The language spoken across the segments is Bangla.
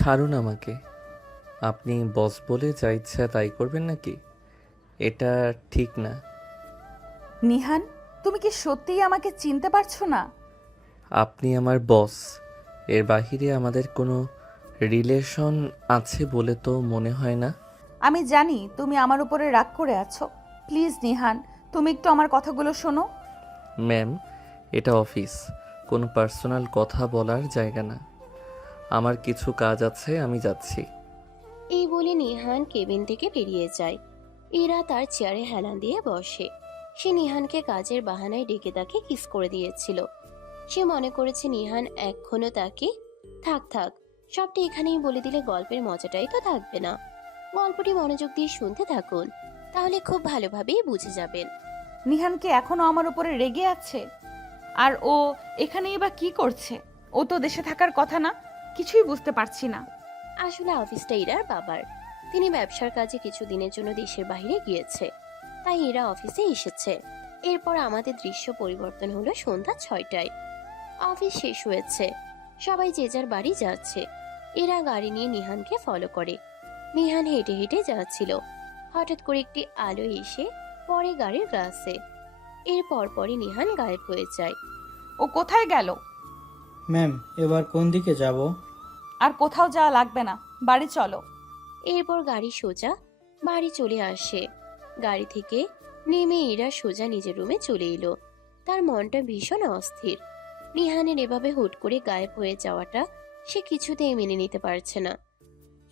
ছাড়ুন আমাকে। আপনি বস বলে যা ইচ্ছা তাই করবেন নাকি? এটা ঠিক না। নিহান, তুমি কি সত্যিই আমাকে চিনতে পারছো না? আপনি আমার বস। এর বাহিরে আমাদের কোনো রিলেশন আছে বলে তো মনে হয় না। আমি জানি তুমি আমার উপরে রাগ করে আছো। প্লিজ নিহান, তুমি একটু আমার কথাগুলো শোনো। ম্যাম, এটা অফিস, কোনো পার্সোনাল কথা বলার জায়গা না। আমার কিছু কাজ আছে, আমি যাচ্ছি। এই বলে নিহান কেবিন থেকে বেরিয়ে যায়। ইরা তার চেয়ারে হেলান দিয়ে বসে। সে নিহানকে কাজের বাহানায় ডেকে তাকে কিস করে দিয়েছিল। সে মনে করেছে নিহান এখনো তাকে থাক থাক, সবটা এখানেই বলে দিলে গল্পের মজাটাই তো থাকবে না। গল্পটি মনোযোগ দিয়ে শুনতে থাকুন, তাহলে খুব ভালোভাবেই বুঝে যাবেন। নিহান কি এখনো আমার উপরে রেগে আছে? আর ও এখানেই বা কি করছে? ও তো দেশে থাকার কথা না। কিছুই বুঝতে পারছি না। আসলে অফিসটা ইরার বাবার। তিনি ব্যবসার কাজে কিছু দিনের জন্য দেশের বাইরে গিয়েছে, তাই ইরা অফিসে এসেছে। এরপর আমাদের দৃশ্য পরিবর্তন হলো সন্ধ্যা 6টায়। অফিস শেষ হয়েছে, সবাই যে যার বাড়ি যাচ্ছে। এরা গাড়ি নিয়ে নিহানকে ফলো করে। নিহান হেঁটে হেঁটে যাচ্ছিল। হঠাৎ করে একটি আলো এসে পরে গাড়ির গ্লাসে। এর পরপরই নিহান গায়েব হয়ে যায়। ও কোথায় গেল? ম্যাম, এবার কোন দিকে যাব? আর কোথাও যাওয়া লাগবে না, বাড়ি চলো। এরপর গাড়ি সোজা বাড়ি চলে আসে। গাড়ি থেকে নেমে ইরা সোজা নিজের রুমে চলে এলো। তার মনটা ভীষণ অস্থির। নিহানের এভাবে হুট করে গায়েব হয়ে যাওয়াটা সে কিছুতেই মেনে নিতে পারছে না।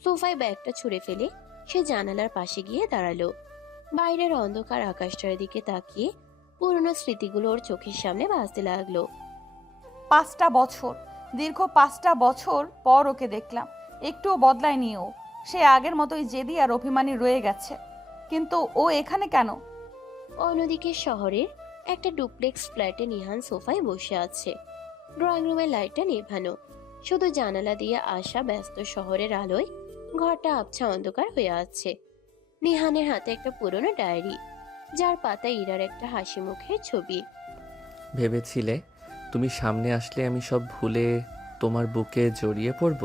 সোফায় ব্যাগটা ছুঁড়ে ফেলে সে জানালার পাশে গিয়ে দাঁড়ালো। বাইরের অন্ধকার আকাশটার দিকে তাকিয়ে পুরনো স্মৃতিগুলো ওর চোখের সামনে ভাসতে লাগলো। 5টা বছর, দীর্ঘ 5টা বছর পর ওকে দেখলাম। একটুও বদলায়নি ও। সে আগের মতোই জেদি আর অভিমানী রয়ে গেছে। কিন্তু ও এখানে কেন? অন্যদিকে শহরের একটা ডুপ্লেক্স ফ্ল্যাটে নিহান সোফায় বসে আছে। ড্রয়িং রুমের লাইটটা নেভানো, শুধু জানালা দিয়ে আসা ব্যস্ত শহরের আলোয় ঘরটা আবছা অন্ধকার হয়ে আছে। নিহানের হাতে একটা পুরনো ডায়েরি, যার পাতায় ইরার একটা হাসি মুখের ছবি। ভেবেছিলে তুমি সামনে আসলে আমি সব ভুলে তোমার বুকে জড়িয়ে পড়ব?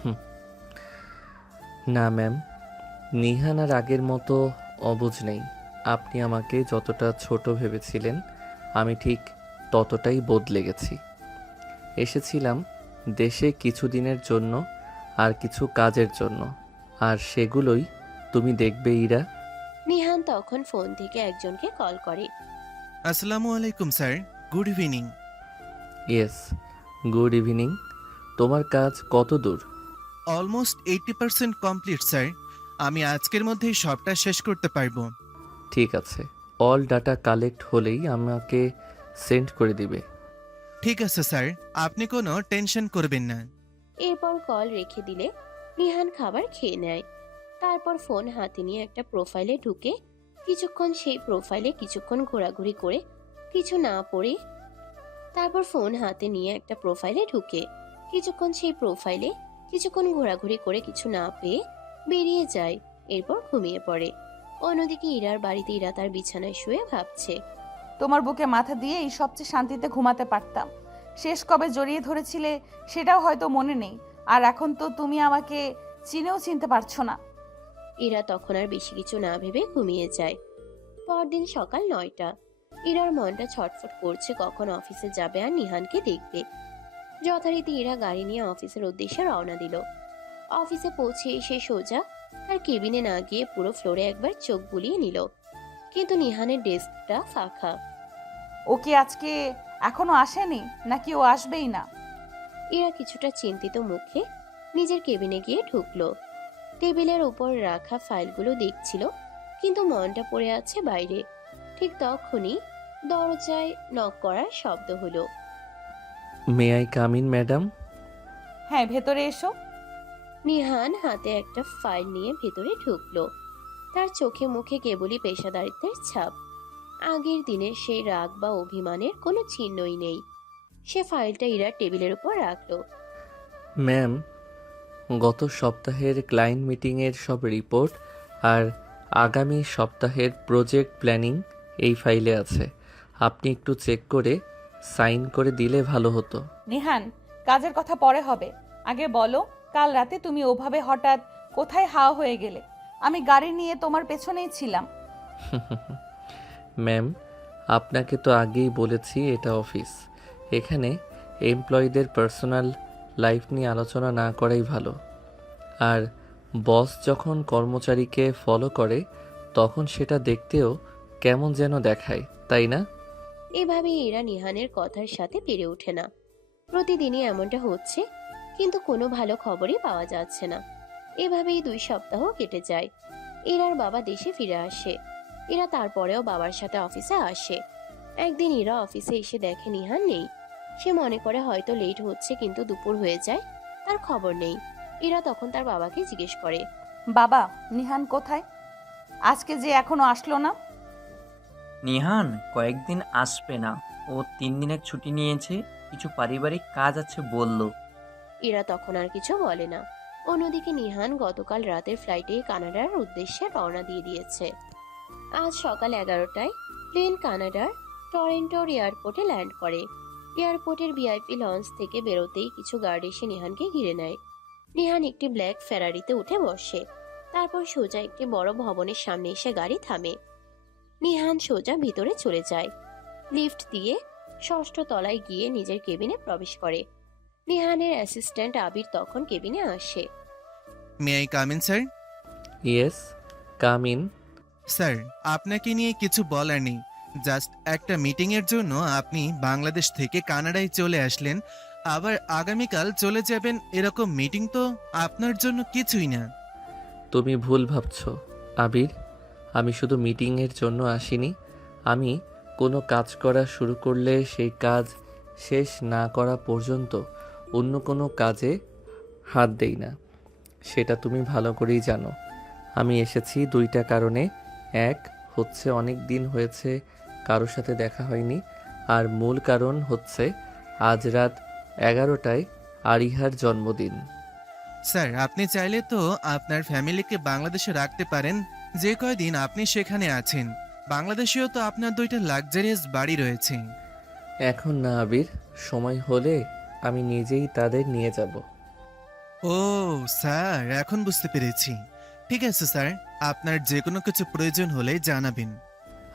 হুম, না ম্যাম, নিহান আর আগের মতো অবুঝ নেই। আপনি আমাকে যতটা ছোট ভেবেছিলেন আমি ঠিক ততটাই বদলে গেছি। এসেছিলাম দেশে কিছুদিনের জন্য আর কিছু কাজের জন্য, আর সেগুলোই তুমি দেখবে ইরা। নিহান তখন ফোন থেকে একজনকে কল করে। আসসালামু আলাইকুম sir, good evening. Yes, good evening. তোমার কাজ কত দূর? Almost 80% complete sir. আমি আজকের মধ্যেই সবটা শেষ করতে পারবো। ঠিক আছে, অল ডাটা কালেক্ট হলেই আমাকে সেন্ড করে দিবে। ঠিক আছে স্যার, আপনি কোনো টেনশন করবেন না। এরপর কল রেখে দিলে নিহান খাবার খেয়ে নেয়। তারপর ফোন হাতে নিয়ে একটা প্রোফাইলে ঢুকে কিছুক্ষণ সেই প্রোফাইলে কিছুক্ষণ ঘোরাঘুরি করে কিছু না পড়ে তারপর ফোন হাতে নিয়ে একটা প্রোফাইলে ঢুকে কিছুক্ষণ সেই প্রোফাইলে কিছুক্ষণ ঘোরাঘুরি করে কিছু না পেয়ে বেরিয়ে যায়। এরপর ঘুমিয়ে পড়ে। অন্যদিকে ইরার বাড়িতে ইরা তার বিছানায় শুয়ে ভাবছে। তোমার বুকে মাথা দিয়েই সবচেয়ে শান্তিতে ঘুমাতে পারতাম। শেষ কবে জড়িয়ে ধরেছিলে সেটাও হয়তো মনে নেই। আর এখন তো তুমি আমাকে চিনেও চিনতে পারছো না। ইরা তখন আর বেশি কিছু না ভেবে ঘুমিয়ে যায়। পরদিন সকাল 9টা। ইরার মনটা ছটফট করছে কখন অফিসে যাবে আর নিহানকে দেখবে। যথারীতি ইরা গাড়ি নিয়ে অফিসের উদ্দেশ্যে রওনা দিল। অফিসে পৌঁছে এসে সোজা তার কেবিনে না গিয়ে পুরো ফ্লোরে একবার চোখ বুলিয়ে নিল, কিন্তু নিহানের ডেস্কটা ফাঁকা। ও কি আজকে এখনো আসেনি, নাকি ও আসবেই না? ইরা কিছুটা চিন্তিত মুখে নিজের কেবিনে গিয়ে ঢুকলো। টেবিলের উপর রাখা ফাইলগুলো দেখছিল, কিন্তু মনটা পড়ে আছে বাইরে। ঠিক তখনই দরজায় নক করার শব্দ হলো। May I come in madam? হ্যাঁ, ভেতরে এসো। নিহান হাতে একটা ফাইল নিয়ে ভেতরে ঢুকলো। তার চোখে মুখে কেবলই পেশাদারিত্বের ছাপ। আগের দিনের সেই রাগ বা অভিমানের কোনো চিহ্নই নেই। সে ফাইলটা ইরার টেবিলের উপর রাখলো। ম্যাম, গত সপ্তাহের ক্লায়েন্ট মিটিংয়ের সব রিপোর্ট আর আগামী সপ্তাহের প্রজেক্ট প্ল্যানিং এই ফাইলে আছে। আপনি একটু চেক করে সাইন করে দিলে ভালো হতো। নিহান, কাজের কথা পরে হবে, আগে বলো কাল রাতে তুমি ওভাবে হঠাৎ কোথায় হাওয়া হয়ে গেলে? আমি গাড়ি নিয়ে তোমার পেছনেই ছিলাম। ম্যাম, আপনাকে তো আগেই বলেছি এটা অফিস। এখানে এমপ্লয়ীদের পার্সোনাল লাইফ নিয়ে আলোচনা না করাই ভালো। আর বস যখন কর্মচারীকে ফলো করে তখন সেটা দেখতেও কেমন যেন দেখায়, তাই না? এভাবেই এরা নিহানের কথার সাথে পেরে ওঠে না। প্রতিদিনই এমনটা হচ্ছে, কিন্তু কোনো ভালো খবরই পাওয়া যাচ্ছে না। এভাবেই 2 সপ্তাহ কেটে যায়। এরার বাবা দেশে ফিরে আসে। এরা তারপরেও বাবার সাথে অফিসে আসে। একদিন এরা অফিসে এসে দেখে নিহান নেই। সে মনে করে হয়তো লেট হচ্ছে, কিন্তু দুপুর হয়ে যায়, তার খবর নেই। এরা তখন তার বাবাকে জিজ্ঞেস করে। বাবা, নিহান কোথায়? আজকে যে এখনো আসলো না। নিহান কয়েকদিন আসবে না, ও 3 দিনের ছুটি নিয়েছে, কিছু পারিবারিক কাজ আছে বলল। এরা তখন আর কিছু বলে না। অন্যদিকে নিহান গতকাল রাতের ফ্লাইটে কানাডার উদ্দেশ্যে রওনা দিয়ে দিয়েছে। আজ সকাল 11টায় প্লেন কানাডার টরেন্টোর এয়ারপোর্টে ল্যান্ড করে। এয়ারপোর্টের ভিআইপি লঞ্চ থেকে বেরোতেই কিছু গার্ড এসে নিহানকে ঘিরে নেয়। নিহান একটি ব্ল্যাক ফেরারিতে উঠে বসে। তারপর সোজা একটি বড় ভবনের সামনে এসে গাড়ি থামে। নিহান সোজা ভিতরে চলে যায়। লিফট দিয়ে 6ষ্ঠ তলায় গিয়ে নিজের কেবিনে প্রবেশ করে। নিহানের অ্যাসিস্ট্যান্ট আবির তখন কেবিনে আসে। May I come in sir? Yes, come in. Sir, আপনাকে নিয়ে কিছু বলার নেই। জাস্ট একটা মিটিংয়ের জন্য আপনি বাংলাদেশ থেকে কানাডায় চলে আসলেন, আবার আগামীকাল চলে যাবেন, এরকম মিটিং তো আপনার জন্য কিছুই না। তুমি ভুল ভাবছো আবির। আমি শুধু মিটিংয়ের জন্য আসিনি। আমি কোনো কাজ করা শুরু করলে সেই কাজ শেষ না করা পর্যন্ত অন্য কোনো কাজে হাত দেই না। সেটা তুমি ভালো করেই জানো। আমি এসেছি 2টা কারণে। এক হচ্ছে অনেক দিন হয়েছে কারোর সাথে দেখা হয়নি, আর মূল কারণ হচ্ছে আজ রাত 11টায় আরিহার জন্মদিন। স্যার, আপনি চাইলে তো আপনার ফ্যামিলিকে বাংলাদেশে রাখতে পারেন। যে কয়দিন আপনি সেখানে আছেন, বাংলাদেশেও তো আপনার 2টা লাক্সারিয়াস বাড়ি রয়েছে। এখন না আবির, সময় হলে আমি নিজেই তাদের নিয়ে যাব। ও স্যার, এখন বুঝতে পেরেছি। ঠিক আছে স্যার, আপনার যে কোনো কিছু প্রয়োজন হলে জানাবেন।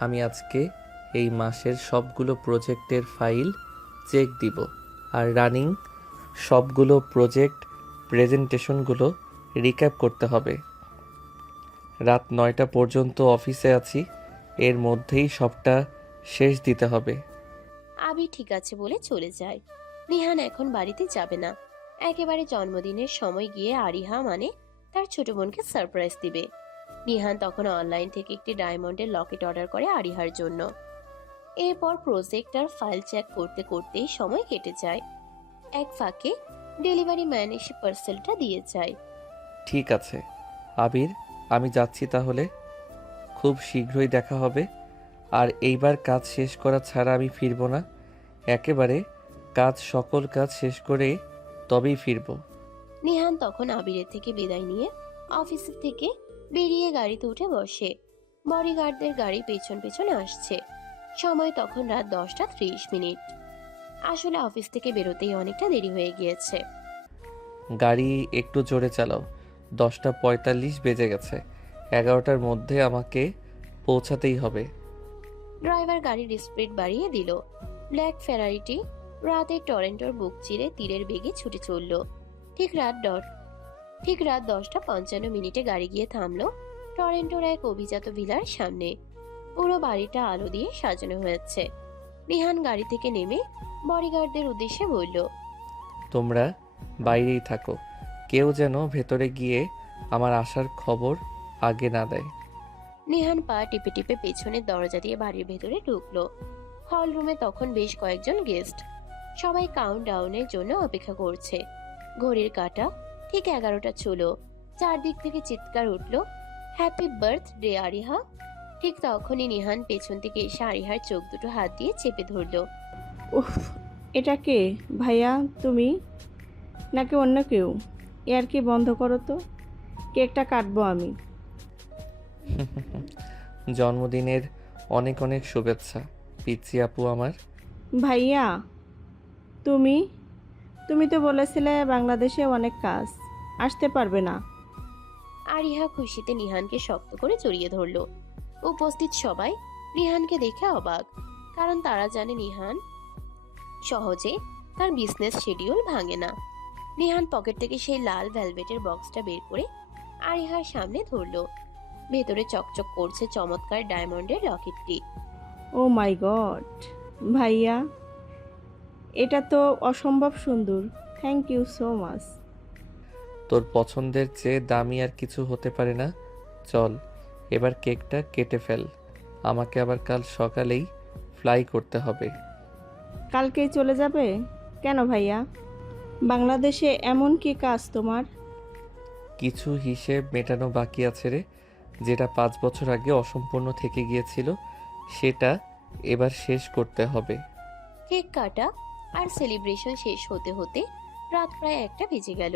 আমি আজকে এই মাসের সবগুলো প্রজেক্টের ফাইল চেক দিব, আর রানিং সবগুলো প্রজেক্ট প্রেজেন্টেশনগুলো রিক্যাপ করতে হবে। রাত 9টা পর্যন্ত অফিসে আছি, এর মধ্যেই সবটা শেষ দিতে হবে। আবির ঠিক আছে বলে চলে যায়। নিহান এখন বাড়িতে যাবে না। একেবারে জন্মদিনের সময় গিয়ে আরিহা মানে তার ছোট বোনকে সারপ্রাইজ দিবে। নিহান তখন অনলাইন থেকে একটি ডায়মন্ডের লকেট অর্ডার করে আরিহার জন্য। এরপর প্রজেক্ট আর ফাইল চেক করতে করতেই সময় কেটে যায়। এক ফাঁকে ডেলিভারি ম্যান এসে পার্সেলটা দিয়ে যায়। ঠিক আছে আবির, আমি যাচ্ছি তাহলে। খুব শীঘ্রই দেখা হবে। আর এইবার কাজ শেষ করা ছাড়া আমি ফিরব না। একেবারে সকল কাজ শেষ করে তবেই ফিরব। নিহান তখন আবিরের থেকে বিদায় নিয়ে অফিসের থেকে বেরিয়ে গাড়িতে উঠে বসে। বডিগার্ডদের গাড়ি পেছন পেছনে আসছে। সময় তখন রাত 10টা 30 মিনিট। আসলে অফিস থেকে বেরোতেই অনেকটা দেরি হয়ে গিয়েছে। গাড়ি একটু জোরে চালাও, 10টা 45 বেজে গেছে। 11টার মধ্যে আমাকে পৌঁছাতেই হবে। ড্রাইভার গাড়ির স্পিড বাড়িয়ে দিল। ব্ল্যাক ফেরারিটি রাতে টরেন্টোর বুক চিরে তীরের বেগে ছুটে চলল। ঠিক রাত 10টা 55 মিনিটে গাড়ি গিয়ে থামলো টরেন্টোর এক অভিজাত ভিলার সামনে। পুরো বাড়িটা আলো দিয়ে সাজানো হয়েছে। নিহান গাড়ি থেকে নেমে বডিগার্ডদের উদ্দেশ্যে বলল, তোমরা বাইরেই থাকো, কেউ যেন ভেতরে গিয়ে আমার আসার খবর আগে না দেয়। নিহান পা টিপে টিপে পেছনের দরজা দিয়ে বাড়ির ভেতরে ঢুকলো। হল রুমে তখন বেশ কয়েকজন গেস্ট। সবাই কাউন্টডাউনের জন্য অপেক্ষা করছে। ঘড়ির কাঁটা ঠিক 11টা ছোলো। চারদিক থেকে চিৎকার উঠলো, হ্যাপি বার্থডে আরিহা। ঠিক তখনই নিহান পেছন থেকে এসে আরিহার চোখ দুটো হাত দিয়ে চেপে ধরলো। উফ, এটা কে ভাইয়া? তুমি নাকি অন্য কেউ? এর কি বন্ধ করো তো, কেকটা কাটবো আমি। জন্মদিনের অনেক অনেক শুভেচ্ছা পিচ্ছি আপু আমার। ভাইয়া, তুমি তুমি তো বলেছিলে বাংলাদেশে অনেক কাজ, আসতে পারবে না। আরিহা খুশিতে নিহানকে শক্ত করে জড়িয়ে ধরল। উপস্থিত সবাই নিহানকে দেখে অবাক, কারণ তারা জানে নিহান সহজে তার বিজনেস শিডিউল ভাঙে না। নিহান পকেট থেকে সেই লাল ভেলভেটের বক্সটা বের করে আরিহার সামনে ধরল। ভেতরে চকচক করছে চমৎকার ডায়মন্ডের লকেটটি। ও মাই গড ভাইয়া, এটা তো অসম্ভব সুন্দর। Thank you so much. তোর পছন্দের চেয়ে দামি আর কিছু হতে পারে না। চল এবার কেকটা কেটে ফেল, আমাকে আবার কাল সকালেই ফ্লাই করতে হবে। কালকেই চলে যাবে? কেন ভাইয়া, বাংলাদেশে এমন কি কাজ তোমার? কিছু হিসেব মেটানো বাকি আছে রে, যেটা 5 বছর আগে অসম্পূর্ণ থেকে গিয়েছিল, সেটা এবার শেষ করতে হবে। কেক কাটা আর সেলিব্রেশন শেষ হতে হতে রাত প্রায় 1টা বেজে গেল।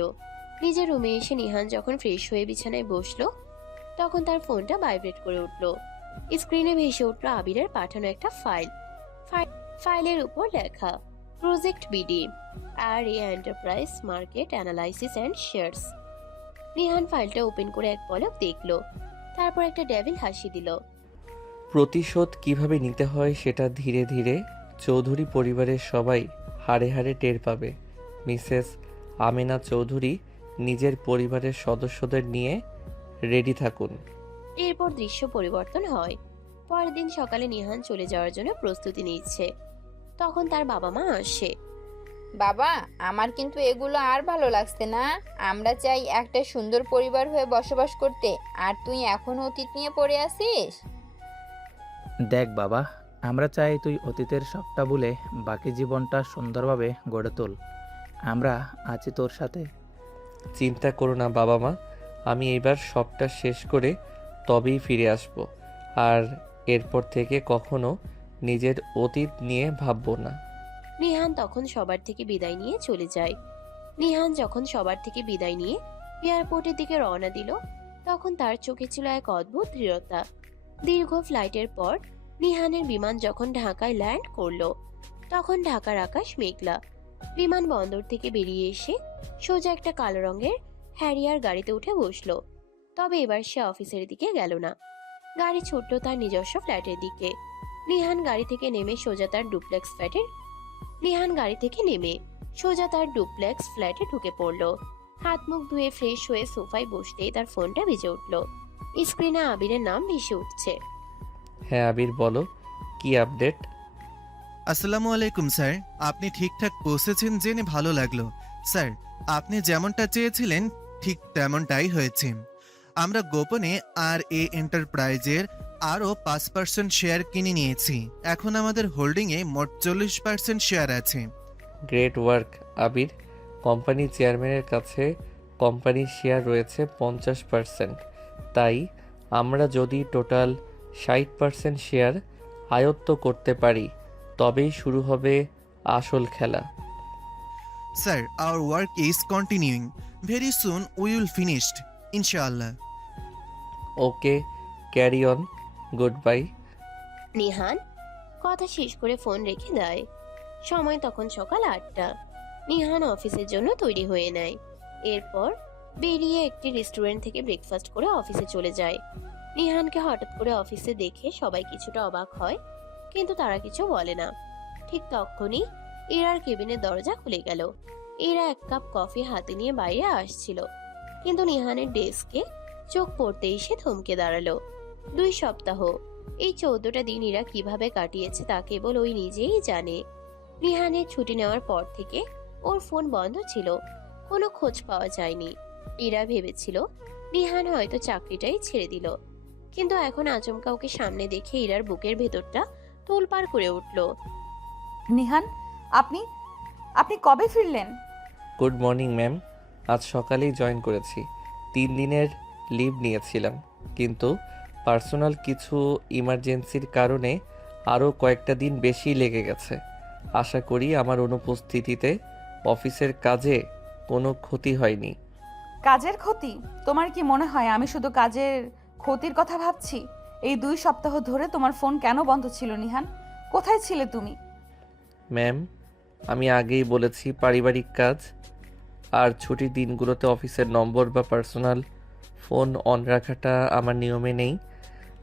নিজের রুমে এসে নিহান যখন ফ্রেশ হয়ে বিছানায় বসলো, তখন তার ফোনটা ভাইব্রেট করে উঠল। স্ক্রিনে ভেসে উঠল আবিরের পাঠানো একটা ফাইলের উপর লেখা প্রজেক্ট বিডি আর A enterprise market analysis and shares. Nihan ফাইলটা ওপেন করে এক পলক দেখলো, তারপর একটা ডেভিল হাসি দিল। প্রতিশোধ কিভাবে নিতে হয় সেটা ধীরে ধীরে চৌধুরী পরিবারের সবাই হাড়ে হাড়ে টের পাবে। মিসেস আমেনা চৌধুরী নিজের পরিবারের সদস্যদের নিয়ে রেডি থাকুন। এরপর দৃশ্য পরিবর্তন হয়। পরের দিন সকালে নিহান চলে যাওয়ার জন্য প্রস্তুতি নিচ্ছে, তখন তার বাবা মা আসে। বাবা, আমার কিন্তু এগুলো আর ভালো লাগছে না। আমরা চাই একটা সুন্দর পরিবার হয়ে বসবাস করতে, আর তুই এখন অতীত নিয়ে পড়ে আছিস। দেখ বাবা, আমরা চাই তুই অতীতের সবটা ভুলে বাকি জীবনটা সুন্দরভাবে গড়ে তোল। আমরা আছি তোর সাথে। চিন্তা করো না বাবা মা, আমি এবার সবটা শেষ করে তবেই ফিরে আসব, আর এরপর থেকে কখনো নিজের অতীত নিয়ে ভাববো না। নিহান তখন সবার থেকে বিদায় নিয়ে চলে যায়। নিহান যখন সবার থেকে বিদায় নিয়ে এয়ারপোর্টের দিকে রওনা দিল, তখন তার চোখে ছিল এক অদ্ভুত দৃঢ়তা। দীর্ঘ ফ্লাইটের পর নিহানের বিমান যখন ঢাকায় ল্যান্ড করলো, তখন ঢাকার আকাশ মেঘলা। বিমান বন্দর থেকে বেরিয়ে এসে সোজা একটা কালো রঙের হ্যারিয়ার গাড়িতে উঠে বসলো। তবে এবার সে অফিসের দিকে গেল না, গাড়ি ছুটলো তার নিজস্ব ফ্ল্যাটের দিকে। নিহান গাড়ি থেকে নেমে সোজা তার ডুপ্লেক্স ফ্ল্যাটে ঢুকে পড়লো। হাত মুখ ধুয়ে ফ্রেশ হয়ে সোফায় বসতেই তার ফোনটা বেজে উঠলো। স্ক্রিনে আবিরের নাম ভেসে উঠছে। হ্যাঁ আবির, বলো কি আপডেট? আসসালামু আলাইকুম স্যার, আপনি ঠিকঠাক পৌঁছেছেন জেনে ভালো লাগলো। স্যার, আপনি যেমনটা চেয়েছিলেন ঠিক তেমনটাই হয়েছে। আমরা গোপনে আর এ এন্টারপ্রাইজের আরও 5% শেয়ার কিনে নিয়েছি। এখন আমাদের হোল্ডিংয়ে মোট 40% শেয়ার আছে। গ্রেট ওয়ার্ক আবির। কোম্পানি চেয়ারম্যানের কাছে কোম্পানির শেয়ার রয়েছে 50%, তাই আমরা যদি টোটাল 60% শেয়ার আয়ত্ত করতে পারি, তবেই শুরু হবে আসল খেলা। Sir, our work is continuing. Very soon we will finished, ইনশাআল্লাহ। Okay, carry on, good bye. Nihan কথা শেষ করে ফোন রেখে দেয়। সময় তখন সকাল 8টা। নিহান অফিসের জন্য তৈরি হয়ে নেয়। এরপর বেরিয়ে একটি রেস্টুরেন্ট থেকে ব্রেকফাস্ট করে অফিসে চলে যায়। নিহানকে হঠাৎ করে অফিসে দেখে সবাই কিছুটা অবাক হয়, কিন্তু তারা কিছু বলে না। ঠিক তখনই ইরার কেবিনের দরজা খুলে গেল। ইরা এক কাপ কফি হাতে নিয়ে বাইরে আসছিল, কিন্তু নিহানের ডেস্কে চোখ পড়তেই সে থমকে দাঁড়ালো। 2 সপ্তাহ, এই 14টা দিন ইরা কিভাবে কাটিয়েছে তা কেবল ওই নিজেই জানে। নিহানের ছুটি নেওয়ার পর থেকে ওর ফোন বন্ধ ছিল, কোনো খোঁজ পাওয়া যায়নি। ইরা ভেবেছিল নিহান হয়তো চাকরিটাই ছেড়ে দিল, কিন্তু এখন আচমকা ওকে সামনে দেখে ইরার বুকের ভেতরটা তোলপাড় করে উঠল। নিহান, আপনি আপনি কবে ফিরলেন? গুড মর্নিং ম্যাম, আজ সকালেই জয়েন করেছি। 3 দিনের লিভ নিয়েছিলাম, কিন্তু পার্সোনাল কিছু ইমার্জেন্সির কারণে আরও কয়েকটা দিন বেশি লেগে গেছে। আশা করি আমার অনুপস্থিতিতে অফিসের কাজে কোনো ক্ষতি হয়নি। কাজের ক্ষতি? তোমার কি মনে হয় আমি শুধু কাজের ক্ষতির কথা ভাবছি? এই 2 সপ্তাহ ধরে তোমার ফোন কেন বন্ধ ছিল নিহান? কোথায় ছিলে তুমি? ম্যাম, আমি আগেই বলেছি পারিবারিক কাজ। আর ছুটির দিনগুলোতে অফিসের নম্বর বা পার্সোনাল ফোন অন রাখাটা আমার নিয়মে নেই।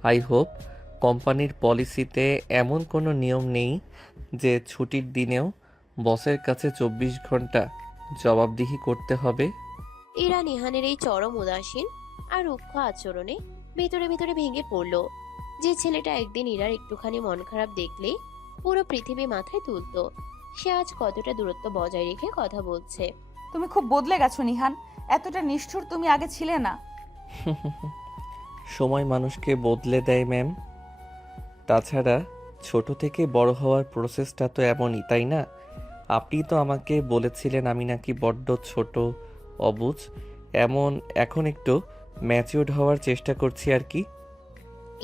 আই হোপ কোম্পানির পলিসিতে এমন কোনো নিয়ম নেই যে ছুটির দিনেও বসের কাছে 24 ঘন্টা জবাবদিহি করতে হবে। ইরা নিহানের এই চরম উদাসীন আর রুক্ষ আচরণে ভেতরে ভেতরে ভেঙে পড়ল। যে ছেলেটা একদিন ইরার একটুখানি মন খারাপ দেখলে পুরো পৃথিবী মাথায় তুলতো, সে আজ কতটা দূরত্ব বজায় রেখে কথা বলছে। তুমি খুব বদলে গেছো নিহান, এতটা নিষ্ঠুর তুমি আগে ছিলে না। সময় মানুষকে বদলে দেয় ম্যাম। তাছাড়া ছোট থেকে বড় হওয়ার প্রসেসটা তো এমনই, তাই না? আপনি তো আমাকে বলেছিলেন আমি নাকি বড্ড ছোট, অবুঝ। এখন একটু ম্যাচিউরড হওয়ার চেষ্টা করছি আর কি।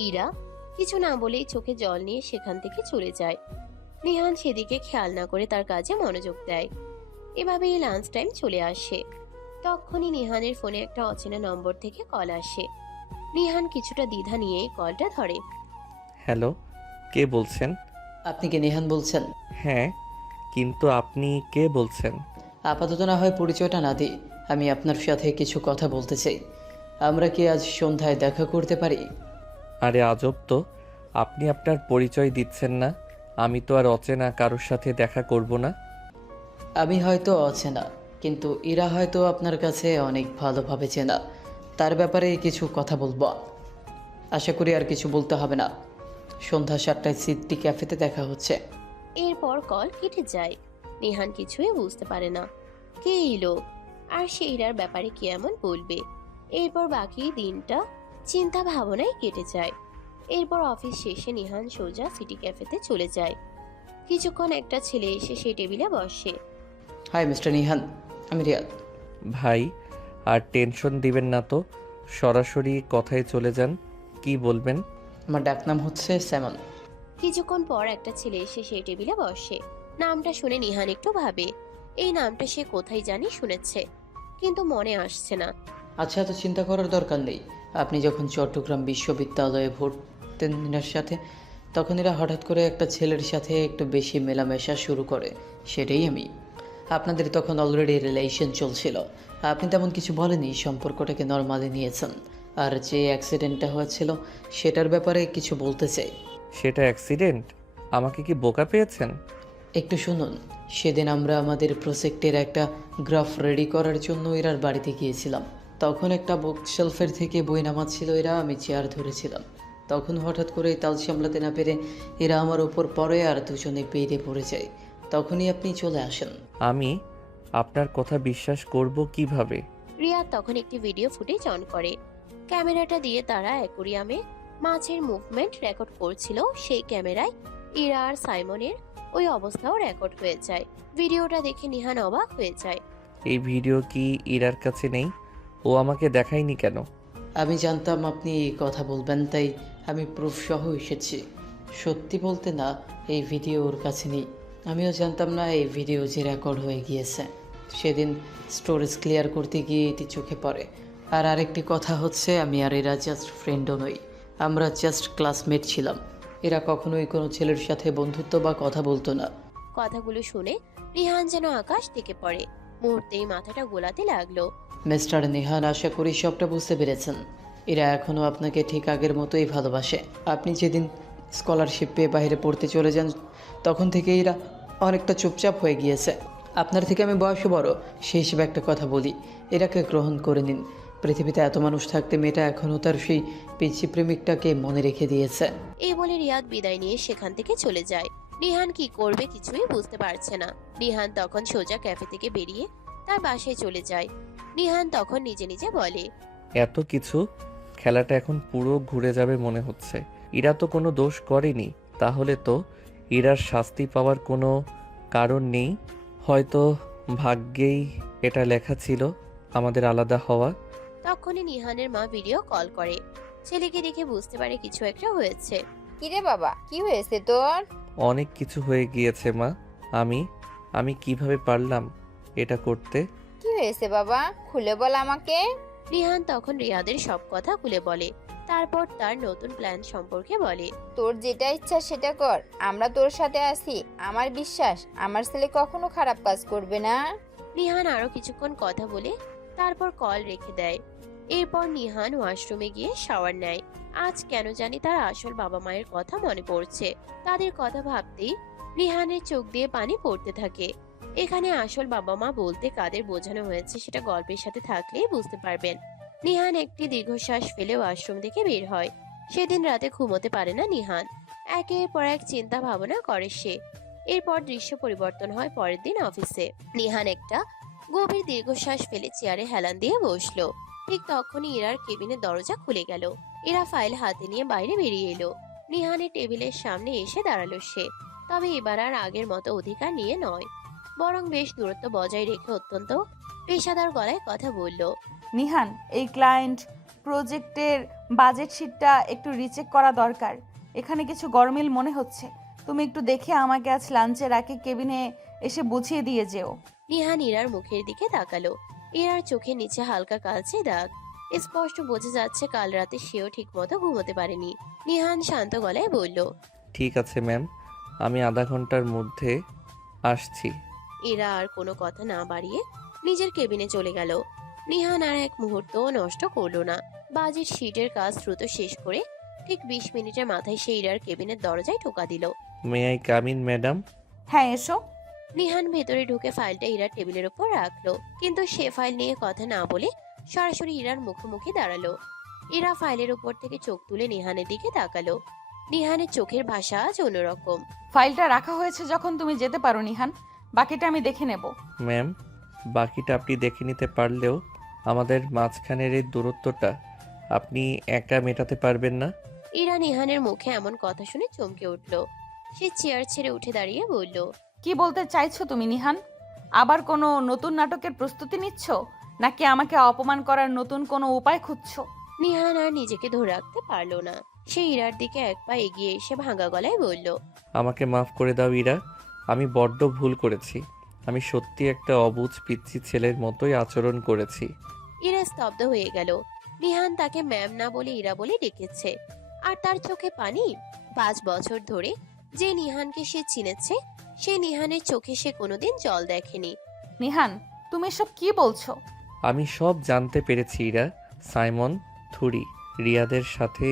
ইরা কিছু না বলেই চোখে জল নিয়ে সেখান থেকে চলে যায়। নিহান সেদিকে খেয়াল না করে তার কাজে মনোযোগ দেয়। এভাবেই লাঞ্চ টাইম চলে আসে। তখনই নিহানের ফোনে একটা অচেনা নম্বর থেকে কল আসে। নিহান কিছুটা দ্বিধা নিয়ে কলটা ধরে। হ্যালো, কে বলছেন? আপনি কি নেহান বলছেন? হ্যাঁ, কিন্তু আপনি কে বলছেন? আপাতত না হয় পরিচয়টা না দিই, আমি আপনার সাথে কিছু কথা বলতে চাই। আমরা কি আজ সন্ধ্যায় দেখা করতে পারি? আরে আজব তো, আপনি আপনার পরিচয় দিচ্ছেন না। আমি তো আর অচেনা কারোর সাথে দেখা করব না। আমি হয়তো অচেনা, কিন্তু ইরা হয়তো আপনার কাছে অনেক ভালোভাবে চেনা। তার ব্যাপারে কিছু কথা বলবো। আশা করি আর কিছু বলতে হবে না। সন্ধ্যা 7টায় সিটি ক্যাফেতে দেখা হচ্ছে। এরপর কল কেটে যায়। নিহান কিছুই বুঝতে পারে না কে এই লোক আর সে ইরার ব্যাপারে কি এমন বলবে। এরপর বাকি দিনটা চিন্তা ভাবনায় কেটে যায়। এরপর অফিস শেষে নিহান সোজা সিটি ক্যাফেতে চলে যায়। কিছুক্ষণ একটা ছেলে এসে সেই টেবিলে বসে। হাই মিস্টার নিহান, আমি রিয়াদ। ভাই, আর টেনশন দিবেন না তো, সরাসরি কথায় চলে যান। কি বলবেন? আমার ডাকনাম হচ্ছে স্যামন। কিছুক্ষণ পর একটা ছেলে এসে সেই টেবিলে বসে। নামটা শুনে নিহান একটু ভাবে, এই নামটা সে কোথায় জানি শুনেছে, কিন্তু মনে আসছে না। আচ্ছা, এত চিন্তা করার দরকার নেই। আপনি যখন চট্টগ্রাম বিশ্ববিদ্যালয়ে ভর্তেন এনার সাথে, তখন এরা হঠাৎ করে একটা ছেলের সাথে একটু বেশি মেলামেশা শুরু করে, সেটাই আমি। আপনাদের তখন অলরেডি রিলেশন চলছিল। আপনি তেমন কিছু বলেনি, সম্পর্কটাকে নর্মালি নিয়েছেন। আর যে অ্যাক্সিডেন্টটা হয়েছিল সেটার ব্যাপারে কিছু বলতে চাই। সেটা অ্যাক্সিডেন্ট? আমাকে কি বোকা পেয়েছেন? একটু শুনুন। সেদিন আমরা আমাদের প্রজেক্টের একটা গ্রাফ রেডি করার জন্য এরার বাড়িতে গিয়েছিলাম। তখন একটা বুক শেলফের থেকে বই নামাচ্ছিল এরা, আমি চেয়ার ধরেছিলাম। তখন হঠাৎ করে তাল সামলাতে না পেরে এরা আমার ওপর পড়ে আর দুজনে বেরিয়ে পড়ে যায়। তখনই আপনি চলে আসেন। আমি আপনার কথা বিশ্বাস করব কিভাবে? রিয়াদ তখন একটি ভিডিও ফুটেজ অন করে। ক্যামেরাটা দিয়ে তারা অ্যাকোরিয়ামে মাছের মুভমেন্ট রেকর্ড করছিল। সেই ক্যামেরায় ইরা আর সাইমনের ওই অবস্থাও রেকর্ড হয়ে যায়। ভিডিওটা দেখে নিহান অবাক হয়ে যায়। এই ভিডিও কি ইরার কাছে নেই? ও আমাকে দেখায়নি কেন? আমি জানতাম আপনি এই কথা বলবেন, তাই আমি প্রুফ সহ এসেছি। সত্যি বলতে না, এই ভিডিও ওর কাছে নেই। আমিও জানতাম না এই ভিডিও যে রেকর্ড হয়ে গিয়েছে। সেদিন স্টোরেজ ক্লিয়ার করতে গিয়ে এটি চোখে পড়ে। আর আরেকটি কথা হচ্ছে, আমি আর এরা জাস্ট ফ্রেন্ডও নই, আমরা জাস্ট ক্লাসমেট ছিলাম। এরা কখনোই কোনো ছেলের সাথে বন্ধুত্ব বা কথা বলতো না। কথাগুলো শুনে রিহান যেন আকাশ থেকে পড়ে। মুহূর্তেই মাথাটা গোলাতে লাগলো। মিস্টার নিহান, আশা করি সবটা বুঝতে পেরেছেন। এরা এখনও আপনাকে ঠিক আগের মতোই ভালোবাসে। আপনি যেদিন স্কলারশিপ পেয়ে বাইরে পড়তে চলে যান, তখন থেকে এরা অনেকটা চুপচাপ হয়ে গিয়েছে। আপনার থেকে আমি বয়সে বড়, সেই হিসেবে একটা কথা বলি, এরাকে গ্রহণ করে নিন। পৃথিবীতে এত মানুষ থাকতে মেয়েটা এখনও তার সেই পিচ্ছি প্রেমিকটাকে মনে রেখে দিয়েছে। এই বলে রিয়াদ বিদায় নিয়ে সেখান থেকে চলে যায়। নিহান কি করবে কিছুই বুঝতে পারছে না। নিহান তখন সোজা ক্যাফে থেকে বেরিয়ে তার বাসায় চলে যায়। নিহান তখন নিজে নিজে বলে, এত কিছু, খেলাটা এখন পুরো ঘুরে যাবে মনে হচ্ছে। ইরা তো কোনো দোষ করেনি, তাহলে তো ইরার শাস্তি পাওয়ার কোনো কারণ নেই। হয়তো ভাগ্যেই এটা লেখা ছিল আমাদের আলাদা হওয়া। তখনই নিহানের মা ভিডিও কল করে। ছেলেকে দেখে বুঝতে পারে কিছু একটা হয়েছে। কিরে বাবা, কি হয়েছে তোর? অনেক কিছু হয়ে গিয়েছে মা। আমি কিভাবে পারলাম এটা করতে? কি হয়েছে বাবা, খুলে বল আমাকে। রিহান তখন রিয়াদের সব কথা খুলে বলে। তারপর তার নতুন প্ল্যান সম্পর্কে বলে। তোর যেটা ইচ্ছা সেটা কর, আমরা তোর সাথে আছি। আমার বিশ্বাস আমার ছেলে কখনো খারাপ কাজ করবে না। নিহান আরো কিছুক্ষণ কথা বলে তারপর কল রেখে দেয়। এরপর নিহান ওয়াশরুমে গিয়ে শাওয়ার নেয়। আজ কেন জানি তার আসল বাবা মায়ের কথা মনে পড়ছে। তাদের কথা ভাবতেই নিহানের চোখ দিয়ে পানি পড়তে থাকে। এখানে আসল বাবা মা বলতে কাদের বোঝানো হয়েছে সেটা গল্পের সাথে থাকলেই বুঝতে পারবেন। নিহান একটি দীর্ঘশ্বাস ফেলে ওয়াশরুম থেকে বের হয়। সেদিন রাতে ঘুমোতে পারে না নিহান। একের পর এক চিন্তা ভাবনা করে সে। এরপর দৃশ্য পরিবর্তন হয় পরের দিন অফিসে। নিহান একটা গভীর দীর্ঘশ্বাস ফেলে চেয়ারে হেলান দিয়ে বসলো। ঠিক তখনই ইরার কেবিনের দরজা খুলে গেল। ইরা ফাইল হাতে নিয়ে বাইরে বেরিয়ে এলো। নিহানের টেবিলের সামনে এসে দাঁড়ালো সে। তবে এবার আর আগের মতো অধিকার নিয়ে নয়, বরং বেশ দূরত্ব বজায় রেখে অত্যন্ত পেশাদার গলায় কথা বলল। নিহান, এই ক্লায়েন্ট প্রজেক্টের বাজেট শিটটা একটু রিচেক করা দরকার। এখানে কিছু গরমিল মনে হচ্ছে। তুমি একটু দেখে আমাকে আজ লাঞ্চের আগে কেবিনে এসে বুঝিয়ে দিয়ে যেও। নিহান ইরার মুখের দিকে তাকালো। ইরার চোখের নিচে হালকা কালচে দাগ। স্পষ্ট বোঝা যাচ্ছে কাল রাতে সেও ঠিক মতো ঘুমোতে পারেনি। নিহান শান্ত গলায় বলল, ঠিক আছে ম্যাম, আমি আধা ঘন্টার মধ্যে আসছি। ইরা আর কোনো কথা না বাড়িয়ে নিজের কেবিনে চলে গেল। নিহান আর এক মুহূর্তও নষ্ট করলো না। বাজেট শিটের কাজ দ্রুত শেষ করে ঠিক 20 মিনিটের মাথায় সে ইরার কেবিনের দরজায় টোকা দিল। May I come in madam? হ্যাঁ, এসো। নিহান ভেতরে ঢুকে ফাইলটা ইরার টেবিলের উপর রাখলো, কিন্তু সে ফাইল নিয়ে কথা না বলে সরাসরি ইরার মুখোমুখি দাঁড়ালো। ইরা ফাইলের উপর থেকে চোখ তুলে নিহানের দিকে তাকালো। নিহানের চোখের ভাষা আজ অন্যরকম। ফাইলটা রাখা হয়েছে যখন তুমি যেতে পারো নিহান, বাকিটা আমি দেখে নেব। ম্যাম, বাকিটা আপনি দেখে নিতে পারলেও আমাদের মাঝখানের এই দূরত্বটা আপনি একা মেটাতে পারবেন না। ইরা নিহানের মুখে এমন কথা শুনে চমকে উঠল। সে চেয়ার ছেড়ে উঠে দাঁড়িয়ে বলল, কি বলতে চাইছো তুমি নিহান? আবার কোনো নতুন নাটকের প্রস্তুতি নিচ্ছ, নাকি আমাকে অপমান করার নতুন কোনো উপায় খুঁজছো? নিহান আর নিজেকে ধরে রাখতে পারলো না। সে ইরার দিকে এক পা এগিয়ে এসে ভাঙা গলায় বলল, আমাকে মাফ করে দাও ইরা, আমি বড্ড ভুল করেছি। আমি সত্যি একটা অবুঝ পিচ্ছি ছেলের মতোই আচরণ করেছি। ইরা স্তব্ধ হয়ে গেল। নিহান তাকে ম্যাম না বলে ইরা বলে ডেকেছে, আর তার চোখে পানি। 5 বছর ধরে যে নিহানকে সে চিনেছে, সে নিহানের চোখে সে কোনোদিন জল দেখেনি। নিহান, তুমি এসব কি বলছো? আমি সব জানতে পেরেছি ইরা। সাইমন থুরি রিয়াদের সাথে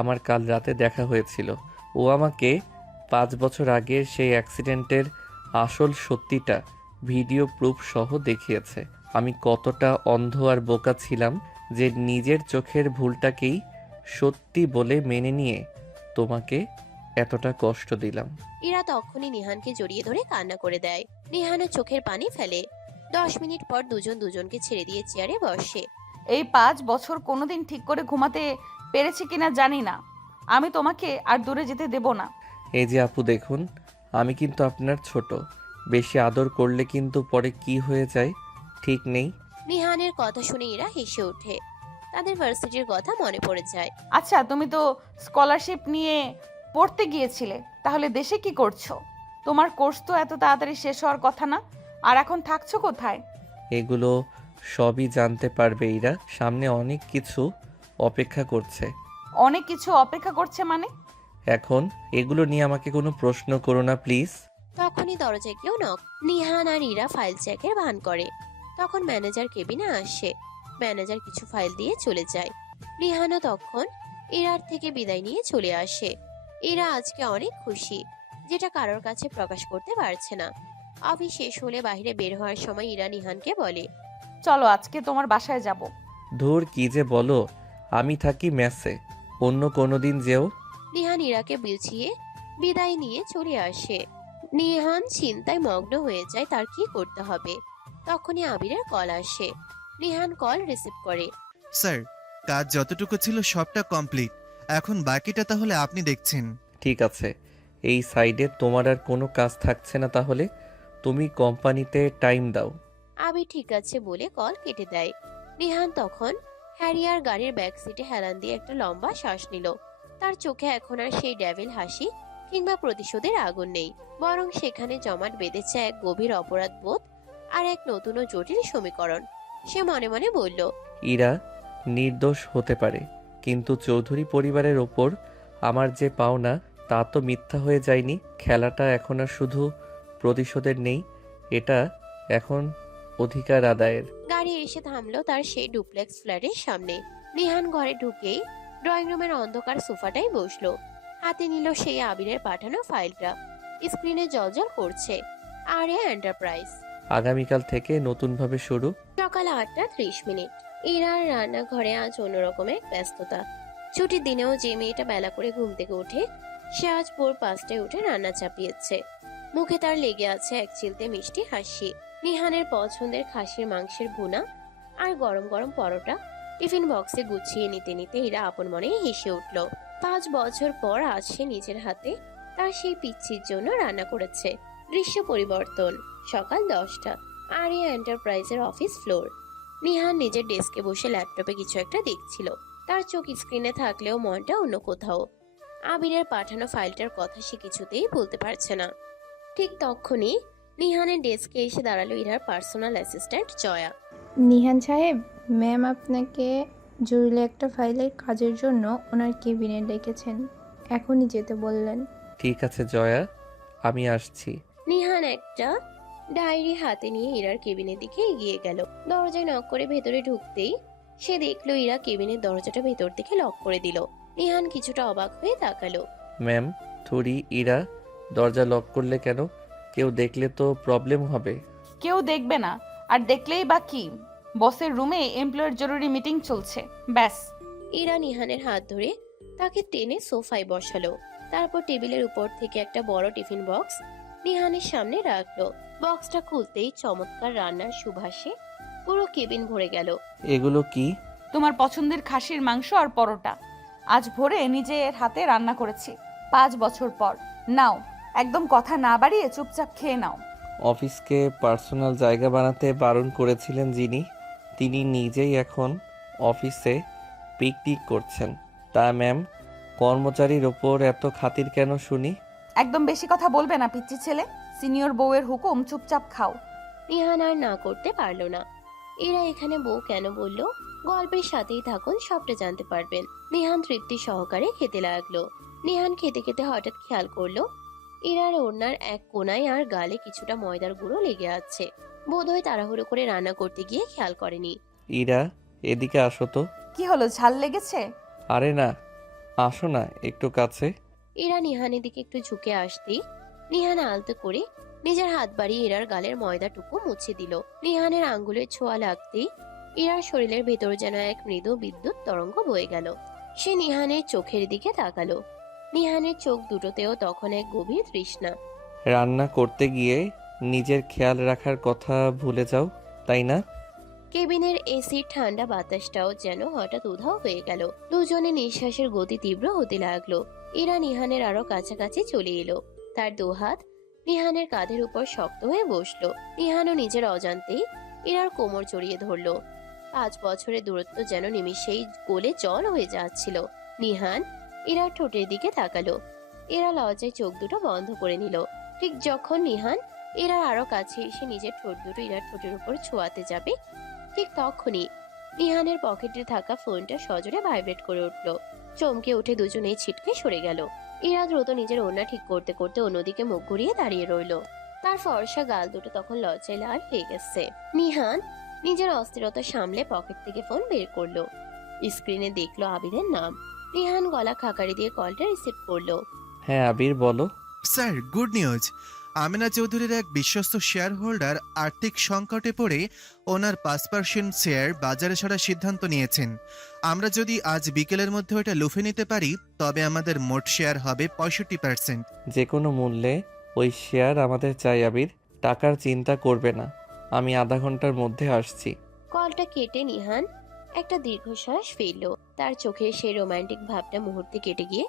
আমার কাল রাতে দেখা হয়েছিল। ও আমাকে 5 বছর আগের সেই অ্যাক্সিডেন্টের আসল সত্যিটা ভিডিও প্রুফ সহ দেখিয়েছে। আমি কতটা অন্ধ আর বোকা ছিলাম যে নিজের চোখের ভুলটাকেই সত্যি বলে মেনে নিয়ে তোমাকে এতটা কষ্ট দিলাম। ইরা তখনই নিহানকে জড়িয়ে ধরে কান্না করে দেয়। নিহানও চোখের পানি ফেলে। 10 মিনিট পর দুজন দুজনকে ছেড়ে দিয়ে চেয়ারে বসে। এই 5 বছর কোনোদিন ঠিক করে ঘুমাতে পেরেছি কিনা জানি না। আমি তোমাকে আর দূরে যেতে দেব না। এই যে আপু দেখুন, আমি কিন্তু আপনার ছোট। বেশি আদর করলে কিন্তু পরে কি হয়ে যায় ঠিক নেই। নিহানের কথা শুনে ইরা হেসে ওঠে। তাদের ভার্সিটির কথা মনে পড়ে যায়। আচ্ছা, তুমি তো স্কলারশিপ নিয়ে পড়তে গিয়েছিলে, তাহলে দেশে কি করছো? তোমার কোর্স তো এত তাড়াতাড়ি শেষ হওয়ার কথা না। আর এখন থাকছো কোথায়? এগুলো সবই জানতে পারবে ইরা। সামনে অনেক কিছু অপেক্ষা করছে। অনেক কিছু অপেক্ষা করছে মানে? এখন এগুলো নিয়ে আমাকে কোনো প্রশ্ন করো না প্লিজ। তখনই দরজায় কেউ নক। নিহান আর ইরা ফাইল চেকের ভান করে। তখন ম্যানেজার কেবিনে আসে। ম্যানেজার কিছু ফাইল দিয়ে চলে যায়। নিহানও তখন ইরার থেকে বিদায় নিয়ে চলে আসে। ইরা আজকে অনেক খুশি, যেটা কারোর কাছে প্রকাশ করতে পারছে না। অফিস শেষ হলে বাইরে বের হওয়ার সময় ইরা নিহানকে বলে, চলো আজকে তোমার বাসায় যাব। ধুর কি যে বলো, আমি থাকি মেসে, অন্য কোনো দিন যেও। নিহান ইরাকে বিছিয়ে বিদায় নিয়ে চলে আসে। নিহান চিন্তায় মগ্ন হয়ে যায় তার কি করতে হবে। তখনই আবিরের কল আসে। নিহান কল রিসিভ করে। স্যার, কাজ যতটুকু ছিল সবটা কমপ্লিট। এখন বাকিটা তাহলে আপনি দেখছেন। ঠিক আছে, এই সাইডে তোমার আর কোনো কাজ থাকছে না, তাহলে তুমি কোম্পানিতে টাইম দাও। আবির ঠিক আছে বলে কল কেটে দেয়। নিহান তখন হ্যারিয়ার গাড়ির ব্যাক সিটে হেলান দিয়ে একটা লম্বা শ্বাস নিল। তার চোখে এখন আর সেই ডেভিল হাসি কিংবা প্রতিশোধের আগুন নেই, বরং সেখানে জমাট বেঁধেছে এক গভীর অপরাধ বোধ আর এক নতুন ও জটিল সমীকরণ। সে মনে মনে বলল, ইরা নির্দোষ হতে পারে, কিন্তু চৌধুরী পরিবারের ওপর আমার যে পাওনা তা তো মিথ্যা হয়ে যায়নি। খেলাটা এখন আর শুধু প্রতিশোধের নেই, এটা এখন অধিকার আদায়ের। গাড়ি এসে থামলো তার সেই ডুপ্লেক্স ফ্ল্যাটের সামনে। নিহান ঘরে ঢুকেই ড্রয়িং রুমের অন্ধকার সোফাটাই বসলো। হাতে নিল সেই আবিরের পাঠানো ফাইলটা। স্ক্রিনে জলজল করছে আরিয়া এন্টারপ্রাইজ। আগামীকাল থেকে নতুনভাবে শুরু। সকাল 8:30। ইরার রান্নাঘরে আজ অন্যরকম এক ব্যস্ততা। ছুটির দিনেও যে মেয়েটা বেলা করে ঘুম থেকে ওঠে, সে আজ ভোর 5টায় উঠে রান্না চাপিয়েছে। মুখে তার লেগে আছে এক চিলতে মিষ্টি হাসি। নিহানের পছন্দের খাসির মাংসের ভুনা আর গরম গরম পরোটা টিফিন বক্সে গুছিয়ে নিতে নিতে ইরা আপন মনেই হেসে উঠল। 5 বছর পর আজ সে নিজের হাতে তার সেই পিচ্ছির জন্য রান্না করেছে। দৃশ্য পরিবর্তন। সকাল 10টা। আরিয়া এন্টারপ্রাইজের অফিস ফ্লোর। নিহান নিজের ডেস্কে বসে ল্যাপটপে কিছু একটা দেখছিল। তার চোখ স্ক্রিনে থাকলেও মনটা অন্য কোথাও। আবিরের পাঠানো ফাইলটার কথা সে কিছুতেই বলতে পারছে না। ঠিক তখনই নিহানের ডেস্কে এসে দাঁড়ালো ইরার পার্সোনাল অ্যাসিস্ট্যান্ট জয়া। নিহান সাহেব, ম্যাম আপনাকে জরুরি একটা ফাইলের কাজের জন্য ওনার কেবিনে ডেকেছেন, এখনই যেতে বললেন। ঠিক আছে জয়া, আমি আসছি। নিহান একটা ডায়েরি হাতে নিয়ে ইরার কেবিনের দিকে এগিয়ে গেল। দরজায় নক করে ভেতরে ঢুকতেই সে দেখলো ইরা কেবিনের দরজাটা ভেতর থেকে লক করে দিল। নিহান কিছুটা অবাক হয়ে তাকালো। ম্যাম, থুরি ইরা, দরজা লক করলে কেন? কেউ দেখলে তো প্রবলেম হবে। কেউ দেখবে না, আর দেখলেই বা কি? বসের রুমে এমপ্লয়ের জরুরি মিটিং চলছে, ব্যাস। ইরা নিহানের হাত ধরে তাকে টেনে সোফায় বসালো। তারপর টেবিলের উপর থেকে একটা বড় টিফিন বক্স নিহানের সামনে রাখলো। বক্সটা খুলতেই চমৎকার রান্নার সুবাসে পুরো কেবিন ভরে গেল। এগুলো কি? তোমার পছন্দের খাসির মাংস আর পরোটা। আজ ভোরে নিজের হাতে রান্না করেছি, 5 বছর পর। নাও, একদম কথা না বাড়িয়ে চুপচাপ খেয়ে নাও। অফিসকে পার্সোনাল জায়গা বানাতে বারণ করেছিলেন যিনি, তিনি নিজেই এখন অফিসে পিকনিক করছেন। তা ম্যাম, কর্মচারীর ওপর এত খাতির কেন শুনি? একদম বেশি কথা বলবে না পিচ্চি ছেলে। সিনিয়র বউয়ের হুকুম, চুপচাপ খাও। নিহান আর না করতে পারলো না। এরা এখানে বউ কেন বললো, গল্পের সাথেই থাকুন, সবটা জানতে পারবেন। নিহান তৃপ্তি সহকারে খেতে লাগলো। নিহান খেতে খেতে হঠাৎ খেয়াল করলো ইরার ওড়নার এক কোনায় আর গালে কিছুটা ময়দার গুঁড়ো লেগে আছে। বোধহয় তাড়াহুড়ো করে রান্না করতে গিয়ে খেয়াল করেনি। ইরা, এদিকে আসো তো। কি হলো, ঝাল লেগেছে? আরে না, আসো না একটু কাছে। ইরা নিহানের দিকে একটু ঝুঁকে আসতেই নিহান আলতো করে নিজের হাত বাড়িয়ে ইরার গালের ময়দাটুকু মুছে দিল। নিহানের আঙ্গুলের ছোঁয়া লাগতেই ইরার শরীরের ভেতর যেন এক মৃদু বিদ্যুৎ তরঙ্গ বয়ে গেল। সে নিহানের চোখের দিকে তাকালো। নিহানের চোখ দুটোতেও তখন এক গভীর তৃষ্ণা। রান্না করতে গিয়ে নিজের খেয়াল রাখার কথা ভুলে যাও, তাই না? কেবিনের এসির ঠান্ডা বাতাসটাও যেন হঠাৎ উধাও হয়ে গেল। দুজনে নিঃশ্বাসের গতি তীব্র হতে লাগলো। ইরা নিহানের আরো কাছাকাছি চলে এলো। তার দুহাত নিহানের কাঁধের উপর শক্ত হয়ে বসলো। নিহানও নিজের অজান্তেই ইরার কোমর জড়িয়ে ধরলো। 5 বছরের দূরত্ব যেন নিমিষেই গলে জল হয়ে যাচ্ছিল। নিহান ইরার ঠোঁটের দিকে তাকালো। এরা লজ্জায় চোখ দুটো বন্ধ করে নিল। ঠিক যখন নিহান এরার আরো কাছে এসে নিজের ঠোঁট দুটো ইরার ঠোঁটের উপর ছোঁয়াতে যাবে, ঠিক তখনই নিহানের পকেটে থাকা ফোনটা সজোরে ভাইব্রেট করে উঠল। চমকে উঠে দুজনেই ছিটকে সরে গেল। ইরা দ্রুত নিজের ওড়না ঠিক করতে করতে অন্যদিকে মুখ ঘুরিয়ে দাঁড়িয়ে রইল। তার ফর্সা গাল দুটো তখন লজ্জায় লাল হয়ে গেছে। নিহান নিজের অস্থিরতা সামলে পকেট থেকে ফোন বের করলো। স্ক্রিনে দেখলো আবিরের নাম। নিহান গলা খাকারি দিয়ে কলটা রিসিভ করলো। হ্যাঁ আবির, বলো। Sir, good news. আমিনা চৌধুরীর এক বিশ্বস্ত শেয়ার হোল্ডার আর্থিক সংকটে পড়ে ওনার 5% শেয়ার বাজারে ছাড়ার সিদ্ধান্ত নিয়েছেন। আমরা যদি আজ বিকেলের মধ্যে ওটা লুফে নিতে পারি, তবে আমাদের মোট শেয়ার হবে 65%। যে কোনো মূল্যে ওই শেয়ার আমাদের চাই আবির। টাকার চিন্তা করবে না, আমি আধা ঘন্টার মধ্যে আসছি। কলটা কেটে নিহান একটা দীর্ঘশ্বাস ফেলল। তার চোখে সেই রোমান্টিক ভাবটা মুহূর্তে কেটে গিয়ে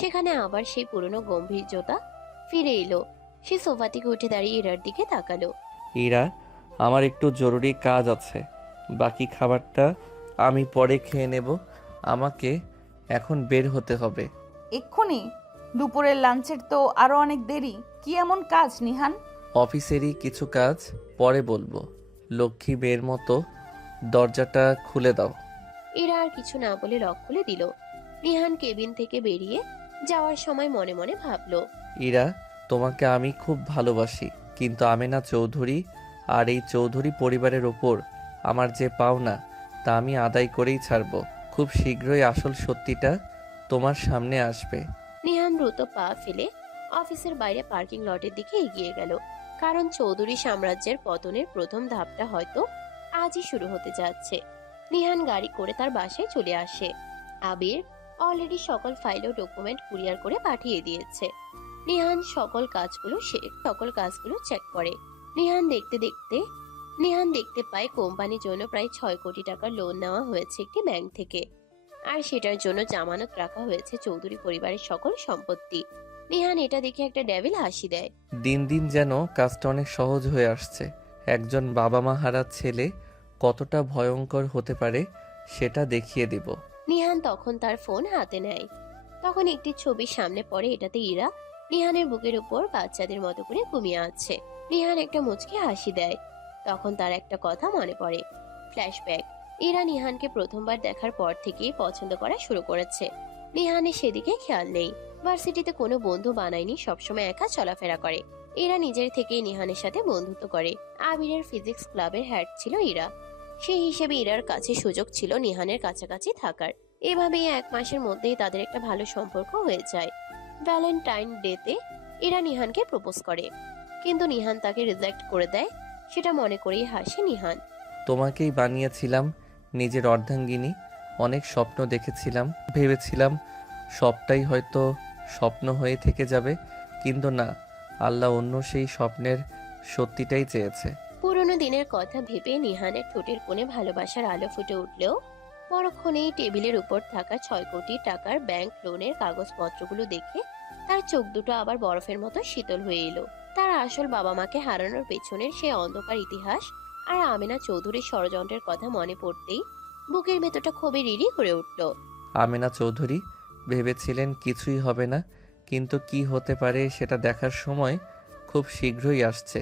সেখানে আবার সেই পুরনো গম্ভীর্যতা ফিরে এলো। সে সোফা থেকে উঠে দাঁড়িয়ে ইরার দিকে তাকালো। ইরা, আমার একটু জরুরি কাজ আছে, বাকি খাবারটা আমি পরে খেয়ে নেব। আমাকে এখন বের হতে হবে। এক্ষুনি? দুপুরের লাঞ্চের তো আরো অনেক দেরি। কি এমন কাজ নিহান? অফিসেরই কিছু কাজ, পরে বলবো। লক্ষ্মী মেয়ের মতো দরজাটা খুলে দাও। ইরা আর কিছু না বলে লক খুলে দিল। নিহান কেবিন থেকে বেরিয়ে যাওয়ার সময় মনে মনে ভাবলো, ইরা, তোমাকে আমি খুব ভালোবাসি, কিন্তু আমিনা চৌধুরী আর এই চৌধুরী পরিবারের ওপর আমার যে পাওনা তা আমি আদায় করেই ছাড়ব। খুব শীঘ্রই আসল সত্যিটা তোমার সামনে আসবে। নিহান দ্রুত পা ফেলে অফিসের বাইরে পার্কিং লটের দিকে এগিয়ে গেল, কারণ চৌধুরী সাম্রাজ্যের পতনের প্রথম ধাপটা হয়তো আজই শুরু হতে যাচ্ছে। নিহান গাড়ি করে তার বাসায় চলে আসে। আবির অলরেডি সকল ফাইল ও ডকুমেন্ট কুরিয়ার করে পাঠিয়ে দিয়েছে। নিহান সকল কাজগুলো চেক করে। নিহান দেখতে পায় কোম্পানির জন্য প্রায় 6 কোটি টাকার লোন নেওয়া হয়েছে একটি ব্যাংক থেকে, আর সেটার জন্য জামানত রাখা হয়েছে চৌধুরী পরিবারের সকল সম্পত্তি। নিহান এটা দেখে একটা ডেভিল হাসি দেয়। দিন দিন যেন কাজটা অনেক সহজ হয়ে আসছে। একজন বাবা মা হারা ছেলে কতটা ভয়ঙ্কর হতে পারে সেটা দেখিয়ে দিব। নিহান তখন তার ফোন হাতে নেয়। তখন একটি ছবি সামনে পড়ে, এটাতে ইরা নিহানের বুকের উপর বাচ্চাদের মতো করে ঘুমিয়ে আছে। নিহান একটা মুচকি হাসি দেয়। তখন তার একটা কথা মনে পড়ে, ফ্ল্যাশব্যাক। ইরা নিহানকে প্রথমবার দেখার পর থেকেই পছন্দ করা শুরু করেছে। নিহানের সেদিকে খেয়াল নেই। ভার্সিটিতে কোনো বন্ধু বানায়নি, সবসময় একা চলাফেরা করে। ইরা নিজের থেকেই নিহানের সাথে বন্ধুত্ব করে। আবিরের ফিজিক্স ক্লাবের হেড ছিল ইরা। সেই হিসেবে ইরার কাছে সুযোগ ছিল নিহানের কাছাকাছি থাকার। এভাবেই 1 মাসের মধ্যেই তাদের একটা ভালো সম্পর্ক হয়ে যায়। ভ্যালেন্টাইন ডেতে ইরা নিহানকে প্রপোজ করে, কিন্তু নিহান তাকে রিজেক্ট করে দেয়। সেটা মনে করেই হাসে নিহান। তোমাকেই বানিয়েছিলাম নিজের অর্ধাঙ্গিনী। অনেক স্বপ্ন দেখেছিলাম, ভেবেছিলাম সবটাই হয়তো স্বপ্ন হয়ে থেকে যাবে, কিন্তু না, আল্লাহ অন্য সেই স্বপ্নের সত্যিটাই চেয়েছে। পুরোনো দিনের কথা ভেবে নিহানের ঠোঁটের কোণে ভালোবাসার আলো ফুটে উঠলেও পরক্ষণেই টেবিলের উপর থাকা 6 কোটি টাকার ব্যাংক লোনের কাগজপত্রগুলো দেখে তার চোখ দুটো আবার বরফের মতো শীতল হয়ে এলো। তার আসল বাবা মাকে হারানোর পেছনের সেই অন্ধকার ইতিহাস আর আমেনা চৌধুরীর ষড়যন্ত্রের কথা মনে পড়তেই বুকের ভেতরটা খুবই রিরি করে উঠল। আমেনা চৌধুরী ভেবেছিলেন কিছুই হবে না, কিন্তু কি হতে পারে সেটা দেখার সময় খুব শীঘ্রই আসছে।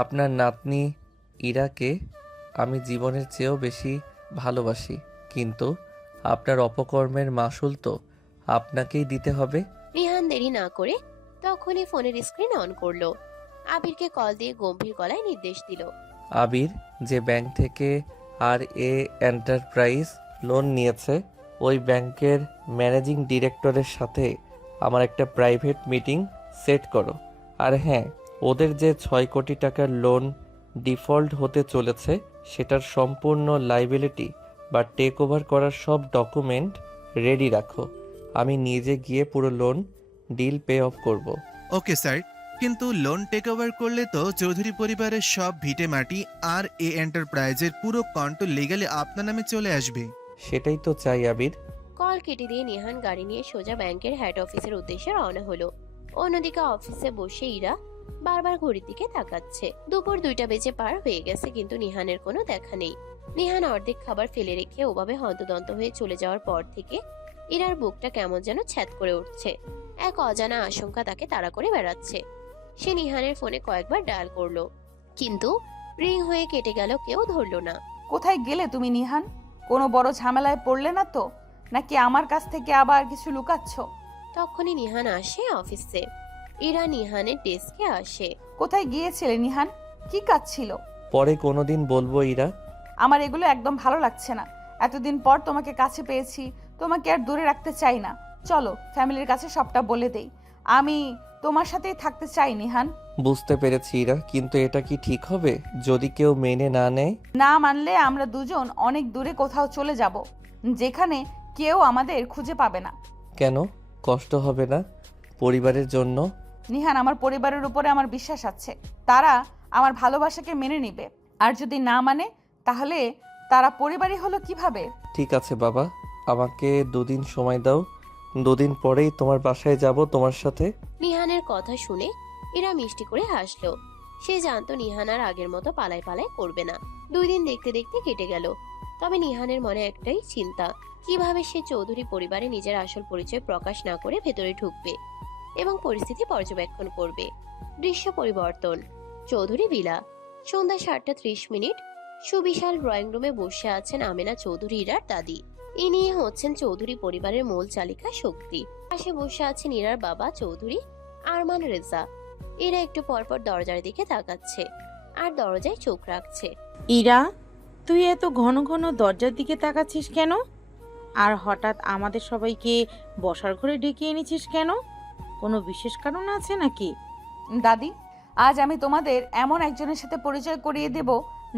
আপনার নাতনি ইরাকে আমি জীবনের চেয়েও বেশি ভালোবাসি, কিন্তু আপনার অপকর্মের মাসুল তো আপনাকেই দিতে হবে। নিহান দেরি না করে তখনই ফোনের স্ক্রিন অন করলো। আবিরকে কল দিয়ে গম্ভীর গলায় নির্দেশ দিল। আবির, যে ব্যাংক থেকে RA এন্টারপ্রাইজ লোন নিয়েছে, ওই ব্যাংকের ম্যানেজিং ডিরেক্টরের সাথে আমার একটা প্রাইভেট মিটিং সেট করো। আর হ্যাঁ, ওদের যে 6 কোটি টাকার লোন ডিফল্ট হতে চলেছে সেটার সম্পূর্ণ লাইবিলিটি বা টেক ওভার করার সব ডকুমেন্ট রেডি রাখো। আমি নিজে গিয়ে পুরো লোন ডিল পে অফ করব। ওকে স্যার, কিন্তু লোন টেক ওভার করলে তো চৌধুরী পরিবারের সব ভিটে মাটি আর এ এন্টারপ্রাইজের পুরো কন্ট্রোল লিগালি আপনার নামে চলে আসবে। সেটাই তো চাই আবির। কল কেটে দিয়ে নিহান গাড়ি নিয়ে সোজা ব্যাংকের হেড অফিসের উদ্দেশ্যে রওনা হলো। অন্যদিকে অফিসে বসে ইরা বারবার ঘড়ির দিকে তাকাচ্ছে। দুপুর 2টা বেজে পার হয়ে গেছে, কিন্তু নিহানের কোনো দেখা নেই। নিহান অর্ধেক খাবার ফেলে রেখে ওভাবে হন্তদন্ত হয়ে চলে যাওয়ার পর থেকে ইরার বুকটা কেমন যেন ছ্যাদ করে উঠছে। এক অজানা আশঙ্কা তাকে তাড়া করে বেড়াচ্ছে। সে নিহানের ফোনে কয়েকবার ডায়াল করলো, কিন্তু রিং হয়ে কেটে গেল, কেউ ধরলো না। কোথায় গেলে তুমি নিহান? কোনো বড় ঝামেলায় পড়লে না তো, নাকি আমার কাছ থেকে আবার কিছু লুকাচ্ছ? তখনই নিহান আসে অফিসে। ইরা নিহানের ডেস্কে আসে। কোথায় গিয়েছিলে নিহান? কি কাজ ছিল? পরে কোনোদিন বলবো ইরা। আমার এগুলো একদম ভালো লাগছে না। এতদিন পর তোমাকে কাছে পেয়েছি, তোমাকে আর দূরে রাখতে চাই না। চলো ফ্যামিলির কাছে সবটা বলে দেই। আমি তোমার সাথেই থাকতে চাই নিহান। বুঝতে পেরেছি ইরা, কিন্তু এটা কি ঠিক হবে যদি কেউ মেনে না নেয়? না মানলে আমরা দুজন অনেক দূরে কোথাও চলে যাব, যেখানে কেউ আমাদের খুঁজে পাবে না। কেন? কষ্ট হবে না পরিবারের জন্য? নিহান, আমার পরিবারের উপরে আমার বিশ্বাস আছে। তারা আমার ভালোবাসাকে মেনে নিবে। আর যদি না মানে, তাহলে তারা পরিবারই হলো কিভাবে? ঠিক আছে বাবা, আমাকে 2 দিন সময় দাও। 2 দিন পরেই তোমার বাসায় যাব তোমার সাথে। নিহানের কথা শুনে ইরা মিষ্টি করে হাসলো। সে জানতো নিহান আর আগের মতো পালায় পালায় করবে না। 2 দিন দেখতে দেখতে কেটে গেল। তবে নিহানের মনে একটাই চিন্তা, কিভাবে সে চৌধুরী পরিবারে নিজের আসল পরিচয় প্রকাশ না করে ভেতরে ঢুকবে এবং পরিস্থিতি পর্যবেক্ষণ করবে। দৃশ্য পরিবর্তন। চৌধুরী ভিলা। সন্ধ্যা 7:30। সুবিশাল ড্রয়িং রুমে বসে আছেন আমেনা চৌধুরী, ইরার দাদি। ইনি হচ্ছেন চৌধুরী পরিবারের মূল চালিকা শক্তি। পাশে বসে আছেন ইরার বাবা চৌধুরী আরমান রেজা। এরা একটু পরপর দরজার দিকে তাকাচ্ছে। আর দরজায় চোখ রাখছে। ইরা, তুই এত ঘন ঘন দরজার দিকে তাকাচ্ছিস কেন? আর হঠাৎ আমাদের সবাইকে বসার ঘরে ডেকে এনেছিস কেন? কোনো বিশেষ কারণ আছে নাকি? দাদি, আজ আমি তোমাদের এমন একজনের সাথে পরিচয় করিয়ে দেব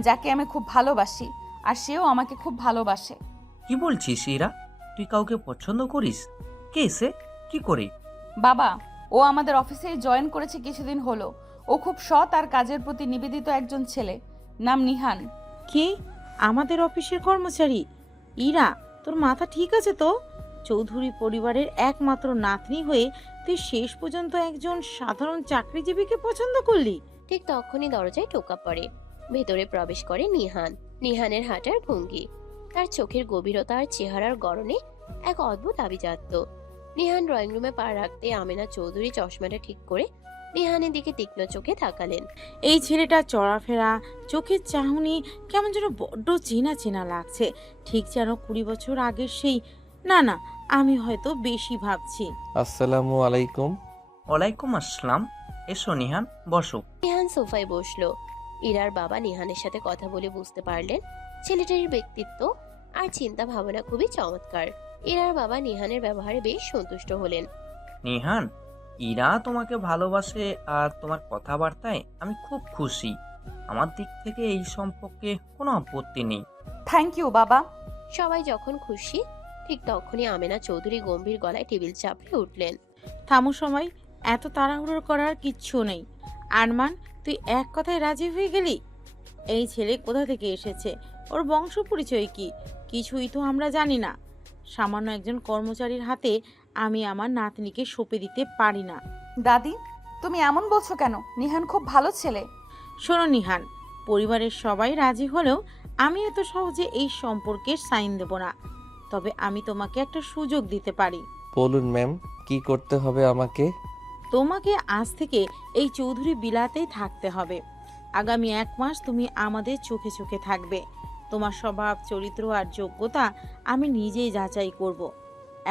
যাকে আমি খুব ভালোবাসি, আর সেও আমাকে খুব ভালোবাসে। কি বলছিস ইরা? তুই কাউকে পছন্দ করিস? কে সে? কি করে? বাবা, ও আমাদের অফিসেই জয়েন করেছে কিছুদিন হলো। ও খুব সৎ আর কাজের প্রতি নিবেদিত একজন ছেলে, নাম নিহান। কে? আমাদের অফিসের কর্মচারী? ইরা, তোর মাথা ঠিক আছে তো? চৌধুরী পরিবারের একমাত্র নাতনি হয়ে তুই শেষ পর্যন্ত একজন সাধারণ চাকরিজীবীকে পছন্দ করলি? ঠিক তখনই দরজায় টোকা পড়ে। ভেতরে প্রবেশ করে নিহান। নিহানের হাঁটার ভঙ্গি, তার চোখের গভীরতা আর চেহারার গড়নে এক অদ্ভুত আভিজাত্য। নিহান ড্রয়িং রুমে পা রাখতে আমেনা চৌধুরী চশমাটা ঠিক করে নিহানের দিকে তীক্ষ্ণ চোখে তাকালেন। এই ছেলেটা চলাফেরা, চোখের চাহনি কেমন যেন বড্ড চেনা চেনা লাগছে, ঠিক যেন 20 বছর আগের সেই। না না, আমি হয়তো বেশি ভাবছি। আসসালামু আলাইকুম। ওয়ালাইকুম আসসালাম। এসো নিহান, বসো। নিহান সোফায় বসলো। ইরার বাবা নিহানের সাথে কথা বলে বুঝতে পারলেন ছেলেটির ব্যক্তিত্ব আর চিন্তা ভাবনা খুবই চমৎকার। ইরার বাবা নিহানের ব্যবহারে বেশ সন্তুষ্ট হলেন। নিহান, ইরা তোমাকে ভালোবাসে আর তোমার কথাবার্তায় আমি খুব খুশি। আমার দিক থেকে এই সম্পর্কে কোনো আপত্তি নেই। থ্যাংক ইউ বাবা। সবাই যখন খুশি, ঠিক তখনই আমেনা চৌধুরী গম্ভীর গলায় টেবিল চাপড়ে উঠলেন। থামো সময়, এত তাড়াহুড়ো করার কিচ্ছু নেই। আরমান, তুই এক কথায় রাজি হয়ে গেলি? এই ছেলে কোথা থেকে এসেছে? ওর বংশ পরিচয় কি? কিছুই তো আমরা জানি না। সামান্য একজন কর্মচারীর হাতে আমি আমার নাতনিকে সঁপে দিতে পারি না। দাদি, তুমি এমন বলছো কেন? নিহান খুব ভালো ছেলে। শোনো নিহান, পরিবারের সবাই রাজি হলেও আমি এত সহজে এই সম্পর্কের সাইন দেব না। তবে আমি তোমাকে একটা সুযোগ দিতে পারি। বলুন ম্যাম, কি করতে হবে আমাকে? তোমাকে আজ থেকে এই চৌধুরী বিলাতেই থাকতে হবে। আগামী 1 মাস তুমি আমাদের চোখে চোখে থাকবে। তোমার স্বভাব, চরিত্র আর যোগ্যতা আমি নিজেই যাচাই করব।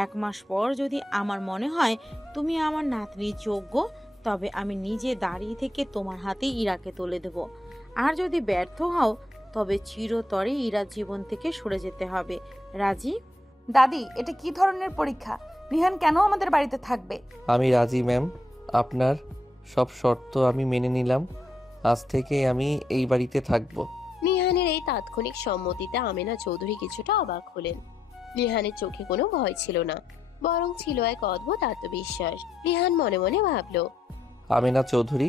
1 মাস পর যদি আমার মনে হয় তুমি আমার নাতনির যোগ্য, তবে আমি নিজে দাঁড়িয়ে থেকে তোমার হাতে ইরাকে তুলে দেব। আর যদি ব্যর্থ হও, তবে চিরতরে ইরার জীবন থেকে সরে যেতে হবে। রাজি? দাদি, এটা কি ধরনের পরীক্ষা? নিহান কেন আমাদের বাড়িতে থাকবে? আমি রাজি ম্যাম। আপনার সব শর্ত আমি মেনে নিলাম। আজ থেকে আমি এই বাড়িতে থাকব। নিহানের এই তাৎক্ষণিক সম্মতিতে আমেনা চৌধুরী কিছুটা অবাক হলেন। নিহানের চোখে কোনো ভয় ছিল না, বরং ছিল এক অদ্ভুত আত্মবিশ্বাস। নিহান মনে মনে ভাবল, আমেনা চৌধুরী,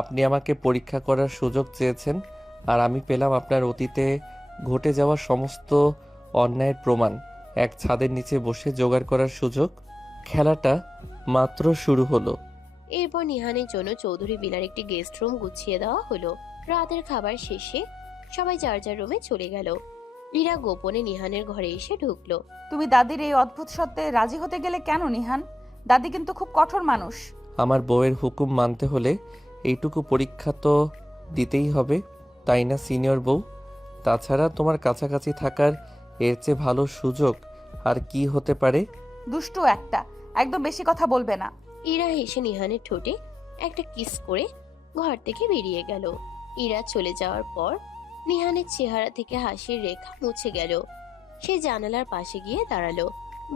আপনি আমাকে পরীক্ষা করার সুযোগ চেয়েছেন, আর আমি পেলাম আপনার অতীতে ঘটে যাওয়া সমস্ত অন্যায়ের প্রমাণ। এক ছাদের নিচে বসে জোগাড় করার সুযোগ। খেলাটা মাত্র শুরু হলো। এরপর নিহানের জন্য চৌধুরী বিলার একটি গেস্ট রুম গুছিয়ে দেওয়া হলো। রাতের খাবার শেষে সবাই যার যার রুমে চলে গেল। ইরা গোপনে নিহানের ঘরে এসে ঢুকলো। তুমি দাদির এই অদ্ভুত সত্ত্বে রাজি হতে গেলে কেন নিহান? দাদি কিন্তু খুব কঠোর মানুষ। আমার বউয়ের হুকুম মানতে হলে এইটুকু পরীক্ষা তো দিতেই হবে, তাই না সিনিয়র বউ? তাছাড়া তোমার কাছাকাছি থাকার এর চেয়ে ভালো সুযোগ আর কি হতে পারে? দুষ্টু একটা, একদম বেশি কথা বলবে না। ইরা হেসে নিহানের ঠোঁটে একটা কিস করে ঘর থেকে বেরিয়ে গেল। ইরা চলে যাওয়ার পর নিহানের চেহারা থেকে হাসির রেখা মুছে গেল। সে জানালার পাশে গিয়ে দাঁড়ালো।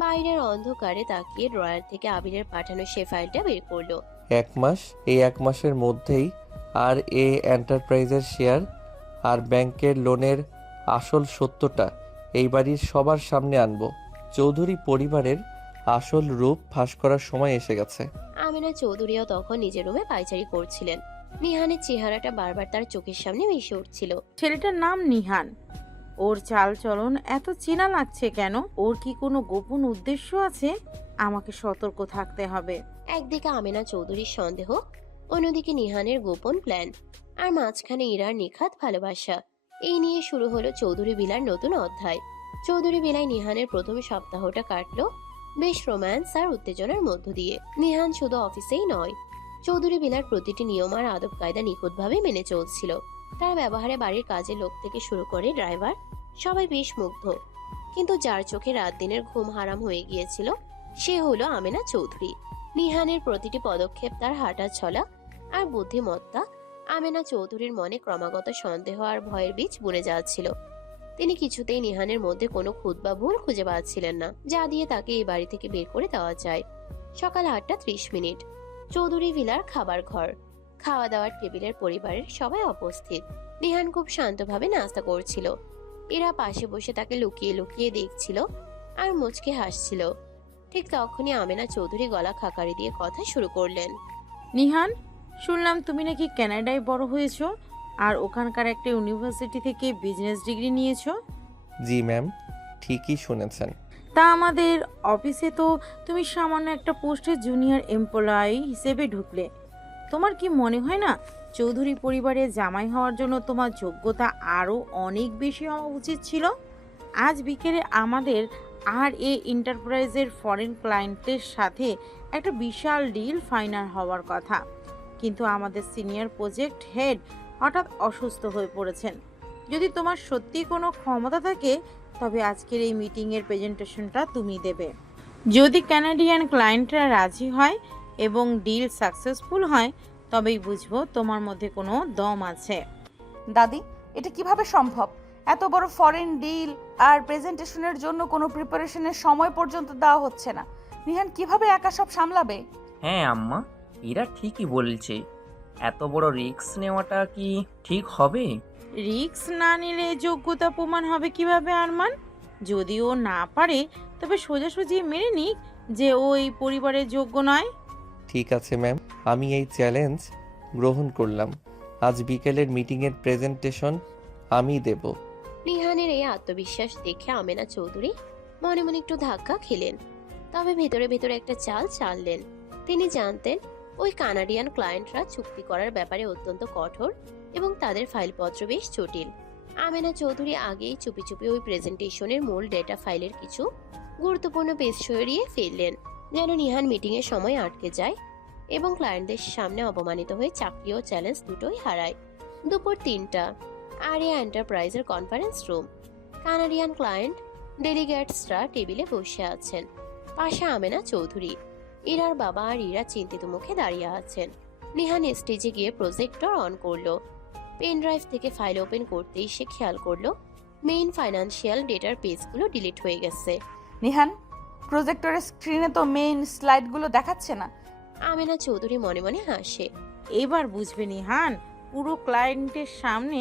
বাইরের অন্ধকারে তাকিয়ে ড্রয়ার থেকে আবিরের পাঠানো সে ফাইলটা বের করলো। 1 মাস, এই 1 মাসের মধ্যেই আর এ এন্টারপ্রাইজের শেয়ার আর ব্যাংকের লোনের আসল সত্যটা এই বাড়ির সবার সামনে আনবো। চৌধুরী পরিবারের আসল রূপ ফাঁস করার সময় এসে গেছে। আমিনা চৌধুরীও তখন নিজের রুমে পায়চারি করছিলেন। নিহানের চেহারাটা বারবার তার চোখের সামনে ভেসে উঠছিল। ছেলেটার নাম নিহান, ওর চাল চলন এত চেনা লাগছে কেন? ওর কি কোনো গোপন উদ্দেশ্য আছে? আমাকে সতর্ক থাকতে হবে। একদিকে আমিনা চৌধুরীর সন্দেহ, অন্যদিকে নিহানের গোপন প্ল্যান, আর মাঝখানে ইরার নিখাত ভালোবাসা। এই নিয়ে শুরু হলো চৌধুরী বিলার নতুন অধ্যায়। চৌধুরী বিলায় নিহানের প্রথম সপ্তাহটা কাটলো বেশ রোম্যান্স আর উত্তেজনার মধ্য দিয়ে। নিহান শুধু অফিসেই নয়, চৌধুরী বিলার প্রতিটি নিয়ম আর আদব কায়দা নিখুঁতভাবে মেনে চলছিল। তার ব্যবহারে বাড়ির কাজের লোক থেকে শুরু করে ড্রাইভার সবাই বেশ মুগ্ধ। কিন্তু যার চোখে রাত দিনের ঘুম হারাম হয়ে গিয়েছিল সে হলো আমেনা চৌধুরী। নিহানের প্রতিটি পদক্ষেপ, তার হাঁটা চলা আর বুদ্ধিমত্তা আমেনা চৌধুরীর মনে ক্রমাগত সন্দেহ আর ভয়ের বীজ বুনে যাচ্ছিল। তিনি কিছুতেই নিহানের মধ্যে কোনো খুঁত বা ভুল খুঁজে পাচ্ছিলেন না, যা দিয়ে তাকে এই বাড়ি থেকে বের করে দেওয়া যায়। সকাল 8:30। চৌধুরী ভিলার খাবার ঘর। খাওয়া দাওয়ার টেবিলের পরিবারের সবাই উপস্থিত। নিহান খুব শান্তভাবে নাস্তা করছিল। এরা পাশে বসে তাকে লুকিয়ে লুকিয়ে দেখছিল আর মুচকে হাসছিল। ঠিক তখনই আমেনা চৌধুরী গলা খাকারি দিয়ে কথা শুরু করলেন। নিহান, শুনলাম তুমি নাকি কানাডায় বড় হয়েছো আর ওখানকার একটা ইউনিভার্সিটি থেকে বিজনেস ডিগ্রি নিয়েছো। জি ম্যাম, ঠিকই শুনেছেন। তা আমাদের অফিসে তো তুমি সামান্য একটা পোস্টে জুনিয়র এমপ্লয়ি হিসেবে ঢুকলে। তোমার কি মনে হয় না চৌধুরী পরিবারের জামাই হওয়ার জন্য তোমার যোগ্যতা আরও অনেক বেশি হওয়া উচিত ছিল? আজ বিকেলে আমাদের এন্টারপ্রাইজের ফরেন ক্লায়েন্টের সাথে একটা বিশাল ডিল ফাইনাল হওয়ার কথা, কিন্তু আমাদের সিনিয়র প্রজেক্ট হেড হঠাৎ অসুস্থ হয়ে পড়েছেন। যদি তোমার সত্যি কোনো ক্ষমতা থাকে তবে আজকের এই মিটিংয়ের প্রেজেন্টেশনটা তুমি দেবে। যদি কানাডিয়ান ক্লায়েন্টরা রাজি হয় এবং ডিল সাকসেসফুল হয় তবেই বুঝবো তোমার মধ্যে কোনো দম আছে। দাদি, এটা কিভাবে সম্ভব? এত বড় ফরেন ডিল আর প্রেজেন্টেশনের জন্য কোনো প্রিপারেশনের সময় পর্যন্ত দেওয়া হচ্ছে না। নিহান কিভাবে একা সব সামলাবে? হ্যাঁ আম্মা, এরা ঠিকই বলছে। এত বড় রিস্ক নেওয়াটা কি ঠিক হবে? রিস্ক না নিলে যোগ্যতা প্রমাণ হবে কিভাবে আরমান? যদি ও না পারে তবে সোজাসুজি মেনে নিক যে ও এই পরিবারের যোগ্য নয়। ঠিক আছে ম্যাম, আমি এই চ্যালেঞ্জ গ্রহণ করলাম। আজ বিকেলের মিটিংয়ের প্রেজেন্টেশন আমি দেব। নিহানের এই আত্মবিশ্বাস দেখে আমেনা চৌধুরী মনে মনে একটু ধাক্কা খেলেন, তবে ভেতরে ভেতরে একটা চাল চাললেন। তিনি জানতেন ওই কানাডিয়ান ক্লায়েন্টরা চুক্তি করার ব্যাপারে অত্যন্ত কঠোর এবং তাদের ফাইলপত্র বেশ জটিল। আমেনা চৌধুরী আগেই চুপি চুপি ওই প্রেজেন্টেশনের মূল ডেটা ফাইলের কিছু গুরুত্বপূর্ণ পেজ সরিয়ে ফেললেন, যেন নিহান মিটিংয়ের সময় আটকে যায় এবং ক্লায়েন্টদের সামনে অপমানিত হয়ে চাকরি ও চ্যালেঞ্জ দুটোই হারায়। দুপুর 3টা। আরিয়া এন্টারপ্রাইজের কনফারেন্স রুম। কানাডিয়ান ক্লায়েন্ট ডেলিগেটসরা টেবিলে বসে আছেন। পাশে আমেনা চৌধুরী, ইরার বাবা আর ইরা চিন্তিত মুখে দাঁড়িয়ে আছেন। নিহান স্টেজে গিয়ে প্রজেক্টর অন করলো। পেন ড্রাইভ থেকে ফাইল ওপেন করতেই সে খেয়াল করলো মেইন ফাইন্যান্সিয়াল ডেটার পেজগুলো ডিলিট হয়ে গেছে। নিহান, প্রজেক্টরের স্ক্রিনে তো মেইন স্লাইডগুলো দেখাচ্ছে না। আমেনা চৌধুরী মনে মনে হাসে। এবার বুঝবে নিহান, পুরো ক্লায়েন্টের সামনে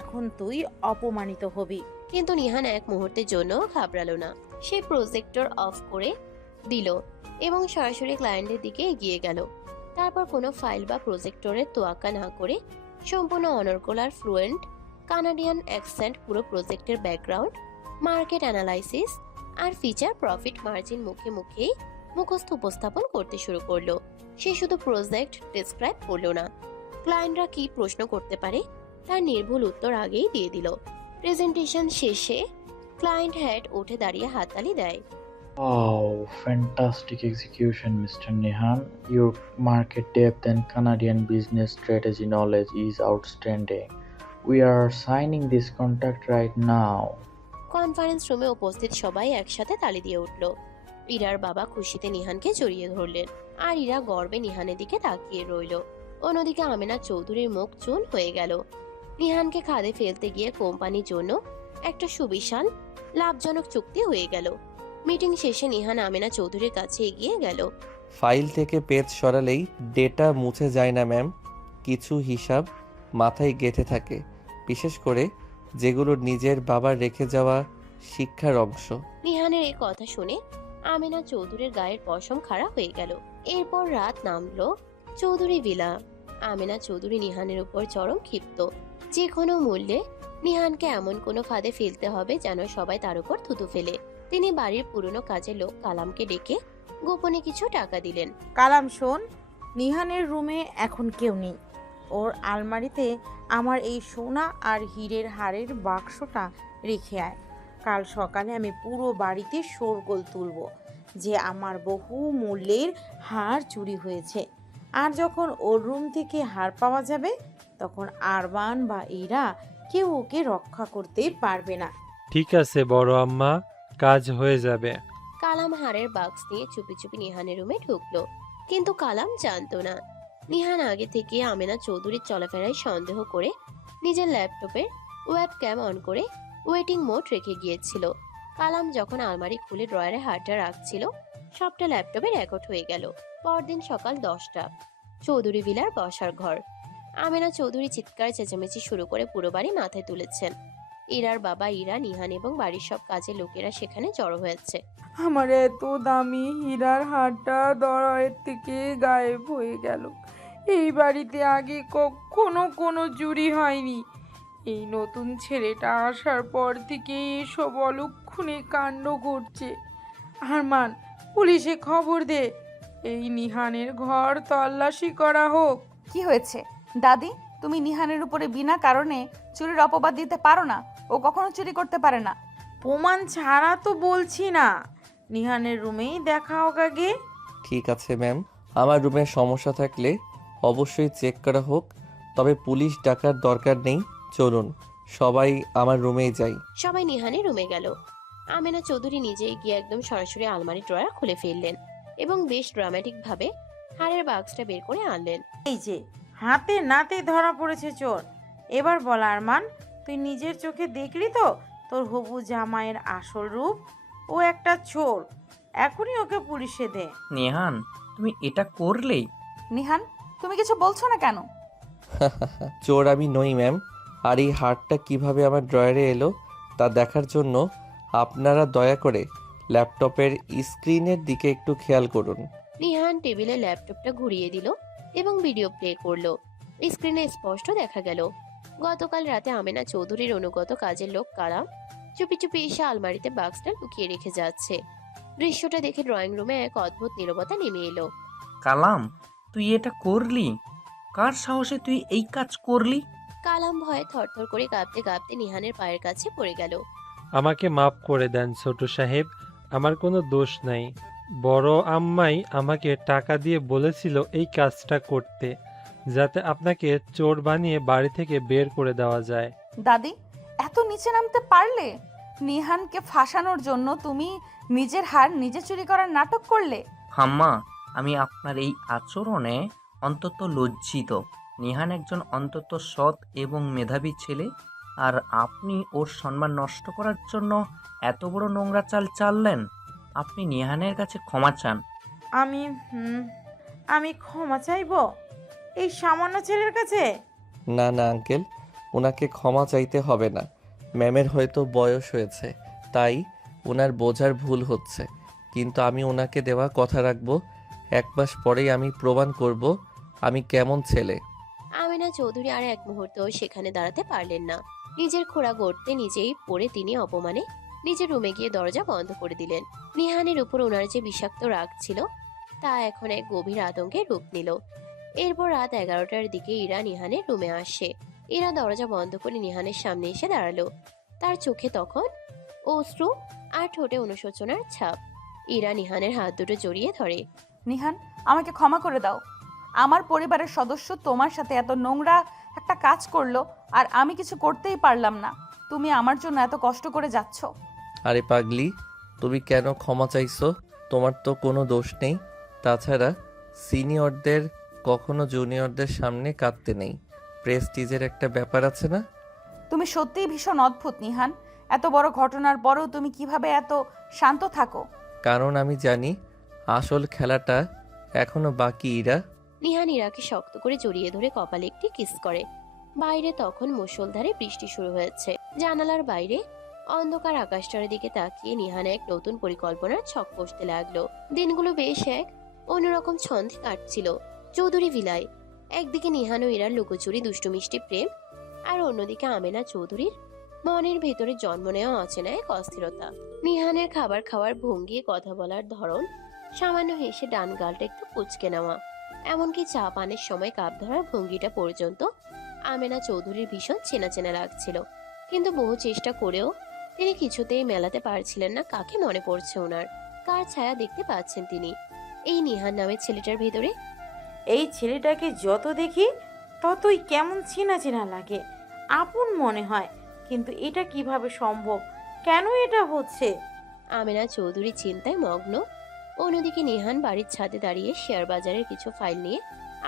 এখন তুই অপমানিত হবি। কিন্তু নিহান এক মুহূর্তের জন্য ঘাবড়ালো না। সে প্রজেক্টর অফ করে দিল এবং সরাসরি ক্লায়েন্টের দিকে এগিয়ে গেল। তারপর কোনো ফাইল বা প্রজেক্টরের তোয়াক্কা না করে সম্পূর্ণ অনর্গল আর ফ্লুয়েন্ট কানাডিয়ান অ্যাকসেন্ট পুরো প্রজেক্টের ব্যাকগ্রাউন্ড, মার্কেট অ্যানালাইসিস আর ফিচার প্রফিট মার্জিন মুখে মুখেই মুখস্থ উপস্থাপন করতে শুরু করলো। সে শুধু প্রজেক্ট ডিসক্রাইব করলো না, ক্লায়েন্টরা কি প্রশ্ন করতে পারে তার নির্ভুল উত্তর আগেই দিয়ে দিল। প্রেজেন্টেশন শেষে ক্লায়েন্ট হেড উঠে দাঁড়িয়ে হাততালি দেয়। Wow, fantastic execution, Mr. Nihan. Your market depth and Canadian business strategy knowledge is outstanding. We are signing this contract right now. Conference রুমে উপস্থিত সবাই একসাথে তালি দিয়ে উঠল। ইরার বাবা খুশিতে নিহানকে জড়িয়ে ধরলেন আর ইরা গর্বে নিহানের দিকে তাকিয়ে রইল। অন্যদিকে আমেনা চৌধুরীর মুখ চুল হয়ে গেল। নিহানকে খাদে ফেলতে গিয়ে কোম্পানির জন্য একটা সুবিশাল লাভজনক চুক্তি হয়ে গেল। মিটিং শেষে নিহান আমেনা চৌধুরীর কাছে এগিয়ে গেল। ফাইল থেকে পেজ সরালেই ডেটা মুছে যায় না ম্যাম, কিছু হিসাব মাথায় গেঁথে থাকে, বিশেষ করে যেগুলো নিজের বাবার রেখে যাওয়া শিক্ষার অংশ। নিহানের এই কথা শুনে আমেনা চৌধুরীর গায়ের পশম খাড়া হয়ে গেল। এরপর রাত নামলো চৌধুরী ভিলা। আমেনা চৌধুরী নিহানের উপর চরম ক্ষিপ্ত। যে কোনো মূল্যে নিহানকে এমন কোনো ফাঁদে ফেলতে হবে যেন সবাই তার উপর থুতু ফেলে। তিনি বাড়ির পুরনো কাজের লোক কালামকে ডেকে গোপনে কিছু টাকা দিলেন। কালাম শোন, নিহানের রুমে এখন কেউ নেই। ওর আলমারিতে আমার এই সোনা আর হীরের হারের বাক্সটা রেখে আয়। কাল সকালে আমি পুরো বাড়িতে শোরগোল তুলব যে আমার বহু মূল্যের হার চুরি হয়েছে। আর যখন ওর রুম থেকে হার পাওয়া যাবে তখন আরমান বা ইরা কেউ ওকে রক্ষা করতে পারবে না। ঠিক আছে বড় আম্মা, কাজ হয়ে যাবে। কালাম হারের বাক্স নিয়ে চুপি চুপি নিহানের রুমে ঢুকলো, কিন্তু কালাম জানতো না নিহান আগে থেকে আমেনা চৌধুরীর চলাফেরায় সন্দেহ করে নিজের ল্যাপটপের ওয়েবক্যাম অন করে ওয়েটিং মোড রেখে গিয়েছিল। কালাম যখন আলমারি খুলে ড্রয়ারে হাতটা রাখছিল, সবটা ল্যাপটপে রেকর্ড হয়ে গেল। পরদিন সকাল 10টা, চৌধুরী ভিলার বসার ঘর। আমেনা চৌধুরী চিৎকার চেঁচামেচি শুরু করে পুরো বাড়ি মাথায় তুলেছেন। ইরার বাবা ইরা, নিহান এবং বাড়ির সব কাজের লোকেরা সেখানে জড়ো হয়েছে। আমার এত দামি হীরার হারটা দরয়ের থেকে গায়েব হয়ে গেল। এই বাড়িতে আগে কখনো কোনো চুরি হয়নি। এই নতুন ছেলেটা আসার পর থেকে এসব অলক্ষণে কাণ্ড ঘটছে। আরমান, পুলিশে খবর দে, এই নিহানের ঘর তল্লাশি করা হোক। কি হয়েছে দাদি? তুমি নিহানের উপরে বিনা কারণে চুরির অপবাদ দিতে পারো না। ও কখনো চুরি করতে পারে না। প্রমাণ ছাড়া তো বলছি না, নিহানের রুমেই দেখা হোক আগে। ঠিক আছে ম্যাম, আমার রুমে সমস্যা থাকলে অবশ্যই চেক করা হোক, তবে পুলিশ ডাকার দরকার নেই। চলুন সবাই আমার রুমেই যাই। সবাই নিহানের রুমে গেল। আমেনা চৌধুরী নিজেই গিয়ে একদম সরাসরি আলমারি ড্রয়ার খুলে ফেললেন এবং বেশ ড্রামাটিক ভাবে হারের বাক্সটা বের করে আনলেন। এই যে হাতে নাতে ধরা পড়েছে চোর। এবার বল আরমান, তুই নিজের চোখে দেখলি তো তোর হবু জামাইয়ের আসল রূপ? ও একটা চোর, এখনই ওকে পুলিশে দে। নেহান, তুমি এটা করলেই? নিহান, তুমি কিছু বলছো না কেন? চোর আমি নই ম্যাম, আর এই হারটা কিভাবে আমার ড্রয়ারে এলো তা দেখার জন্য আপনারা দয়া করে ল্যাপটপের স্ক্রিনের দিকে একটু খেয়াল করুন। নিহান টেবিলে ল্যাপটপটা ঘুরিয়ে দিল এবং ভিডিও প্লে করলো। স্ক্রিনে স্পষ্ট দেখা গেল গতকাল রাতে আমেনা চৌধুরীর অনুগত কাজের লোক কালাম চুপি চুপি এসে আলমারিতে বাক্সটা লুকিয়ে রেখে যাচ্ছে। দৃশ্যটা দেখে ড্রয়িং রুমে এক অদ্ভুত নীরবতা নেমে এলো। কালাম, তুই এটা করলি? কার সাহসে তুই এই কাজ করলি? কালাম ভয়ে থরথর করে কাঁপতে কাঁপতে নিহানের পায়ের কাছে পড়ে গেল। আমাকে মাফ করে দেন ছোট সাহেব, আমার কোনো দোষ নাই। বড় আম্মাই আমাকে টাকা দিয়ে বলেছিল এই কাজটা করতে, যাতে আপনাকে চোর বানিয়ে বাড়ি থেকে বের করে দেওয়া যায়। দাদি, এত নিচে নামতে পারলে? নিহানকে ফাঁসানোর জন্য তুমি নিজের হার নিজে চুরি করার নাটক করলে। হাম্মা, আমি আপনার এই আচরণে অন্তত লজ্জিত। নিহান একজন অন্তত সৎ এবং মেধাবী ছেলে, আর আপনি ওর সম্মান নষ্ট করার জন্য এত বড় নোংরা চাল চাললেন। আপনি নিহানের কাছে ক্ষমা চান। আমি ক্ষমা চাইবো এই সামান্য ছেলের কাছে? না না আঙ্কেল, ওনাকে ক্ষমা চাইতে হবে না। ম্যামের হয়তো বয়স হয়েছে, তাই ওনার বোঝার ভুল হচ্ছে, কিন্তু আমি ওনাকে দেওয়া কথা রাখবো। 1 মাস পরেই আমি প্রমাণ করব আমি কেমন ছেলে। আমেনা চৌধুরী আর এক মুহূর্তও সেখানে দাঁড়াতে পারলেন না। নিজের খোড়া গড়তে নিজেই পড়ে তিনি অপমানে নিজের রুমে গিয়ে দরজা বন্ধ করে দিলেন। নিহানের উপর ওনার যে বিষাক্ত রাগ ছিল তা এখন এক গভীর আতঙ্কের রূপ নিল। এরপর রাত 11টার দিকে ইরা নিহানের রুমে আসে। ইরা দরজা বন্ধ করে নিহানের সামনে এসে দাঁড়ালো। তার চোখে তখন অশ্রু আর ঠোঁটে অনুশোচনার ছাপ। ইরা নিহানের হাত দুটো জড়িয়ে ধরে। নিহান, আমাকে ক্ষমা করে দাও। আমার পরিবারের সদস্য তোমার সাথে এত নোংরা একটা কাজ করলো, আর আমি কিছু করতেই পারলাম না। তুমি আমার জন্য এত কষ্ট করে যাচ্ছ। আরে পাগলি, তুমি কেন ক্ষমা চাইছো? তোমার তো কোনো দোষ নেই। তাছাড়া সিনিয়রদের কখনো জুনিয়রদের সামনে কাঁদতে নেই, প্রেস্টিজের একটা ব্যাপার আছে না? তুমি সত্যিই ভীষণ অদ্ভুত নিহান। এত বড় ঘটনার পরেও তুমি কিভাবে এত শান্ত থাকো? কারণ আমি জানি আসল খেলাটা এখনো বাকি। ইরা নিহান ইরাকে শক্ত করে জড়িয়ে ধরে কপালে একটি কিস করে। বাইরে তখন মুষলধারে বৃষ্টি শুরু হয়েছে। জানালার বাইরে অন্ধকার আকাশটার দিকে তাকিয়ে নিহান এক নতুন পরিকল্পনার ছক কষতে লাগলো। দিনগুলো বেশ এক অন্যরকম ছন্দে কাটছিল চৌধুরী ভিলায়। একদিকে নিহান ও ইরার লুকোচুরি দুষ্টু মিষ্টি প্রেম, আর অন্যদিকে আমেনা চৌধুরীর মনের ভেতরে জন্ম নেওয়া অচেনা এক অস্থিরতা। নিহানের খাবার খাওয়ার ভঙ্গি, কথা বলার ধরন, সামান্য হেসে ডান গালটা একটু কুচকে নেওয়া, এমনকি চা পানের সময় কাপ ধরার ভঙ্গিটা পর্যন্ত আমেনা চৌধুরীর ভীষণ চেনা চেনা লাগছিল। কিন্তু বহু চেষ্টা করেও তিনি কিছুতেই মেলাতে পারছিলেন না কাকে মনে পড়ছে ওনার, কার ছায়া দেখতে পাচ্ছেন তিনি এই নিহান নামের ছেলেটার ভেতরে। এই ছেলেটাকে যত দেখি ততই কেমন চেনা চেনা লাগে, আপন মনে হয়। কিন্তু এটা কিভাবে সম্ভব? কেন এটা হচ্ছে? আমেনা চৌধুরী চিন্তায় মগ্ন। অন্যদিকে নিহান বাড়ির ছাদে দাঁড়িয়ে শেয়ার বাজারের কিছু ফাইল নিয়ে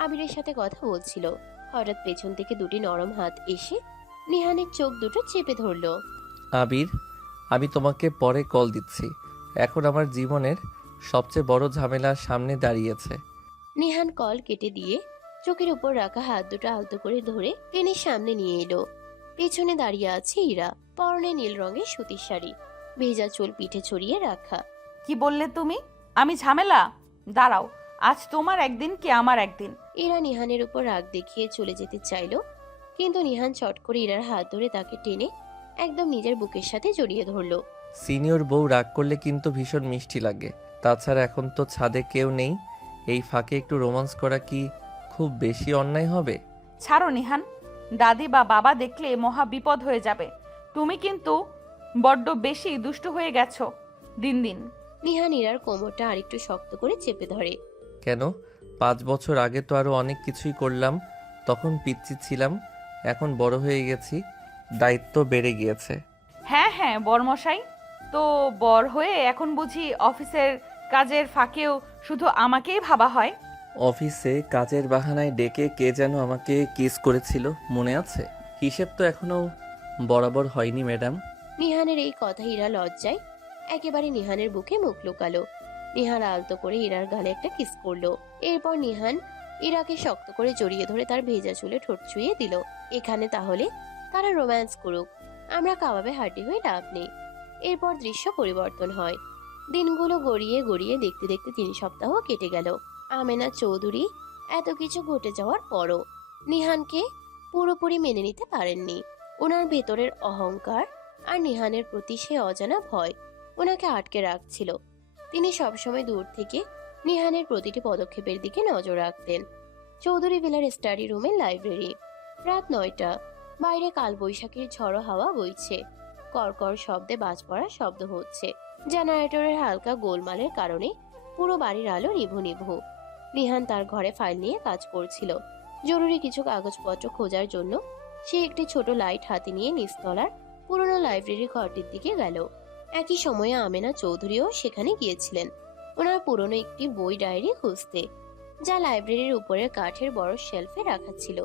আবিরের সাথে কথা বলছিল। হঠাৎ পেছন থেকে দুটি নরম হাত এসে নিহানের চোখ দুটো চেপে ধরলো। আবির, আমি তোমাকে পরে কল দিচ্ছি। এখন আমার জীবনের সবচেয়ে বড় ঝামেলার সামনে দাঁড়িয়েছে। নিহান কল কেটে দিয়ে চোখের উপর রাখা হাত দুটো আলতো করে ধরে টেনের সামনে নিয়ে এলো। পেছনে দাঁড়িয়ে আছে ইরা, পরনে নীল রঙের সুতির শাড়ি, ভেজা চুল পিঠে ছড়িয়ে রাখা। কি বললে তুমি? আমি ঝামেলা? দাঁড়াও, আজ তোমার একদিন কি আমার একদিন। ইরা নিহানের উপর রাগ দেখিয়ে চলে যেতে চাইলো, কিন্তু নিহান চট করে ইরার হাত ধরে তাকে টেনে একদম নিজের বুকের সাথে জড়িয়ে ধরলো। সিনিয়র বউ রাগ করলে কিন্তু ভীষণ মিষ্টি লাগে। তাছাড়া এখন তো ছাদে কেউ নেই, এই ফাঁকে একটু রোমান্স করা কি খুব বেশি অন্যায় হবে? ছাড়ো নিহান, দাদি বা বাবা দেখলে মহা বিপদ হয়ে যাবে। তুমি কিন্তু বড্ড বেশি দুষ্টু হয়ে গেছো দিন দিন। নিহান ইরার কোমরটা আরেকটু শক্ত করে চেপে ধরে। কেন? 5 বছর আগে তো আরো অনেক কিছুই করলাম, তখন পিচ্ছি ছিলাম। এখন বড় হয়ে গেছি, দায়িত্ব বেড়ে গিয়েছে। হ্যাঁ হ্যাঁ বরমশাই, তো বর হয়ে এখন বুঝি অফিসের কাজের ফাঁকেও শুধু আমাকেই ভাবা হয়? অফিসে কাজের বাহানায় ডেকে কে যেন আমাকে কিস করেছিল, মনে আছে? হিসেব তো এখনো বরাবর হয়নি ম্যাডাম। নিহানের এই কথা ইরা লজ্জায় একেবারে নিহানের বুকে মুখ লুকালো। নিহান আলতো করে ইরার গালে একটা কিস করলো। এরপর নিহান ইরাকে শক্ত করে জড়িয়ে ধরে তার ভেজা চুলে ঠোঁট ছুঁয়ে দিল। এখানে তাহলে তারা রোম্যান্স করুক, আমরা কাবাবে হাড্ডি হয়ে লাভ নেই। এরপর দৃশ্য পরিবর্তন হয়। দিনগুলো গড়িয়ে গড়িয়ে দেখতে দেখতে 3 সপ্তাহ কেটে গেল। আমেনা চৌধুরী এত কিছু ঘটে যাওয়ার পরও নিহানকে পুরোপুরি মেনে নিতে পারেননি। ওনার ভেতরের অহংকার আর নিহানের প্রতি সে অজানা ভয় ওনাকে আটকে রাখছিল। তিনি সবসময় দূর থেকে নিহানের প্রতিটি পদক্ষেপের দিকে নজর রাখতেন। চৌধুরী ভিলার স্টাডি রুমের লাইব্রেরি। রাত 9টা। বাইরে কালবৈশাখীর ঝড়ো হাওয়া বইছে। কড়কড় শব্দে বাজ পড়ার শব্দ হচ্ছে। জেনারেটরের হালকা গোলমালের কারণে পুরো বাড়ির আলো নিভু নিভু। নিহান তার ঘরে ফাইল নিয়ে কাজ করছিল। জরুরি কিছু কাগজপত্র খোঁজার জন্য সে একটি ছোট লাইট হাতে নিয়ে নিচতলার পুরনো লাইব্রেরি ঘরটির দিকে গেল। একই সময়ে আমেনা চৌধুরীও সেখানে গিয়েছিলেন, ওনার পুরনো একটি বই ডায়েরি খুঁজতে, যা লাইব্রেরির উপরের কাঠের বড় শেলফে রাখা ছিল।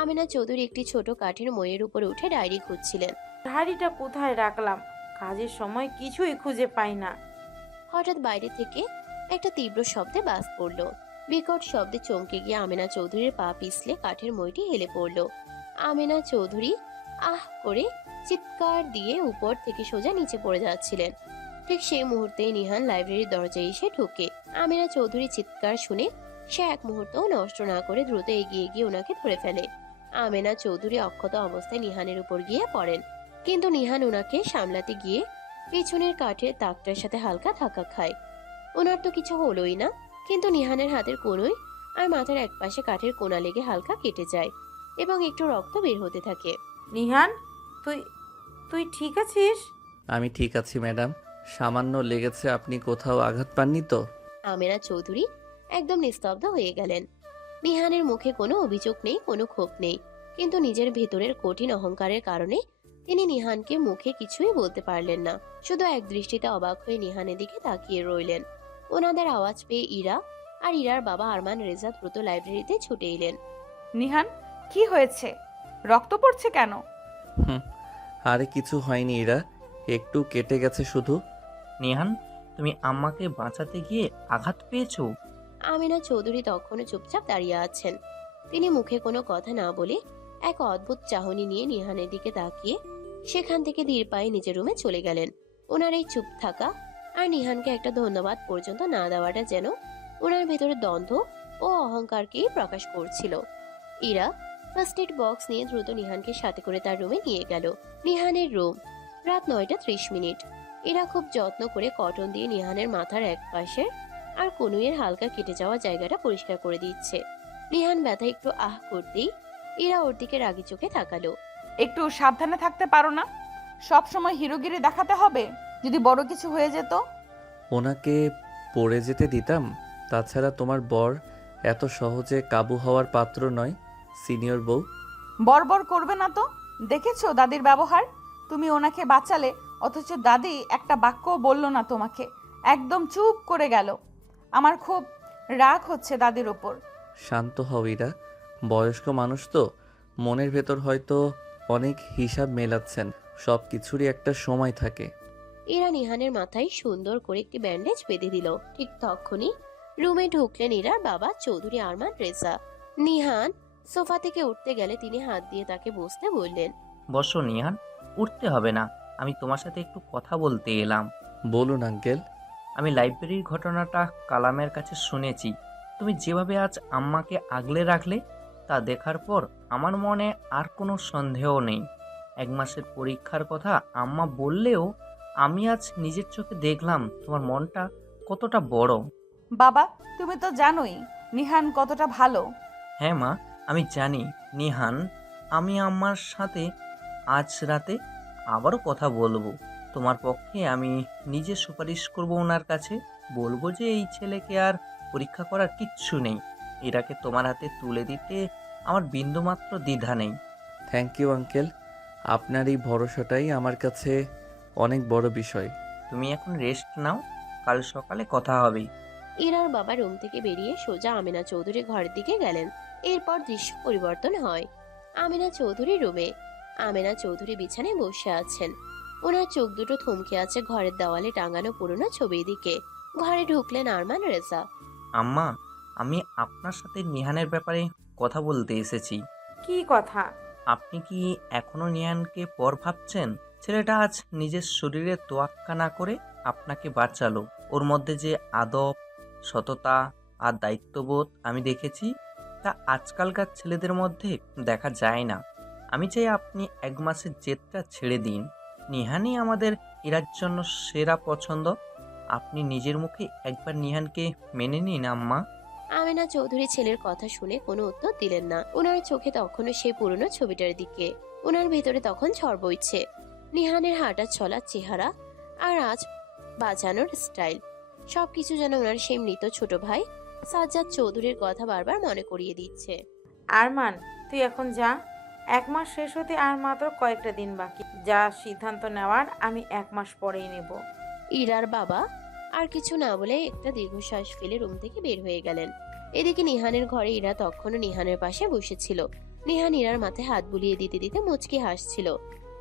আমেনা চৌধুরী একটি ছোট কাঠের মইয়ের উপরে উঠে ডায়েরি খুঁজছিলেন। ডায়েরিটা কোথায় রাখলাম? কাজের সময় কিছুই খুঁজে পাই না। হঠাৎ বাইরে থেকে একটা তীব্র শব্দে বাজ পড়ল। বিকট শব্দে চমকে গিয়ে আমেনা চৌধুরীর পা পিছলে কাঠের মইটি হেলে পড়ল। আমেনা চৌধুরী আহ করে চিৎকার দিয়ে উপর থেকে সোজা নিচে পড়ে যাচ্ছিলেন। ঠিক সেই মুহূর্তেই নিহান লাইব্রেরির দরজায় এসে ঢোকে। আমেনা চৌধুরী চিৎকার শুনে সে এক মুহূর্তও নষ্ট না করে দ্রুত এগিয়ে গিয়ে ওনাকে ধরে ফেলে। আমেনা চৌধুরী অক্ষত অবস্থায় নিহানের উপর গিয়ে পড়েন, কিন্তু নিহান ওনাকে সামলাতে গিয়ে পেছনের কাঠের তাকটার সাথে হালকা ধাক্কা খায়। ওনার তো কিছু হলোই না, কিন্তু নিহানের হাতের কোনোই আর মাথার একপাশে কাঠের কোনা লেগে হালকা কেটে যায় এবং একটু রক্ত বের হতে থাকে। নিহান, তুই তুই ঠিক আছিস? আমি ঠিক আছি ম্যাডাম, সামান্য লেগেছে। আপনি কোথাও আঘাত পাননি তো? আমেনা চৌধুরী একদম নিস্তব্ধ হয়ে গেলেন। নিহানের মুখে কোনো অভিযোগ নেই, কোনো ক্ষোভ নেই, কিন্তু নিজের ভেতরের কঠিন অহংকারের কারণে তিনি নিহানকে মুখে কিছুই বলতে পারলেন না। শুধু এক দৃষ্টিতে অবাক হয়ে নিহানের দিকে তাকিয়ে রইলেন। ওনাদের আওয়াজ পেয়ে ইরা আর ইরার বাবা আরমান রেজা দ্রুত লাইব্রেরিতে ছুটে এলেন। নিহান, কি হয়েছে? রক্ত পড়ছে কেন? আরে কিছু হয়নি এরা, একটু কেটে গেছে শুধু। নিহান, তুমি আম্মাকে বাঁচাতে গিয়ে আঘাত পেয়েছো? আমিনা চৌধুরী তখনও চুপচাপ দাঁড়িয়ে আছেন। তিনি মুখে কোনো কথা না বলে এক অদ্ভুত চাহনি নিয়ে নিহানের দিকে তাকিয়ে সেখান থেকে ধীর পায়ে নিজের রুমে চলে গেলেন। ওনার এই চুপ থাকা আর নিহানকে একটা ধন্যবাদ পর্যন্ত না দেওয়াটা যেন ওনার ভেতরে দ্বন্দ্ব ও অহংকারকেই প্রকাশ করছিল। ইরা ফার্স্ট এড বক্স নিয়ে দ্রুত নিহানকে সাথে করে তার রুমে নিয়ে গেল। নিহানের রুম। রাত 9:30। এরা খুব যত্ন করে কটন দিয়ে নিহানের মাথার এক পাশের আর কনুইয়ের হালকা কেটে যাওয়া জায়গাটা পরিষ্কার করে দিচ্ছে। নিহান ব্যথা একটু আহ করতেই এরা ওর দিকে রাগি চোখে তাকালো। একটু সাবধানে থাকতে পারো না? সব সময় হিরোগিরি দেখাতে হবে? যদি বড় কিছু হয়ে যেত? ওনাকে পড়ে যেতে দিতাম। তাছাড়া তোমার বর এত সহজে কাবু হওয়ার পাত্র নয়, সিনিয়র বউ। বরবর করবে না তো। দেখেছো দাদির ব্যবহার? তুমি ওনাকে বাঁচালে, অথচ দাদি একটা বাক্যও বলল না তোমাকে, একদম চুপ করে গেল। আমার খুব রাগ হচ্ছে দাদির ওপর। শান্ত হও ইরা, বয়স্ক মানুষ তো, মনের ভেতর হয়তো অনেক হিসাব মেলাচ্ছেন। সব কিছুরই একটা সময় থাকে। ইরা নিহানের মাথায় সুন্দর করে একটি ব্যান্ডেজ বেঁধে দিল। ঠিক তখনই রুমে ঢুকলেন ইরার বাবা চৌধুরী আরমান রেজা। নিহান সোফা থেকে উঠতে গেলে তিনি হাত দিয়ে তাকে বসতে বললেন। বসো নিহান, উঠতে হবে না, আমি তোমার সাথে একটু কথা বলতে এলাম। বলুন আঙ্কেল। আমি লাইব্রেরির ঘটনাটা কালামের কাছে শুনেছি। তুমি যেভাবে আজ আম্মাকে আগলে রাখলে তা দেখার পর আমার মনে আর কোনো সন্দেহ নেই। 1 মাসের পরীক্ষার কথা আম্মা বললেও আমি আজ নিজের চোখে দেখলাম তোমার মনটা কতটা বড়। বাবা, তুমি তো জানোই নিহান কতটা ভালো। হ্যাঁ মা, আমি জানি নিহান। আমি আম্মার সাথে আজ রাতে আবারও কথা বলবো। তোমার পক্ষে আমি নিজে সুপারিশ করব ওনার কাছে। বলবো যে এই ছেলেকে আর পরীক্ষা করার কিচ্ছু নেই। এরাকে তোমার হাতে তুলে দিতে আমার বিন্দুমাত্র দ্বিধা নেই। থ্যাংক ইউ আঙ্কেল, আপনার এই ভরসাটাই আমার কাছে অনেক বড় বিষয়। তুমি এখন রেস্ট নাও, কাল সকালে কথা হবে। ইরার বাবা রুম থেকে বেরিয়ে সোজা আমিনা চৌধুরীর ঘরের দিকে গেলেন। এরপর দৃশ্য পরিবর্তন হয়। আমিনা চৌধুরী রুমে। আমিনা চৌধুরী বিছানায় বসে আছেন। ওনার চোখ দুটো থমকে আছে ঘরের দেওয়ালে টাঙানো পুরনো ছবির দিকে। ঘরে ঢুকলেন আরমান রেজা। আম্মা, আমি আপনার সাথে নিহানের ব্যাপারে কথা বলতে এসেছি। কি কথা? আপনি কি এখনো নিহানকে পর ভাবছেন? ছেলেটা আজ নিজের শরীরে তোয়াক্কা না করে আপনাকে বাঁচালো। ওর মধ্যে যে আদব, সততা আর দায়িত্ববোধ আমি দেখেছি, তা আজকালকার ছেলেদের মধ্যে দেখা যায় না। আমি চাই আপনি 1 মাসের জেদটা ছেড়ে দিন। নিহানই আমাদের এরার জন্য সেরা পছন্দ। আপনি নিজের মুখে একবার নিহানকে মেনে নিন আম্মা। আমিনা চৌধুরী ছেলের কথা শুনে কোনো উত্তর দিলেন না। ওনার চোখে তখনও সেই পুরনো ছবিটার দিকে। ওনার ভেতরে তখন ঝড় বইছে। নিহানের হাঁটা চলার চেহারা আর আজ বাজানোর স্টাইল, সবকিছু যেন ওনার সেই মৃত ছোট ভাই সাজ্জাদ চৌধুরীর কথা বারবার মনে করিয়ে দিচ্ছে। আরমান, তুই এখন যা। 1 মাস শেষ হতে আর মাত্র কয়েকটা দিন বাকি। যা সিদ্ধান্ত নেওয়ার আমি 1 মাস পরেই নেব। ইরার বাবা আর কিছু না বলে একটা দীর্ঘশ্বাস ফেলে রুম থেকে বের হয়ে গেলেন। এদিকে নিহানের ঘরে ইরা তখনও নিহানের পাশে বসেছিল। নিহান ইরার মাথায় হাত বুলিয়ে দিতে দিতে মুচকি হাসছিল।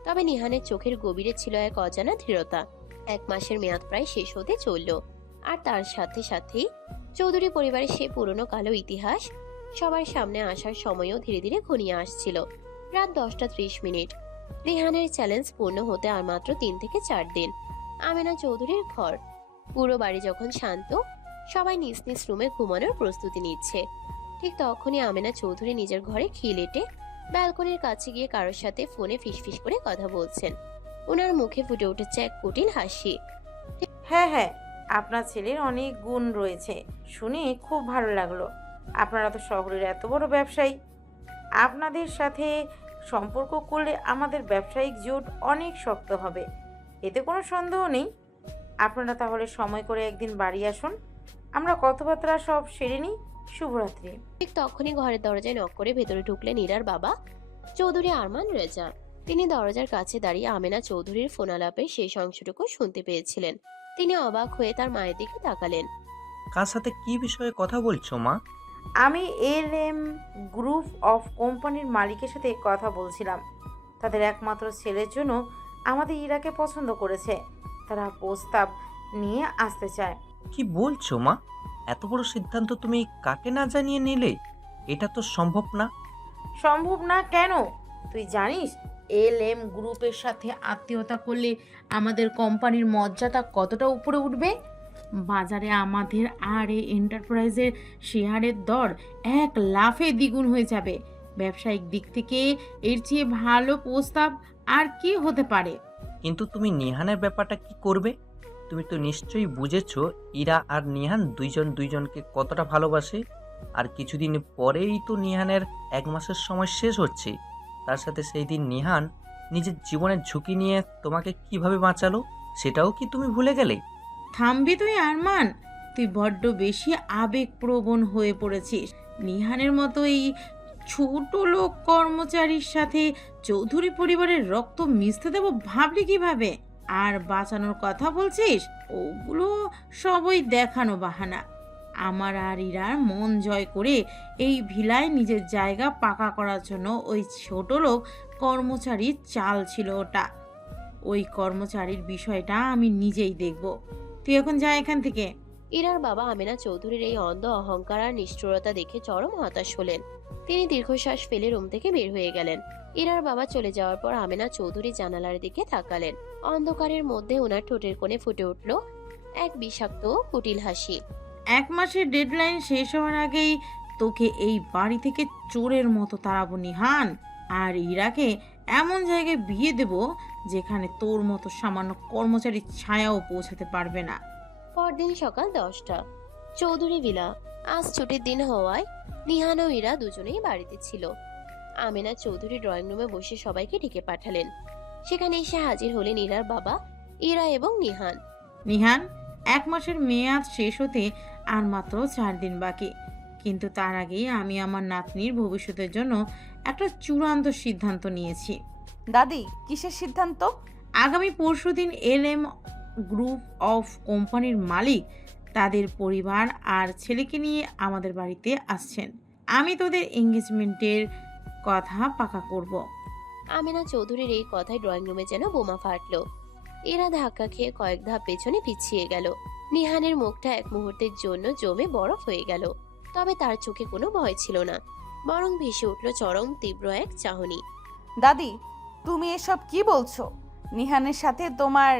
তবে নিহানের চোখের গভীরে ছিল এক অজানা দৃঢ়তা। 1 মাসের মেয়াদ প্রায় শেষ হতে চলল, আর তার সাথে সাথেই চৌধুরী পরিবারের সে পুরনো কালো ইতিহাস সবার সামনে আসার সময়ও ধীরে ধীরে ঘনিয়ে আসছিল। রাত 10:30। নিহানের চ্যালেঞ্জ পূর্ণ হতে আর মাত্র 3 থেকে 4 দিন। আমিনা চৌধুরীর ঘর। পুরো বাড়ি যখন শান্ত, সবাই নিজ নিজ রুমে ঘুমানোর প্রস্তুতি নিচ্ছে, ঠিক তখনই আমিনা চৌধুরী নিজের ঘরে খিলেটে ব্যালকনির কাছে গিয়ে কারোর সাথে ফোনে ফিসফিস করে কথা বলছেন। ওনার মুখে ফুটে উঠেছে এক কুটিল হাসি। হ্যাঁ হ্যাঁ, আপনার ছেলের অনেক গুণ রয়েছে, শুনে খুব ভালো লাগলো। আপনারা তো শহরের এত বড় ব্যবসায়ী, আপনাদের সাথে সম্পর্ক করলে আমাদের ব্যবসায়িক জোট অনেক শক্ত হবে, এতে কোনো সন্দেহ নেই। আপনারা তাহলে সময় করে একদিন বাড়ি আসুন, আমরা কথাবার্তা সব সেরে নিই। শুভরাত্রি। ঠিক তখনই ঘরের দরজায় নক করে ভেতরে ঢুকলেন ইরার বাবা চৌধুরী আরমান রেজা। তিনি দরজার কাছে দাঁড়িয়ে আমেনা চৌধুরীর ফোনালাপের শেষ অংশটুকু শুনতে পেয়েছিলেন। তিনি অবাক হয়ে তার মায়ের দিকে তাকালেন। কার সাথে কি বিষয়ে কথা বলছো মা? আমি LM গ্রুপ অফ কোম্পানির মালিকের সাথে কথা বলছিলাম। তাদের একমাত্র ছেলের জন্য আমাদের ইরাকে পছন্দ করেছে। তারা প্রস্তাব নিয়ে আসতে চায়। কি বলছো মা? এত বড় সিদ্ধান্ত তুমি কাকে না জানিয়ে নিলে? এটা তো সম্ভব না। সম্ভব না কেন? তুই জানিস LM গ্রুপের সাথে আত্মীয়তা করলে আমাদের কোম্পানির মর্যাদা কতটা উপরে উঠবে? বাজারে আমাদের এন্টারপ্রাইজের শেয়ারের দর 1 লাফে দ্বিগুণ হয়ে যাবে। ব্যবসায়িক দিক থেকে এর চেয়ে ভালো প্রস্তাব আর কি হতে পারে? কিন্তু তুমি নিহানের ব্যাপারটা কি করবে? তুমি তো নিশ্চয়ই বুঝেছো ইরা আর নিহান দুইজনকে কতটা ভালোবাসে। আর কিছুদিন পরেই তো নিহানের 1 মাসের সময় শেষ হচ্ছে। তার সাথে সেই দিন নিহান নিজের জীবনের ঝুঁকি নিয়ে তোমাকে কিভাবে বাঁচালো, সেটাও কি তুমি ভুলে গেলে? থামবি তুই আরমান, তুই বড্ড বেশি আবেগপ্রবণ হয়ে পড়েছিস। নিহানের মতো এই ছোট লোক কর্মচারীর সাথে চৌধুরী পরিবারের রক্ত মিশতে দেব ভাবলি কিভাবে? আর বাঁচানোর কথা বলছিস, ওগুলো সবই দেখানো বাহানা। আমার আর ইরার মন জয় করে এই ভিলায় নিজের জায়গা পাকা করার জন্য ওই ছোট লোক কর্মচারীর চাল ছিল ওটা। ওই কর্মচারীর বিষয়টা আমি নিজেই দেখব। তুই এখন যা এখান থেকে। ইরার বাবা আমেনা চৌধুরীর এই অন্ধ অহংকার আর নিষ্ঠুরতা দেখে চরম হতাশ হলেন। তিনি দীর্ঘশ্বাস ফেলে রুম থেকে বের হয়ে গেলেন। ইরার বাবা চলে যাওয়ার পর আমেনা চৌধুরী জানালার দিকে তাকালেন। অন্ধকারের মধ্যে ওনার ঠোঁটের কোণে ফুটে উঠল এক বিষাক্ত কুটিল হাসি। 1 মাসের ডেডলাইন শেষ হওয়ার আগেই তোকে এই বাড়ি থেকে চোরের মতো তাড়াবো নিহান। আর ইরাকে এমন জায়গায় বিয়ে দেব যেখানে তোর মতো সামান্য কর্মচারীর ছায়াও পৌঁছাতে পারবে না। পরদিন সকাল 10টা, চৌধুরী ভিলা। আজ ছুটির দিন হওয়ায় নিহান ও ইরা দুজনেই বাড়িতে ছিল। আমেনা চৌধুরী ড্রয়িং রুমে বসে সবাইকে ডেকে পাঠালেন। সেখানে এসে হাজির হলেন ইরার বাবা, ইরা এবং নিহান। নিহান, 1 মাসের মেয়াদ শেষ হতে আর মাত্র 4 দিন বাকি, কিন্তু তার আগেই আমি আমার নাতনির ভবিষ্যতের জন্য একটা চূড়ান্ত সিদ্ধান্ত নিয়েছি। দাদি, কিসের সিদ্ধান্ত? আগামী পরশুদিন LM গ্রুপ অফ কোম্পানির মালিক তাদের পরিবার আর ছেলেকে নিয়ে আমাদের বাড়িতে আসছেন। আমি তোদের এঙ্গেজমেন্টের কথা পাকা করব। আমেনা চৌধুরীর এই কথায় ড্রয়িং রুমে যেন বোমা ফাটলো। এরা ধাক্কা খেয়ে কয়েক ধাপ পেছনে পিছিয়ে গেল। নিহানের মুখটা এক মুহূর্তের জন্য জমে বরফ হয়ে গেল। তবে তার চোখে কোনো ভয় ছিল না, বরং ভেসে উঠল চরম তীব্র এক চাহনি। দাদি, তুমি এসব কি বলছো? নিহানের সাথে তোমার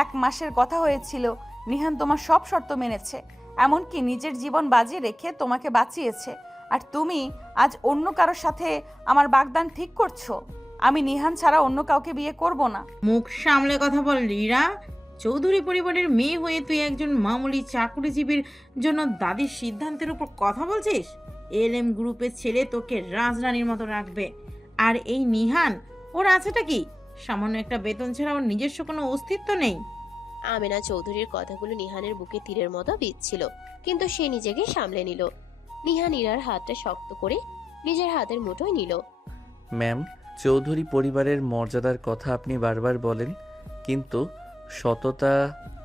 1 মাসের কথা হয়েছিল। নিহান তোমার সব শর্ত মেনেছে, এমনকি নিজের জীবন বাজি রেখে তোমাকে বাঁচিয়েছে। আর তুমি আজ অন্য কারোর সাথে আমার বাগদান ঠিক করছো। আমি নিহান ছাড়া অন্য কাউকে বিয়ে করব না। মুখ সামলে কথা বল রিরা। চৌধুরী পরিবারের মেয়ে হয়ে তুই একজন মামুলি চাকরিজীবীর জন্য দাদির সিদ্ধান্তের উপর কথা বলছিস? LM গ্রুপের ছেলে তোকে রাজরানীর মতো রাখবে। আর এই নিহান, ওর আছেটা কি? সামান্য একটা বেতন ছাড়া ওর নিজস্ব কোনো অস্তিত্ব নেই। আমেনা চৌধুরীর কথাগুলো নিহানের বুকে তীরের মতো বিঁধছিল, কিন্তু সে নিজেকে সামলে নিল। নিহান ইরার হাতটা শক্ত করে নিজের হাতের মুঠোয় নিল। ম্যাম, চৌধুরী পরিবারের মর্যাদার কথা আপনি বারবার বলেন, কিন্তু সততা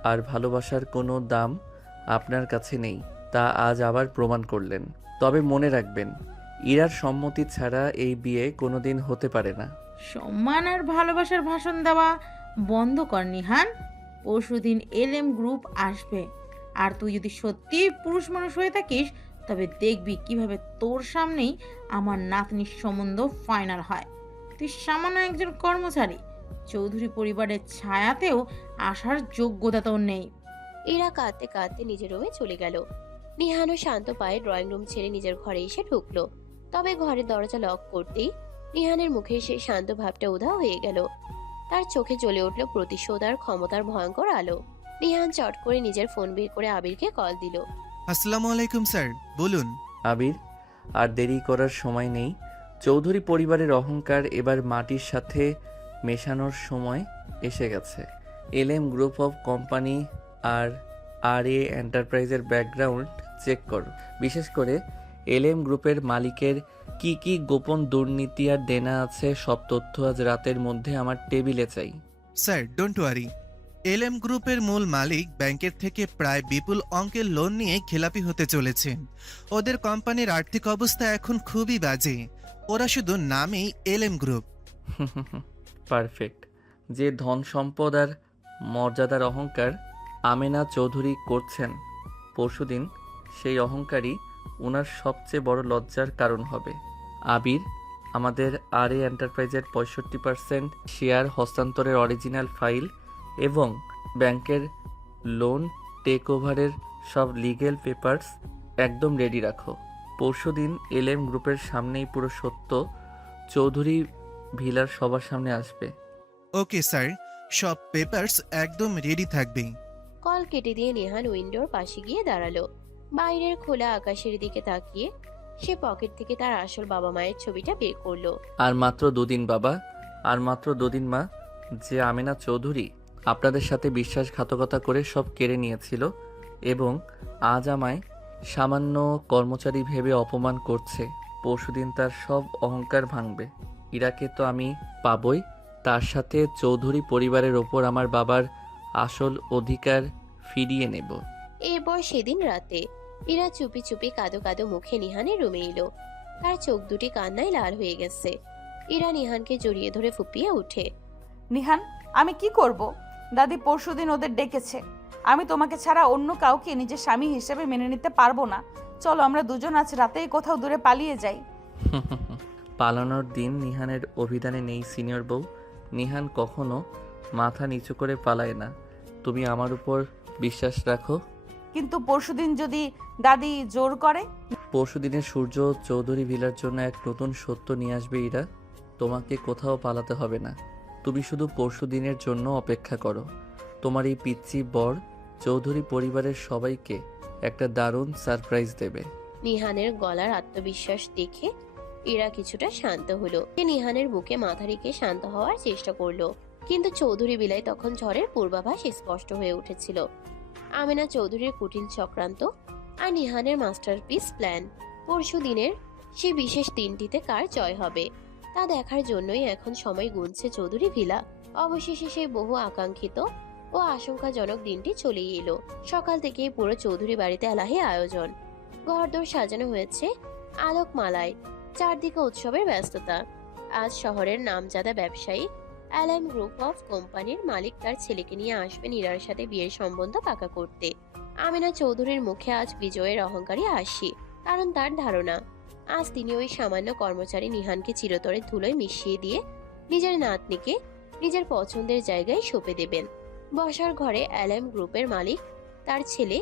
আর ভালোবাসার কোনো দাম আপনার কাছে নেই, তা আজ আবার প্রমাণ করলেন। তবে মনে রাখবেন, ইরার সম্মতি ছাড়া এই বিয়ে কোনোদিন হতে পারে না। সম্মান আর ভালোবাসার ভাষণ দেওয়া বন্ধ কর নিহান। পরশুদিন LM গ্রুপ আসবে, আর তুই যদি সত্যি পুরুষ মানুষ হয়ে থাকিস তবে দেখবি কিভাবে তোর সামনেই আমার নাতনির সম্বন্ধ ফাইনাল হয়। তুই সামান্য একজন কর্মচারী, চৌধুরী পরিবারের ছায়াতেও আসার যোগ্যতা তোর নেই। ইরা কাঁদতে কাঁদতে নিজের রুমে চলে গেল। নিহানও শান্ত পায়ে ড্রয়িং রুম ছেড়ে নিজের ঘরে এসে ঢুকলো। তবে ঘরের দরজা লক করতেই নিহানের মুখে সেই শান্ত ভাবটা উধাও হয়ে গেল। তার চোখে জ্বলে উঠল প্রতিশোধ আর ক্ষমতার ভয়ঙ্কর আলো। নিহান চট করে নিজের ফোন বের করে আবিরকে কল দিল। আসসালামু আলাইকুম স্যার, বলুন। আবির, আর দেরি করার সময় নেই। চৌধুরী পরিবারের অহংকার এবার মাটির সাথে মেশানোর সময় এসে গেছে। LM গ্রুপ অফ কোম্পানি আর RA এন্টারপ্রাইজের ব্যাকগ্রাউন্ড চেক করো। বিশেষ করে LM গ্রুপের মালিকের কি কি গোপন দুর্নীতি আর দেনা আছে, সব তথ্য আজ রাতের মধ্যে আমার টেবিলে চাই। Sir, don't worry. LM গ্রুপের মূল মালিক ব্যাংকের থেকে প্রায় বিপুল অঙ্কের লোন নিয়ে খেলাপি হতে চলেছেন। ওদের কোম্পানির আর্থিক অবস্থা এখন খুবই বাজে। ওরা শুধু নামেই LM গ্রুপ। পারফেক্ট। যে ধন সম্পদ আর মর্যাদার অহংকার আমেনা চৌধুরী করছেন, পরশুদিন সেই অহংকারই ওনার সবচেয়ে বড় লজ্জার কারণ হবে। আবির, আমাদের RA এন্টারপ্রাইজের 65% শেয়ার হস্তান্তরের অরিজিনাল ফাইল এবং ব্যাংকের লোন টেক ওভারের সব লিগেল পেপারস একদম রেডি রাখো। পরশুদিন LM গ্রুপের সামনেই পুরো সত্য চৌধুরী ভিলার সবার সামনে আসবে। ওকে স্যার, সব পেপারস একদম রেডি থাকবে। কল কেটে দিয়ে নিহান উইন্ডোর পাশে গিয়ে দাঁড়ালো। বাইরের খোলা আকাশের দিকে তাকিয়ে সে পকেট থেকে তার আসল বাবা মায়ের ছবিটা বের করলো। আর মাত্র 2 দিন বাবা, আর মাত্র 2 দিন মা। যে আমেনা চৌধুরী আপনাদের সাথে বিশ্বাসঘাতকতা করে সব কেড়ে নিয়েছিল এবং আজ আমায় সামান্য কর্মচারী ভেবে অপমান করছে, পরশুদিন তার সব অহংকার ভাঙবে। ইরাকে তো আমি পাবই, তার সাথে চৌধুরী পরিবারের ওপর আমার বাবার আসল অধিকার ফিরিয়ে নেব। এরপর সেদিন রাতে ইরা চুপি চুপি কাদো কাদো মুখে নিহানের রুমে এলো। তার চোখ দুটি কান্নায় লাল হয়ে গেছে। ইরা নিহানকে জড়িয়ে ধরে ফুপিয়ে ওঠে। নিহান, আমি কি করব? দাদি পরশুদিন ওদের ডেকেছে। আমি তোমাকে ছাড়া অন্য কাউকে নিজের স্বামী হিসেবে মেনে নিতে পারবো না। চলো আমরা দুজন আজ রাতেই কোথাও দূরে পালিয়ে যাই। পালানোর দিন নিহানের অভিধানে নেই সিনিয়র বউ। নিহান কখনো মাথা নিচু করে পালায় না। তুমি আমার উপর বিশ্বাস রাখো। কিন্তু পরশুদিন যদি দাদি জোর করে? পরশুদিনের সূর্য চৌধুরী ভিলার জন্য এক নতুন সত্য নিয়ে আসবে ইরা। তোমাকে কোথাও পালাতে হবে না। তুমি শুধু পরশুদিনের জন্য অপেক্ষা করো। তোমার এই পিচ্চি বর চৌধুরী পরিবারের সবাইকে একটা দারুণ সারপ্রাইজ দেবে। নিহানের গলার আত্মবিশ্বাস দেখে ইরা কিছুটা শান্ত হলো। সে নিহানের বুকে মাথা রেখে শান্ত হওয়ার চেষ্টা করলো, কিন্তু চৌধুরী বিলায় তখন ঝড়ের পূর্বাভাস স্পষ্ট হয়ে উঠেছিল। আমেনা চৌধুরীর কুটিল চক্রান্ত আর নিহানের মাস্টারপিস প্ল্যান। পরশু দিনের সেই বিশেষ দিনটিতে কার জয় হবে তা দেখার জন্যই এখন সময় গুনছে চৌধুরী ভিলা। অবশেষে সেই বহু আকাঙ্ক্ষিত ও আশঙ্কাজনক দিনটি চলেই এলো। সকাল থেকেই পুরো চৌধুরী বাড়িতে আলাহি আয়োজন। ঘরদোর সাজানো হয়েছে আলোকমালায়, চারদিকে উৎসবের ব্যস্ততা। আজ শহরের নামজাদা ব্যবসায়ী অ্যালাইম গ্রুপ অফ কোম্পানির মালিক তার ছেলেকে নিয়ে আসবেন ইরার সাথে বিয়ের সম্বন্ধ পাকা করতে। আমিনা চৌধুরীর মুখে আজ বিজয়ের অহংকারী হাসি, কারণ তার ধারণা আজ তিনি ওই সামান্য কর্মচারী নিহানকে চিরতরে ধুলোয় মিশিয়ে দিয়ে নিজের নাতনিকে নিজের পছন্দের জায়গায় সঁপে দেবেন। বসার ঘরে অ্যালাইম গ্রুপের মালিক, তার ছেলে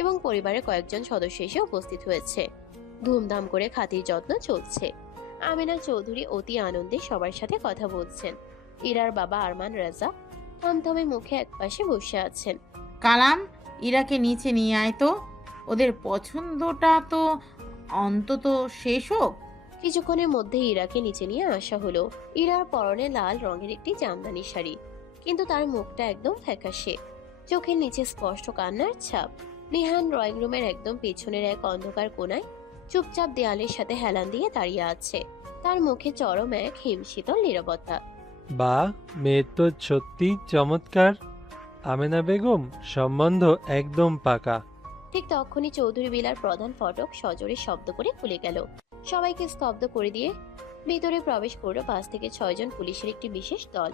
এবং পরিবারের কয়েকজন সদস্য এসে উপস্থিত হয়েছে। ধুমধাম করে খাতির যত্ন চলছে। আমিনা চৌধুরী অতি আনন্দে সবার সাথে কথা বলছেন। ইরার বাবা আরমান রাজা থমথমে মুখে একপাশে বসে আছেন। কালাম, ইরাকে নিচে নিয়ে আয় তো, ওদের পছন্দটা তো অন্তত শেষ হোক। কিছুক্ষণের মধ্যে ইরাকে নিচে নিয়ে আসা হলো। ইরার পরনে লাল রঙের একটি জামদানি শাড়ি, কিন্তু তার মুখটা একদম ফ্যাকাশে, চোখের নিচে স্পষ্ট কান্নার ছাপ। নিহান ড্রয়িং রুমের একদম পেছনের এক অন্ধকার কোণায় চুপচাপ দেয়ালের সাথে হেলান দিয়ে দাঁড়িয়ে আছে। তার মুখে চরম এক হিমশীতল নীরবতা। বা, মেয়ে তো সত্যি চমৎকার। আমেনা বেগম, সম্বন্ধ একদম পাকা। ঠিক তখনই চৌধুরী বিলার প্রধান ফটক সজোরে শব্দ করে খুলে গেল। সবাইকে স্তব্ধ করে দিয়ে ভিতরে প্রবেশ করলো 5 থেকে 6 জন পুলিশের একটি বিশেষ দল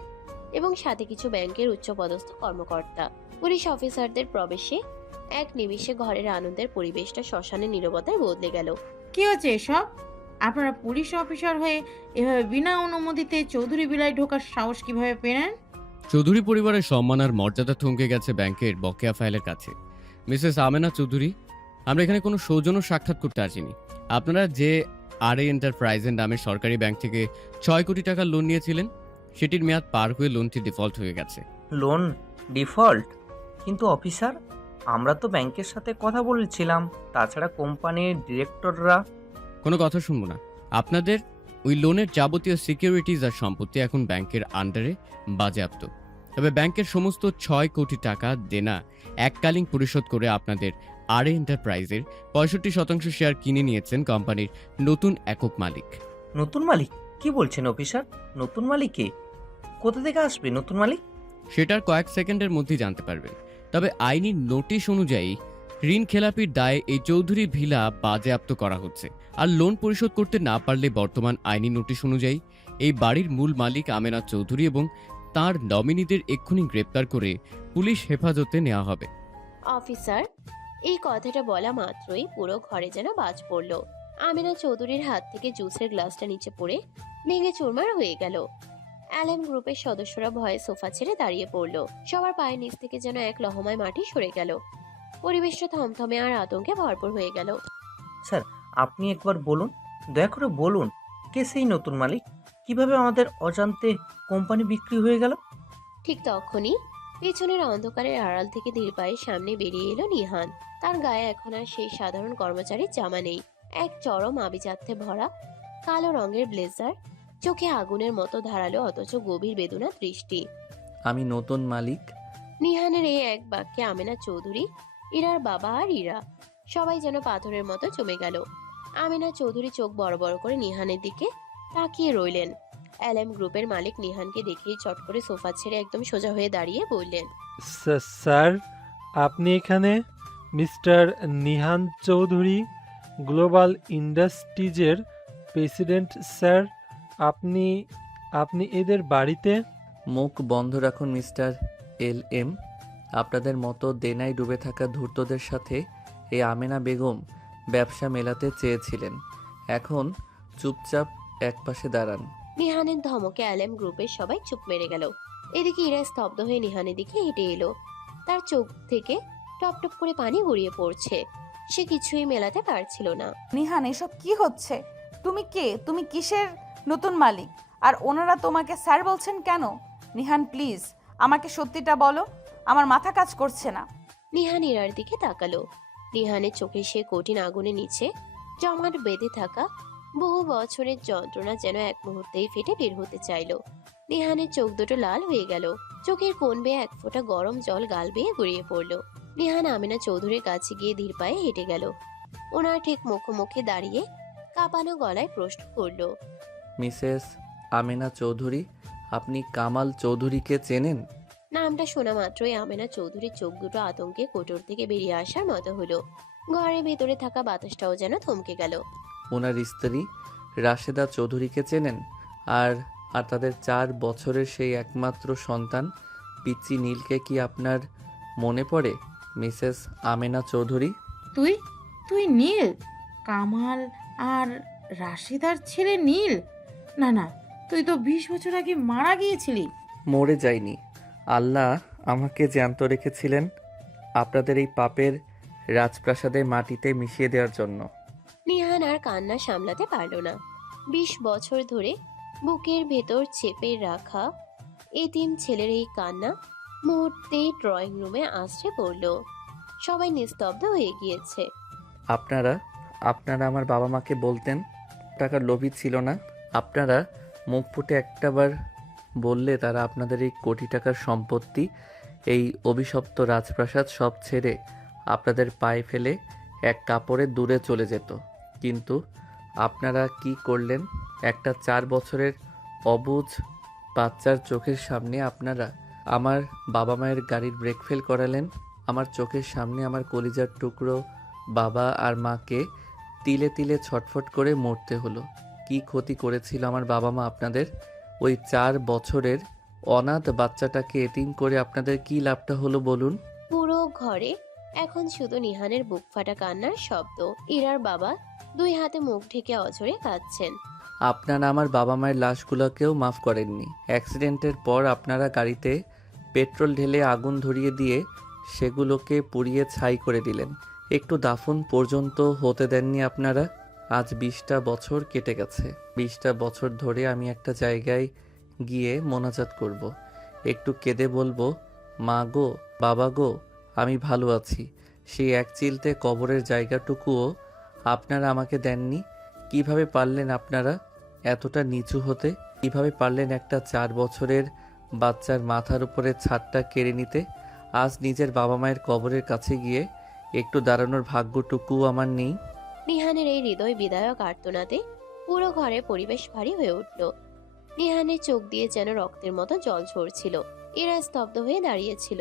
এবং সাথে কিছু ব্যাংকের উচ্চপদস্থ কর্মকর্তা। পুলিশ অফিসারদের প্রবেশে এক নিমিষে ঘরের আনন্দের পরিবেশটা শ্মশানের নীরবতায় বদলে গেল। কি হচ্ছে এসব? আপনারা পুলিশ অফিসার হয়ে এভাবে বিনা অনুমতিতে চৌধুরী বিলায় ঢোকার সাহস কিভাবে পেলেন? চৌধুরী পরিবারের সম্মান আর মর্যাদা থমকে গেছে ব্যাংকের বকেয়া ফাইলের কাছে। মিসেস আমেনা চৌধুরী, আমরা এখানে কোনো সৌজন্য সাক্ষাৎ করতে আসিনি। আপনারা যে আরএ এন্টারপ্রাইজের নামে সরকারি ব্যাংক থেকে 6 কোটি টাকা লোন নিয়েছিলেন, সেটির মেয়াদ পার হয়ে লোনটি ডিফল্ট হয়ে গেছে। Loan default? কিন্তু অফিসার, আমরা তো ব্যাংকের সাথে কথা বলেছিলাম। তাছাড়া কোম্পানির ডিরেক্টররা। কোনো কথা শুনবো না। আপনাদের ওই লোনের যাবতীয় সিকিউরিটিজ আর সম্পত্তি এখন ব্যাংকের আন্ডারে বাজেয়াপ্ত। তবে ব্যাংকের সমস্ত 6 কোটি টাকা দেনা এককালীন পরিশোধ করে আপনাদের আরএ এন্টারপ্রাইজের 65% শেয়ার কিনে নিয়েছেন কোম্পানির নতুন একক মালিক। নতুন মালিক? কি বলছেন অফিসার? নতুন মালিক কে? কোথা থেকে আসবে নতুন মালিক? সেটার কয়েক সেকেন্ডের মধ্যেই জানতে পারবেন। তবে আইনি নোটিশ অনুযায়ী ঋণ খেলাপির দায়ে এই চৌধুরী ভিলা বাজেয়াপ্ত করা হচ্ছে। আর লোন পরিশোধ করতে না পারলে বর্তমান আইনি নোটিশ অনুযায়ী এই বাড়ির মূল মালিক আমেনা চৌধুরী এবং তার নমিনিদের এক্ষুনি গ্রেপ্তার করে পুলিশ হেফাজতে নেওয়া হবে। অফিসার, এই কথাটা বলা মাত্রই পুরো ঘরে যেন বাজ পড়ল। আমেনা চৌধুরীর হাত থেকে জুসের গ্লাসটা নিচে পড়ে ভেঙে চুরমার হয়ে গেল। অ্যালাম গ্রুপের সদস্যরা ভয়ে সোফা ছেড়ে দাঁড়িয়ে পড়ল। সবার পায়ের নিচ থেকে যেন এক লহমায় মাটি সরে গেল। পরিবেশটা থমথমে আর আতঙ্কে ভরপুর হয়ে গেল। স্যার, আপনি একবার বলুন, দয়া করে বলুন, কে সেই নতুন মালিক? কিভাবে আমাদের অজান্তে কোম্পানি বিক্রি হয়ে গেল? ঠিক তখনই পেছনের অন্ধকারের আড়াল থেকে ধীর পায়ে সামনে বেরিয়ে এলো নিহান। তার গায়ে এখন আর সেই সাধারণ কর্মচারীর জামা নেই। এক চরম আভিজাত্যে ভরা কালো রঙের ব্লেজার, চোখে আগুনের মতো ধারালো অথচ গভীর বেদনা দৃষ্টি। আমি নতুন মালিক। নিহানের এই এক বাক্যে আমেনা চৌধুরী, ইরার বাবা আর ইরা সবাই যেন পাথরের মতো জমে গেল। আমেনা চৌধুরী চোখ বড় বড় করে নিহানের দিকে তাকিয়ে রইলেন। অ্যালাম গ্রুপের মালিক নিহানকে দেখেই চট করে সোফা ছেড়ে একদম সোজা হয়ে দাঁড়িয়ে বললেন, স্যার, আপনি এখানে? মিস্টার নিহান চৌধুরী, গ্লোবাল ইন্ডাস্ট্রিজের প্রেসিডেন্ট স্যার। আপনি আপনি এদের বাড়িতে? মুখ বন্ধ রাখুন মিস্টার LM। আপনাদের মতো দেনায় ডুবে থাকা ধূর্তদের সাথে এই আমেনা বেগম ব্যবসা মেলাতে চেয়েছিলেন। এখন চুপচাপ একপাশে দাঁড়ান। নিহানের ধমকে অ্যালেম গ্রুপের সবাই চুপ মেরে গেল। এদিকে ইরা স্তব্ধ হয়ে নিহানের দিকে হেঁটে এলো। তার চোখ থেকে টপ টপ করে পানি গড়িয়ে পড়ছে। সে কিছুই মেলাতে পারছিল না। নিহান, এসব কি হচ্ছে? তুমি কে? তুমি কিসের নতুন মালিক? আর ওনারা তোমাকে স্যার বলছেন কেন? নিহান প্লিজ আমাকে সত্যিটা বলো, আমার মাথা কাজ করছে না। নিহান ইরার দিকে তাকালো। নিহানের চোখে সে কঠিন আগুনের নিচে জমাট বেঁধে থাকা বহু বছরের যন্ত্রণা যেন এক মুহূর্তেই ফেটে বের হতে চাইলো। নিহানের চোখ দুটো লাল হয়ে গেল। চোখের কোণ বেয়ে এক ফোঁটা গরম জল গাল বেয়ে গড়িয়ে পড়লো। নিহান আমেনা চৌধুরীর কাছে গিয়ে ধীর পায়ে হেঁটে গেল। ওনার ঠিক মুখোমুখি দাঁড়িয়ে কাঁপানো গলায় প্রশ্ন করলো, মিসেস আমেনা চৌধুরী, আপনি কামাল চৌধুরীকে চেনেন? নামটা শোনা মাত্রই আমেনা চৌধুরীর চোখ দুটো আতঙ্কে কোটর থেকে বেরিয়ে আসার মতো হলো। ঘরের ভেতরে থাকা বাতাসটাও যেন থমকে গেল। ওনার স্ত্রী রাশেদা চৌধুরীকে চেনেন? আর আর তাদের 4 বছরের সেই একমাত্র সন্তান পিচ্চি নীলকে কি আপনার মনে পড়ে মিসেস আমেনা চৌধুরী? তুই তুই নীল? কামাল আর রাশিদার ছেলে নীল? না না, তুই তো 20 বছর আগে মারা গিয়েছিলি। মরে যায়নি, আল্লাহ আমাকে জ্যান্ত রেখেছিলেন আপনাদের এই পাপের রাজপ্রাসাদে মাটিতে মিশিয়ে দেওয়ার জন্য। নিহান আর কান্না সামলাতে পারল না। 20 বছর ধরে বুকের ভেতর চেপে রাখা এতিম ছেলের এই কান্না মুহূর্তেই ড্রয়িং রুমে আছড়ে পড়ল। সবাই নিস্তব্ধ হয়ে গিয়েছে। আপনারা আমার বাবা মাকে বলতেন টাকার লোভী ছিল না। আপনারা মুখ ফুটে একটাবার বললে তারা আপনাদের এই কোটি টাকার সম্পত্তি, এই অভিশপ্ত রাজপ্রাসাদ সব ছেড়ে আপনাদের পায়ে ফেলে এক কাপড়ে দূরে চলে যেত। কিন্তু আপনারা কি করলেন? একটা 4 বছরের অবুঝ বাচ্চার চোখের সামনে আপনারা আমার বাবা মায়ের গাড়ির ব্রেক ফেল করালেন। আমার চোখের সামনে আমার কলিজার টুকরো বাবা আর মাকে তিলে তিলে ছটফট করে মরতে হলো। কি ক্ষতি করেছিল আমার বাবা মা আপনাদের? ওই 4 বছরের অনাথ বাচ্চাটাকে এতিম করে আপনাদের কি লাভটা হলো বলুন? পুরো ঘরে এখন শুধু নিহানের বুক ফাটা কান্নার শব্দ। ইরার বাবা 2 হাতে মুখ ঢেকে অঝরে কাঁদছেন। আপনারা আমার বাবা মায়ের লাশগুলোকেও মাফ করেননি। অ্যাক্সিডেন্টের পর আপনারা গাড়িতে পেট্রোল ঢেলে আগুন ধরিয়ে দিয়ে সেগুলোকে পুড়িয়ে ছাই করে দিলেন। একটু দাফন পর্যন্ত হতে দেননি আপনারা। আজ 20টা বছর কেটে গেছে। 20টা বছর ধরে আমি একটা জায়গায় গিয়ে মোনাজাত করব। একটু কেঁদে বলবো, মা গো, বাবা গো, আমি ভালো আছি। সেই এক চিলতে কবরের জায়গাটুকুও আপনারা আমাকে দেননি। কিভাবে পারলেন আপনারা এতটা নিচু হতে? কিভাবে পারলেন একটা 4 বছরের বাচ্চার মাথার উপরে ছাদটা কেড়ে নিতে? আজ নিজের বাবা মায়ের কবরের কাছে গিয়ে একটু দাঁড়ানোর ভাগ্যটুকুও আমার নেই। নিহানের এই হৃদয় বিদায়ক আর্তনাদে পুরো ঘরে পরিবেশ ভারী হয়ে উঠল। নিহানের চোখ দিয়ে যেন রক্তের মতো জল ঝরছিল। এরা স্তব্ধ হয়ে দাঁড়িয়েছিল।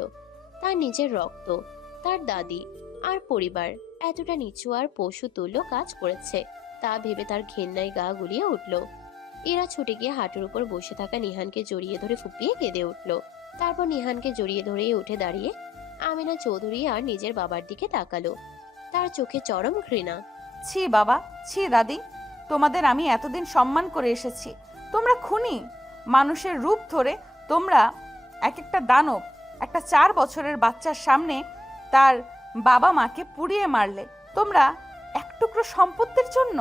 তার নিজের রক্ত, তার দাদি আর পরিবার এতটা নিচু আর পশু তুল্য কাজ করেছে তা ভেবে তার ঘেন্নায় গা গুলিয়ে উঠল। এরা ছুটে গিয়ে হাঁটুর উপর বসে থাকা নিহানকে জড়িয়ে ধরে ফুপিয়ে কেঁদে উঠল। তারপর নিহানকে জড়িয়ে ধরেই উঠে দাঁড়িয়ে আমেনা চৌধুরী আর নিজের বাবার দিকে তাকালো। তার চোখে চরম ঘৃণা। ছি বাবা, ছি দাদি, তোমাদের আমি এতদিন সম্মান করে এসেছি, তোমরা খুনি। মানুষের রূপ ধরে তোমরা এক একটা দানব। একটা 4 বছরের বাচ্চার সামনে তার বাবা মাকে পুড়িয়ে মারলে তোমরা এক টুকরো সম্পত্তির জন্য।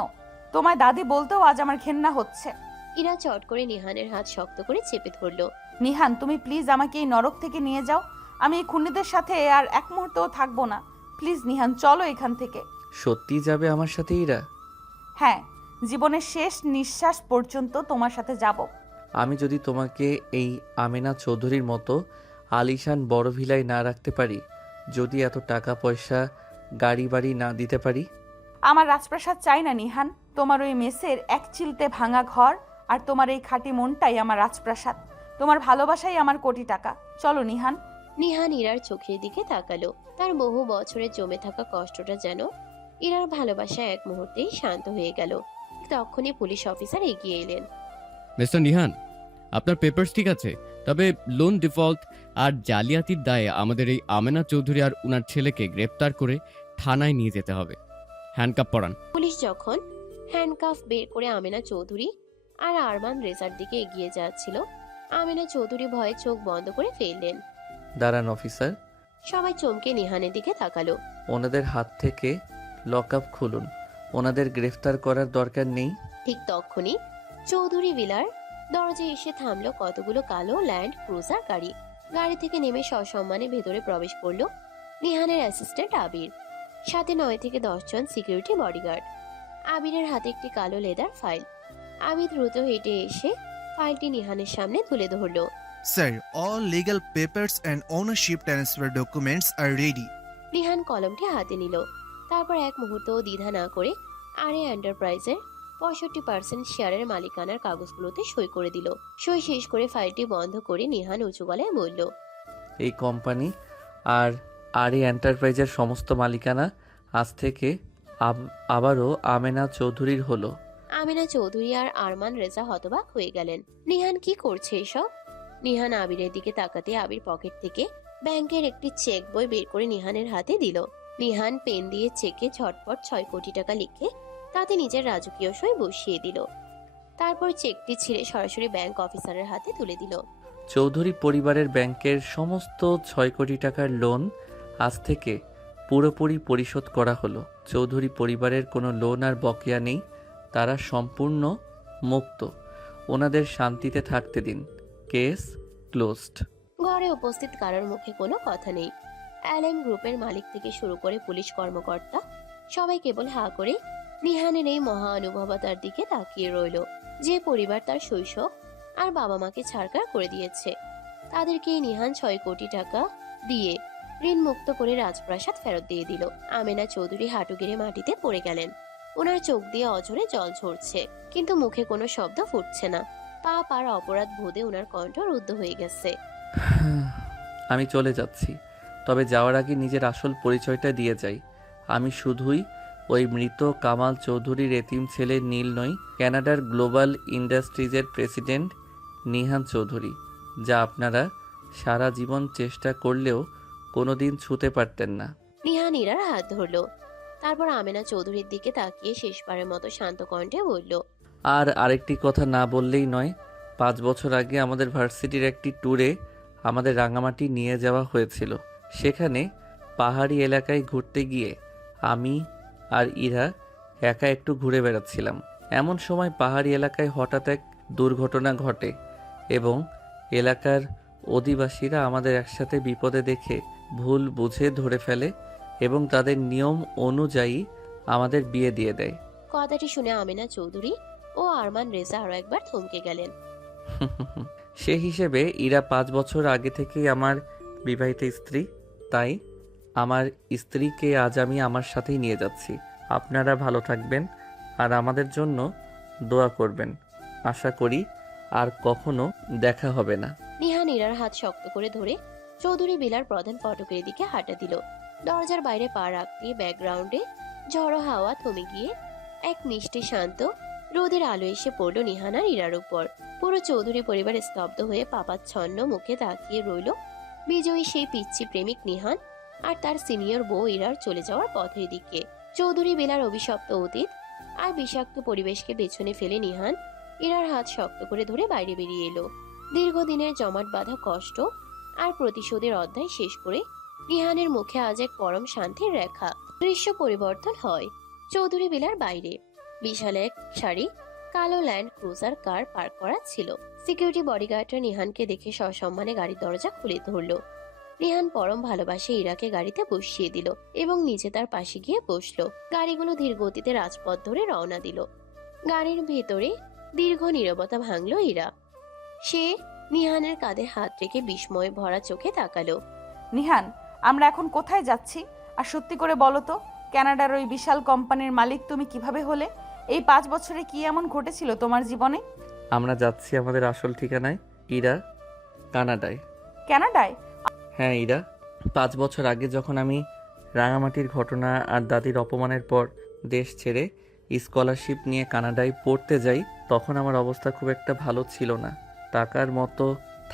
তোমায় দাদি বলতেও আজ আমার ঘেন্না হচ্ছে। ইরা চট করে নিহানের হাত শক্ত করে চেপে ধরলো। নিহান, তুমি প্লিজ আমাকে এই নরক থেকে নিয়ে যাও। আমি এই খুনিদের সাথে আর এক মুহূর্তও থাকবো না। প্লিজ নিহান, চলো এখান থেকে। সত্যি যাবে আমার সাথে ইরা? হ্যাঁ, জীবনের শেষ নিঃশ্বাস পর্যন্ত তোমার সাথে যাব। আমি যদি তোমাকে এই আমেনা চৌধুরীর মতো আলিশান বড় ভিলায় না রাখতে পারি, যদি এত টাকা পয়সা গাড়ি বাড়ি না দিতে পারি। আমার রাজপ্রাসাদ চাই না নিহান। তোমার ওই মেসের এক চিলতে ভাঙা ঘর আর তোমার এই খাঁটি মনটাই আমার রাজপ্রাসাদ। তোমার ভালোবাসাই আমার কোটি টাকা। চলো নিহান। নিহান ইরার চোখের দিকে তাকালো। তার বহু বছরের জমে থাকা কষ্টটা যেন ইরার ভালোবাসা এক মুহূর্তেই শান্ত হয়ে গেল। তখনই পুলিশ অফিসার এগিয়ে এলেন। মিস্টার নিহান, আপনার পেপারস ঠিক আছে, তবে লোন ডিফল্ট আর জালিয়াতির দায়ে আমাদের এই আমেনা চৌধুরী আর উনার ছেলেকে গ্রেপ্তার করে থানায় নিয়ে যেতে হবে। হ্যান্ডকাপ পরান। পুলিশ যখন হ্যান্ডকাফ বের করে আমেনা চৌধুরী আর আরমান রেজার দিকে এগিয়ে যাচ্ছিল, আমেনা চৌধুরী ভয়ে চোখ বন্ধ করে ফেললেন। দাঁড়ান অফিসার, সবাই চমকে নিহানের দিকে তাকালো। ওনাদের হাত থেকে লক আপ খুলুন, ওনাদের গ্রেফতার করার দরকার নেই। ঠিক তখনই চৌধুরী বিলার দরজায় এসে থামলো কতগুলো কালো ল্যান্ড ক্রুজার গাড়ি। গাড়ি থেকে নেমে সসম্মানে ভেতরে প্রবেশ করলো নিহানের অ্যাসিস্ট্যান্ট আবির, সাথে 9 থেকে 10 জন সিকিউরিটি বডিগার্ড। আবিরের হাতে একটি কালো লেদার ফাইল। আবির দ্রুত হেঁটে এসে ফাইলটি নিহানের সামনে তুলে ধরলো। Sir, all legal papers and ownership transfer documents are ready. Nihan কলমটি হাতে নিল। তারপর এক মুহূর্তও দ্বিধা না করে আরে এন্টারপ্রাইজের 65% শেয়ারের মালিকানার কাগজগুলোতে সই করে দিল। সই শেষ করে ফাইলটি বন্ধ করে নিহান উঁচু গলায় বলল, এই কোম্পানি আর এই এন্টারপ্রাইজের সমস্ত মালিকানা আজ থেকে আবারও আমেনা চৌধুরীর হলো। আমেনা চৌধুরী আর আরমান রেজা হতবাক হয়ে গেলেন। নিহান কি করছে এসব? নিহান আবিরের দিকে তাকাতে আবির পকেট থেকে ব্যাংকের একটি চেক বই বের করে নিহানের হাতে দিল। নিহান পেন দিয়ে চেকে ঝটপট 6 কোটি টাকা লিখে তাতে নিজের রাজকীয় সই বসিয়ে দিল। তারপর চেকটি ছিঁড়ে সরাসরি ব্যাংক অফিসারের হাতে তুলে দিল। চৌধুরী পরিবারের ব্যাংকের সমস্ত 6 কোটি টাকার লোন আজ থেকে পুরোপুরি পরিশোধ করা হলো। চৌধুরী পরিবারের কোনো লোন আর বকেয়া নেই, তারা সম্পূর্ণ মুক্ত। ওনাদের শান্তিতে থাকতে দিন। Case closed. ঘরে উপস্থিত কারোর মুখে কোনো কথা নেই। এলএম গ্রুপের মালিক থেকে শুরু করে পুলিশ কর্মকর্তা সবাই কেবল হা করে নিহানের এই মহা অনুভবতার দিকে তাকিয়ে রইল, যে পরিবার তার শৈশব আর বাবা মাকে ছাড়কার করে দিয়েছে। তাদেরকে নিহান 6 কোটি টাকা দিয়ে ঋণ মুক্ত করে রাজপ্রাসাদ ফেরত দিয়ে দিল। আমেনা চৌধুরী হাঁটু গেড়ে মাটিতে পড়ে গেলেন। ওনার চোখ দিয়ে অঝরে জল ঝরছে, কিন্তু মুখে কোনো শব্দ ফুটছে না। পাপ আর অপরাধ বোধে ওনার কণ্ঠ রুদ্ধ হয়ে গেছে। আমি চলে যাচ্ছি, তবে যাওয়ার আগে নিজের আসল পরিচয়টা দিয়ে যাই। আমি শুধুই ওই মৃত কামাল চৌধুরীর এতিম ছেলে নীল নই, কানাডার গ্লোবাল ইন্ডাস্ট্রিজের প্রেসিডেন্ট নিহান চৌধুরী, যা আপনারা সারা জীবন চেষ্টা করলেও কোনোদিন ছুঁতে পারতেন না। নিহান ইরার হাত ধরলো, তারপর আমেনা চৌধুরীর দিকে তাকিয়ে শেষবারের মতো শান্ত কণ্ঠে বলল, আর আরেকটি কথা না বললেই নয়। 5 বছর আগে আমাদের ভার্সিটির একটি ট্যুরে আমাদের রাঙামাটি নিয়ে যাওয়া হয়েছিল। সেখানে পাহাড়ি এলাকায় ঘুরতে গিয়ে আমি আর ইরা একা একটু ঘুরে বেড়াচ্ছিলাম। এমন সময় পাহাড়ি এলাকায় হঠাৎ এক দুর্ঘটনা ঘটে এবং এলাকার অধিবাসীরা আমাদের একসাথে বিপদে দেখে ভুল বুঝে ধরে ফেলে এবং তাদের নিয়ম অনুযায়ী আমাদের বিয়ে দিয়ে দেয়। কথাটি শুনে আমেনা চৌধুরী ও আরমান রেজা আরো একবার থমকে গেলেন। সে হিসেবে ইরা 5 বছর আগে থেকেই আমার বিবাহিত স্ত্রী, তাই আমার স্ত্রীকে আজ আমি আমার সাথেই নিয়ে যাচ্ছি। আপনারা ভালো থাকবেন আর আমাদের জন্য দোয়া করবেন। আশা করি আর কখনো দেখা হবে না। নিহান ইরার হাত শক্ত করে ধরে চৌধুরী বিলার প্রধান ফটকের দিকে হাঁটা দিল। দরজার বাইরে পা রাখতে ব্যাকগ্রাউন্ডে ঝড়ো হাওয়া থমে গিয়ে এক মিষ্টি শান্ত রোদের আলো এসে পড়ল নিহান আর ইরার উপর। পুরো চৌধুরী পরিবার স্তব্ধ হয়ে পাপাচ্ছন্ন মুখে তাকিয়ে রইল বিজয়ী সেই পিচ্ছি প্রেমিক নিহান আর তার সিনিয়র বউ ইরার চলে যাওয়ার পথের দিকে। চৌধুরী বেলার অভিশপ্ত অতীত আর বিষাক্ত পরিবেশকে পেছনে ফেলে নিহান ইরার হাত শক্ত করে ধরে বাইরে বেরিয়ে এলো। দীর্ঘদিনের জমাট বাঁধা কষ্ট আর প্রতিশোধের অধ্যায় শেষ করে নিহানের মুখে আজ এক পরম শান্তির রেখা। দৃশ্য পরিবর্তন হয় চৌধুরী বেলার বাইরে। বিশাল এক সারি কালো ল্যান্ড ক্রুজার কার পার্ক করা ছিল। সিকিউরিটি বডিগার্ডরা নিহানকে দেখে সসম্মানে গাড়ির দরজা খুলে ধরল। নিহান পরম ভালোবাসে ইরাকে গাড়িতে বসিয়ে দিল এবং নিচে তার পাশে গিয়ে বসলো। গাড়িগুলো ধীর গতিতে রাজপথ ধরে রওনা দিল। গাড়ির ভেতরে দীর্ঘ নীরবতা ভাঙল ইরা। সে নিহানের কাঁধে হাত রেখে বিস্ময়ে ভরা চোখে তাকালো। নিহান, আমরা এখন কোথায় যাচ্ছি? আর সত্যি করে বলো তো, কানাডার ওই বিশাল কোম্পানির মালিক তুমি কিভাবে হলে? এই 5 বছরে কি এমন ঘটেছিল তোমার জীবনে? আমরা যাচ্ছি আমাদের আসল ঠিকানায়, ইরা, কানাডায়। কানাডায়? হ্যাঁ ইরা, 5 বছর আগে যখন আমি রাঙামাটির ঘটনা আর দাদির অপমানের পর দেশ ছেড়ে স্কলারশিপ নিয়ে কানাডায় পড়তে যাই, তখন আমার অবস্থা খুব একটা ভালো ছিল না।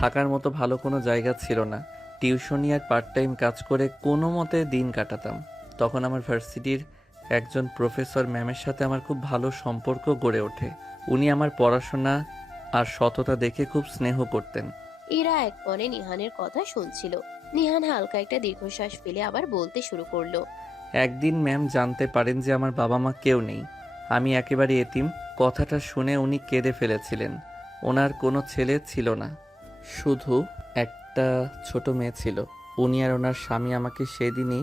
থাকার মতো ভালো কোনো জায়গা ছিল না। টিউশনি আর পার্ট টাইম কাজ করে কোনো মতে দিন কাটাতাম। তখন আমার ভার্সিটির একজন প্রফেসর ম্যামের সাথে আমার খুব ভালো সম্পর্ক গড়ে ওঠে। উনি আমার পড়াশোনা আর সততা দেখে খুব স্নেহ করতেন। ইরা এক মনে নিহানের কথা শুনছিল। নিহান হালকা একটা দীর্ঘশ্বাস ফেলে আবার বলতে শুরু করলো। একদিন ম্যাম জানতে পারেন যে আমার বাবা মা কেউ নেই, আমি একেবারে এতিম। কথাটা শুনে উনি কেঁদে ফেলেছিলেন। ওনার কোনো ছেলে ছিল না, শুধু একটা ছোট মেয়ে ছিল। উনি আর ওনার স্বামী আমাকে সেদিনই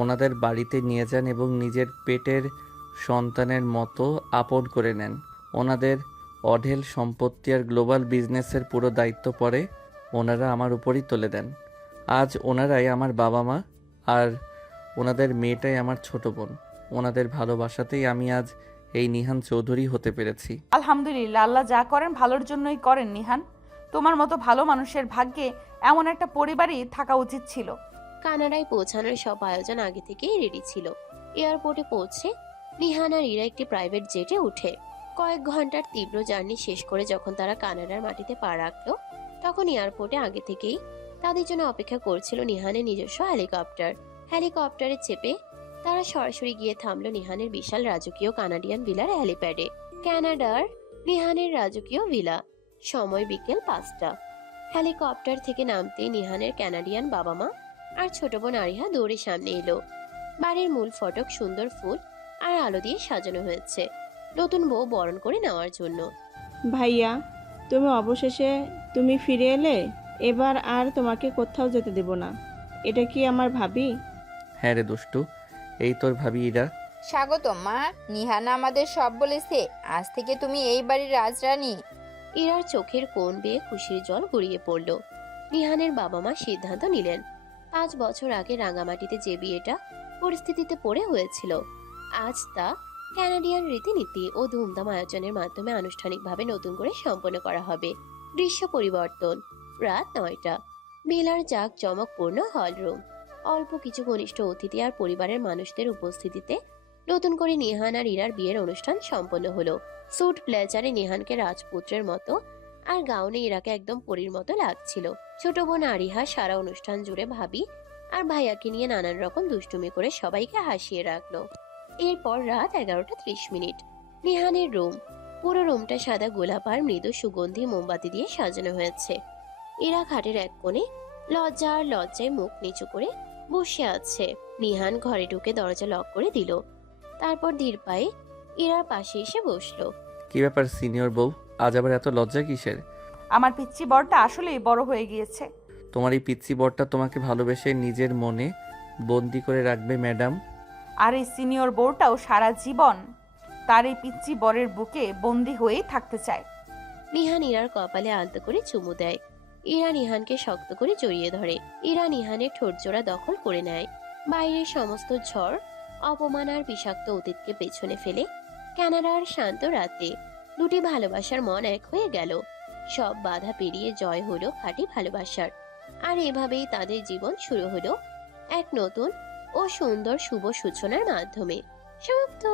ওনাদের বাড়িতে নিয়ে যান এবং নিজের পেটের সন্তানের মতো আপন করে নেন। ওনাদের অঢেল সম্পত্তি আর গ্লোবাল বিজনেসের পুরো দায়িত্ব পড়ে ওনারা আমার উপরই তুলে দেন। আজ ওনারাই আমার বাবা মা, আর ওনাদের মেয়েটাই আমার ছোট বোন। ওনাদের ভালোবাসাতেই আমি আজ এই নিহান চৌধুরী হতে পেরেছি। আলহামদুলিল্লাহ, আল্লাহ যা করেন ভালোর জন্যই করেন নিহান। তোমার মতো ভালো মানুষের ভাগ্যে এমন একটা পরিবারই থাকা উচিত ছিল। কানাডায় পৌঁছানোর সব আয়োজন আগে থেকেই রেডি ছিল। এয়ারপোর্টে পৌঁছে নিহান আর ইরা একটি প্রাইভেট জেটে উঠে কয়েক ঘন্টার তীব্র জার্নি শেষ করে যখন তারা কানাডার মাটিতে পা রাখলো, তখন এয়ারপোর্টে আগে থেকেই তাদের জন্য অপেক্ষা করছিল নিহানের নিজস্ব হেলিকপ্টার। হেলিকপ্টারে চেপে তারা সরাসরি গিয়ে থামলো নিহানের বিশাল রাজকীয় কানাডিয়ান ভিলার হেলিপ্যাডে। কানাডার নিহানের রাজকীয় ভিলা। সময় বিকেল 5টা। হেলিকপ্টার থেকে নামতেই নিহানের কানাডিয়ান বাবা মা আর ছোট বোন আরিহা দৌড়ে সামনে এলো। বাড়ির মূল ফটক সুন্দর ফুল আর আলো দিয়ে সাজানো হয়েছে নতুন বউ বরণ করে নেওয়ার জন্য। ভাইয়া, তুমি ফিরে এলে। এবার আর তোমাকে কোথাও যেতে দেব না। এটা কি আমার ভাবি? হ্যাঁ রে দুষ্টু, এই তোর ভাবি ইরা। স্বাগত মা। নিহানা আমাদের সব বলেছে, আজ থেকে তুমি এই বাড়ির রাজরানী। ইরার চোখের কোণ বেয়ে খুশির জল গড়িয়ে পড়ল। নিহানের বাবা মা সিদ্ধান্ত নিলেন 5 বছর আগে রাঙামাটিতে যে বিয়েটা পরিস্থিতিতে পড়ে হয়েছিল, আজ তা কানাডিয়ান রীতিনীতি ও ধুমধাম আয়োজনের মাধ্যমে আনুষ্ঠানিকভাবে নতুন করে সম্পন্ন করা হবে। দৃশ্য পরিবর্তন। রাত 9টা। মেলার জাঁক জমকপূর্ণ হলরুম। অল্প কিছু ঘনিষ্ঠ অতিথি আর পরিবারের মানুষদের উপস্থিতিতে নতুন করে নিহান আর ইরার বিয়ের অনুষ্ঠান সম্পন্ন হলো। স্যুট ব্লেজারে নিহানকে রাজপুত্রের মতো আর গাউনে ইরাকে একদম পরীর মতো লাগছিল। ছোট বোন আরিহা সারা অনুষ্ঠান জুড়ে ভাবি আর ভাইয়াকে নিয়ে নানান রকম দুষ্টুমি করে সবাইকে হাসিয়ে রাখলো। এরপর রাত 11:30। নিহানের রুম। পুরো রুমটা সাদা গোলাপ আর মৃদু সুগন্ধি মোমবাতি দিয়ে সাজানো হয়েছে। ইরা খাটের এক কোণে লজ্জায় মুখ নিচু করে বসে আছে। নিহান ঘরে ঢুকে দরজা লক করে দিল। তারপর ধীর পায়ে ইরার পাশে এসে বসলো। কি ব্যাপার সিনিয়র বউ, আজ আবার এত লজ্জা কিসের? আমার পিচ্চি বরটা আসলেই বড় হয়ে গিয়েছে। তোমার এই পিচ্চি বরটা তোমাকে ভালোবেসে নিজের মনে বন্দি করে রাখবে ম্যাডাম। আর এই সিনিয়র বউটাও সারা জীবন তার এই পিচ্চি বরের বুকে বন্দি হয়েই থাকতে চায়। নিহান ইরার কপালে আলতো করে চুমু দেয়। ইরা নিহানকে শক্ত করে জড়িয়ে ধরে। ইরা নিহানের ঠোঁটজোড়া দখল করে নেয়। বাইরের সমস্ত ঝড়, অপমান আর বিষাক্ত অতীতকে পেছনে ফেলে কানাডার শান্ত রাতে দুটি ভালোবাসার মন এক হয়ে গেল। সব বাধা পেরিয়ে জয় হলো খাঁটি ভালোবাসার। আর এভাবেই তাদের জীবন শুরু হলো এক নতুন ও সুন্দর শুভ সূচনার মাধ্যমে। সমাপ্ত।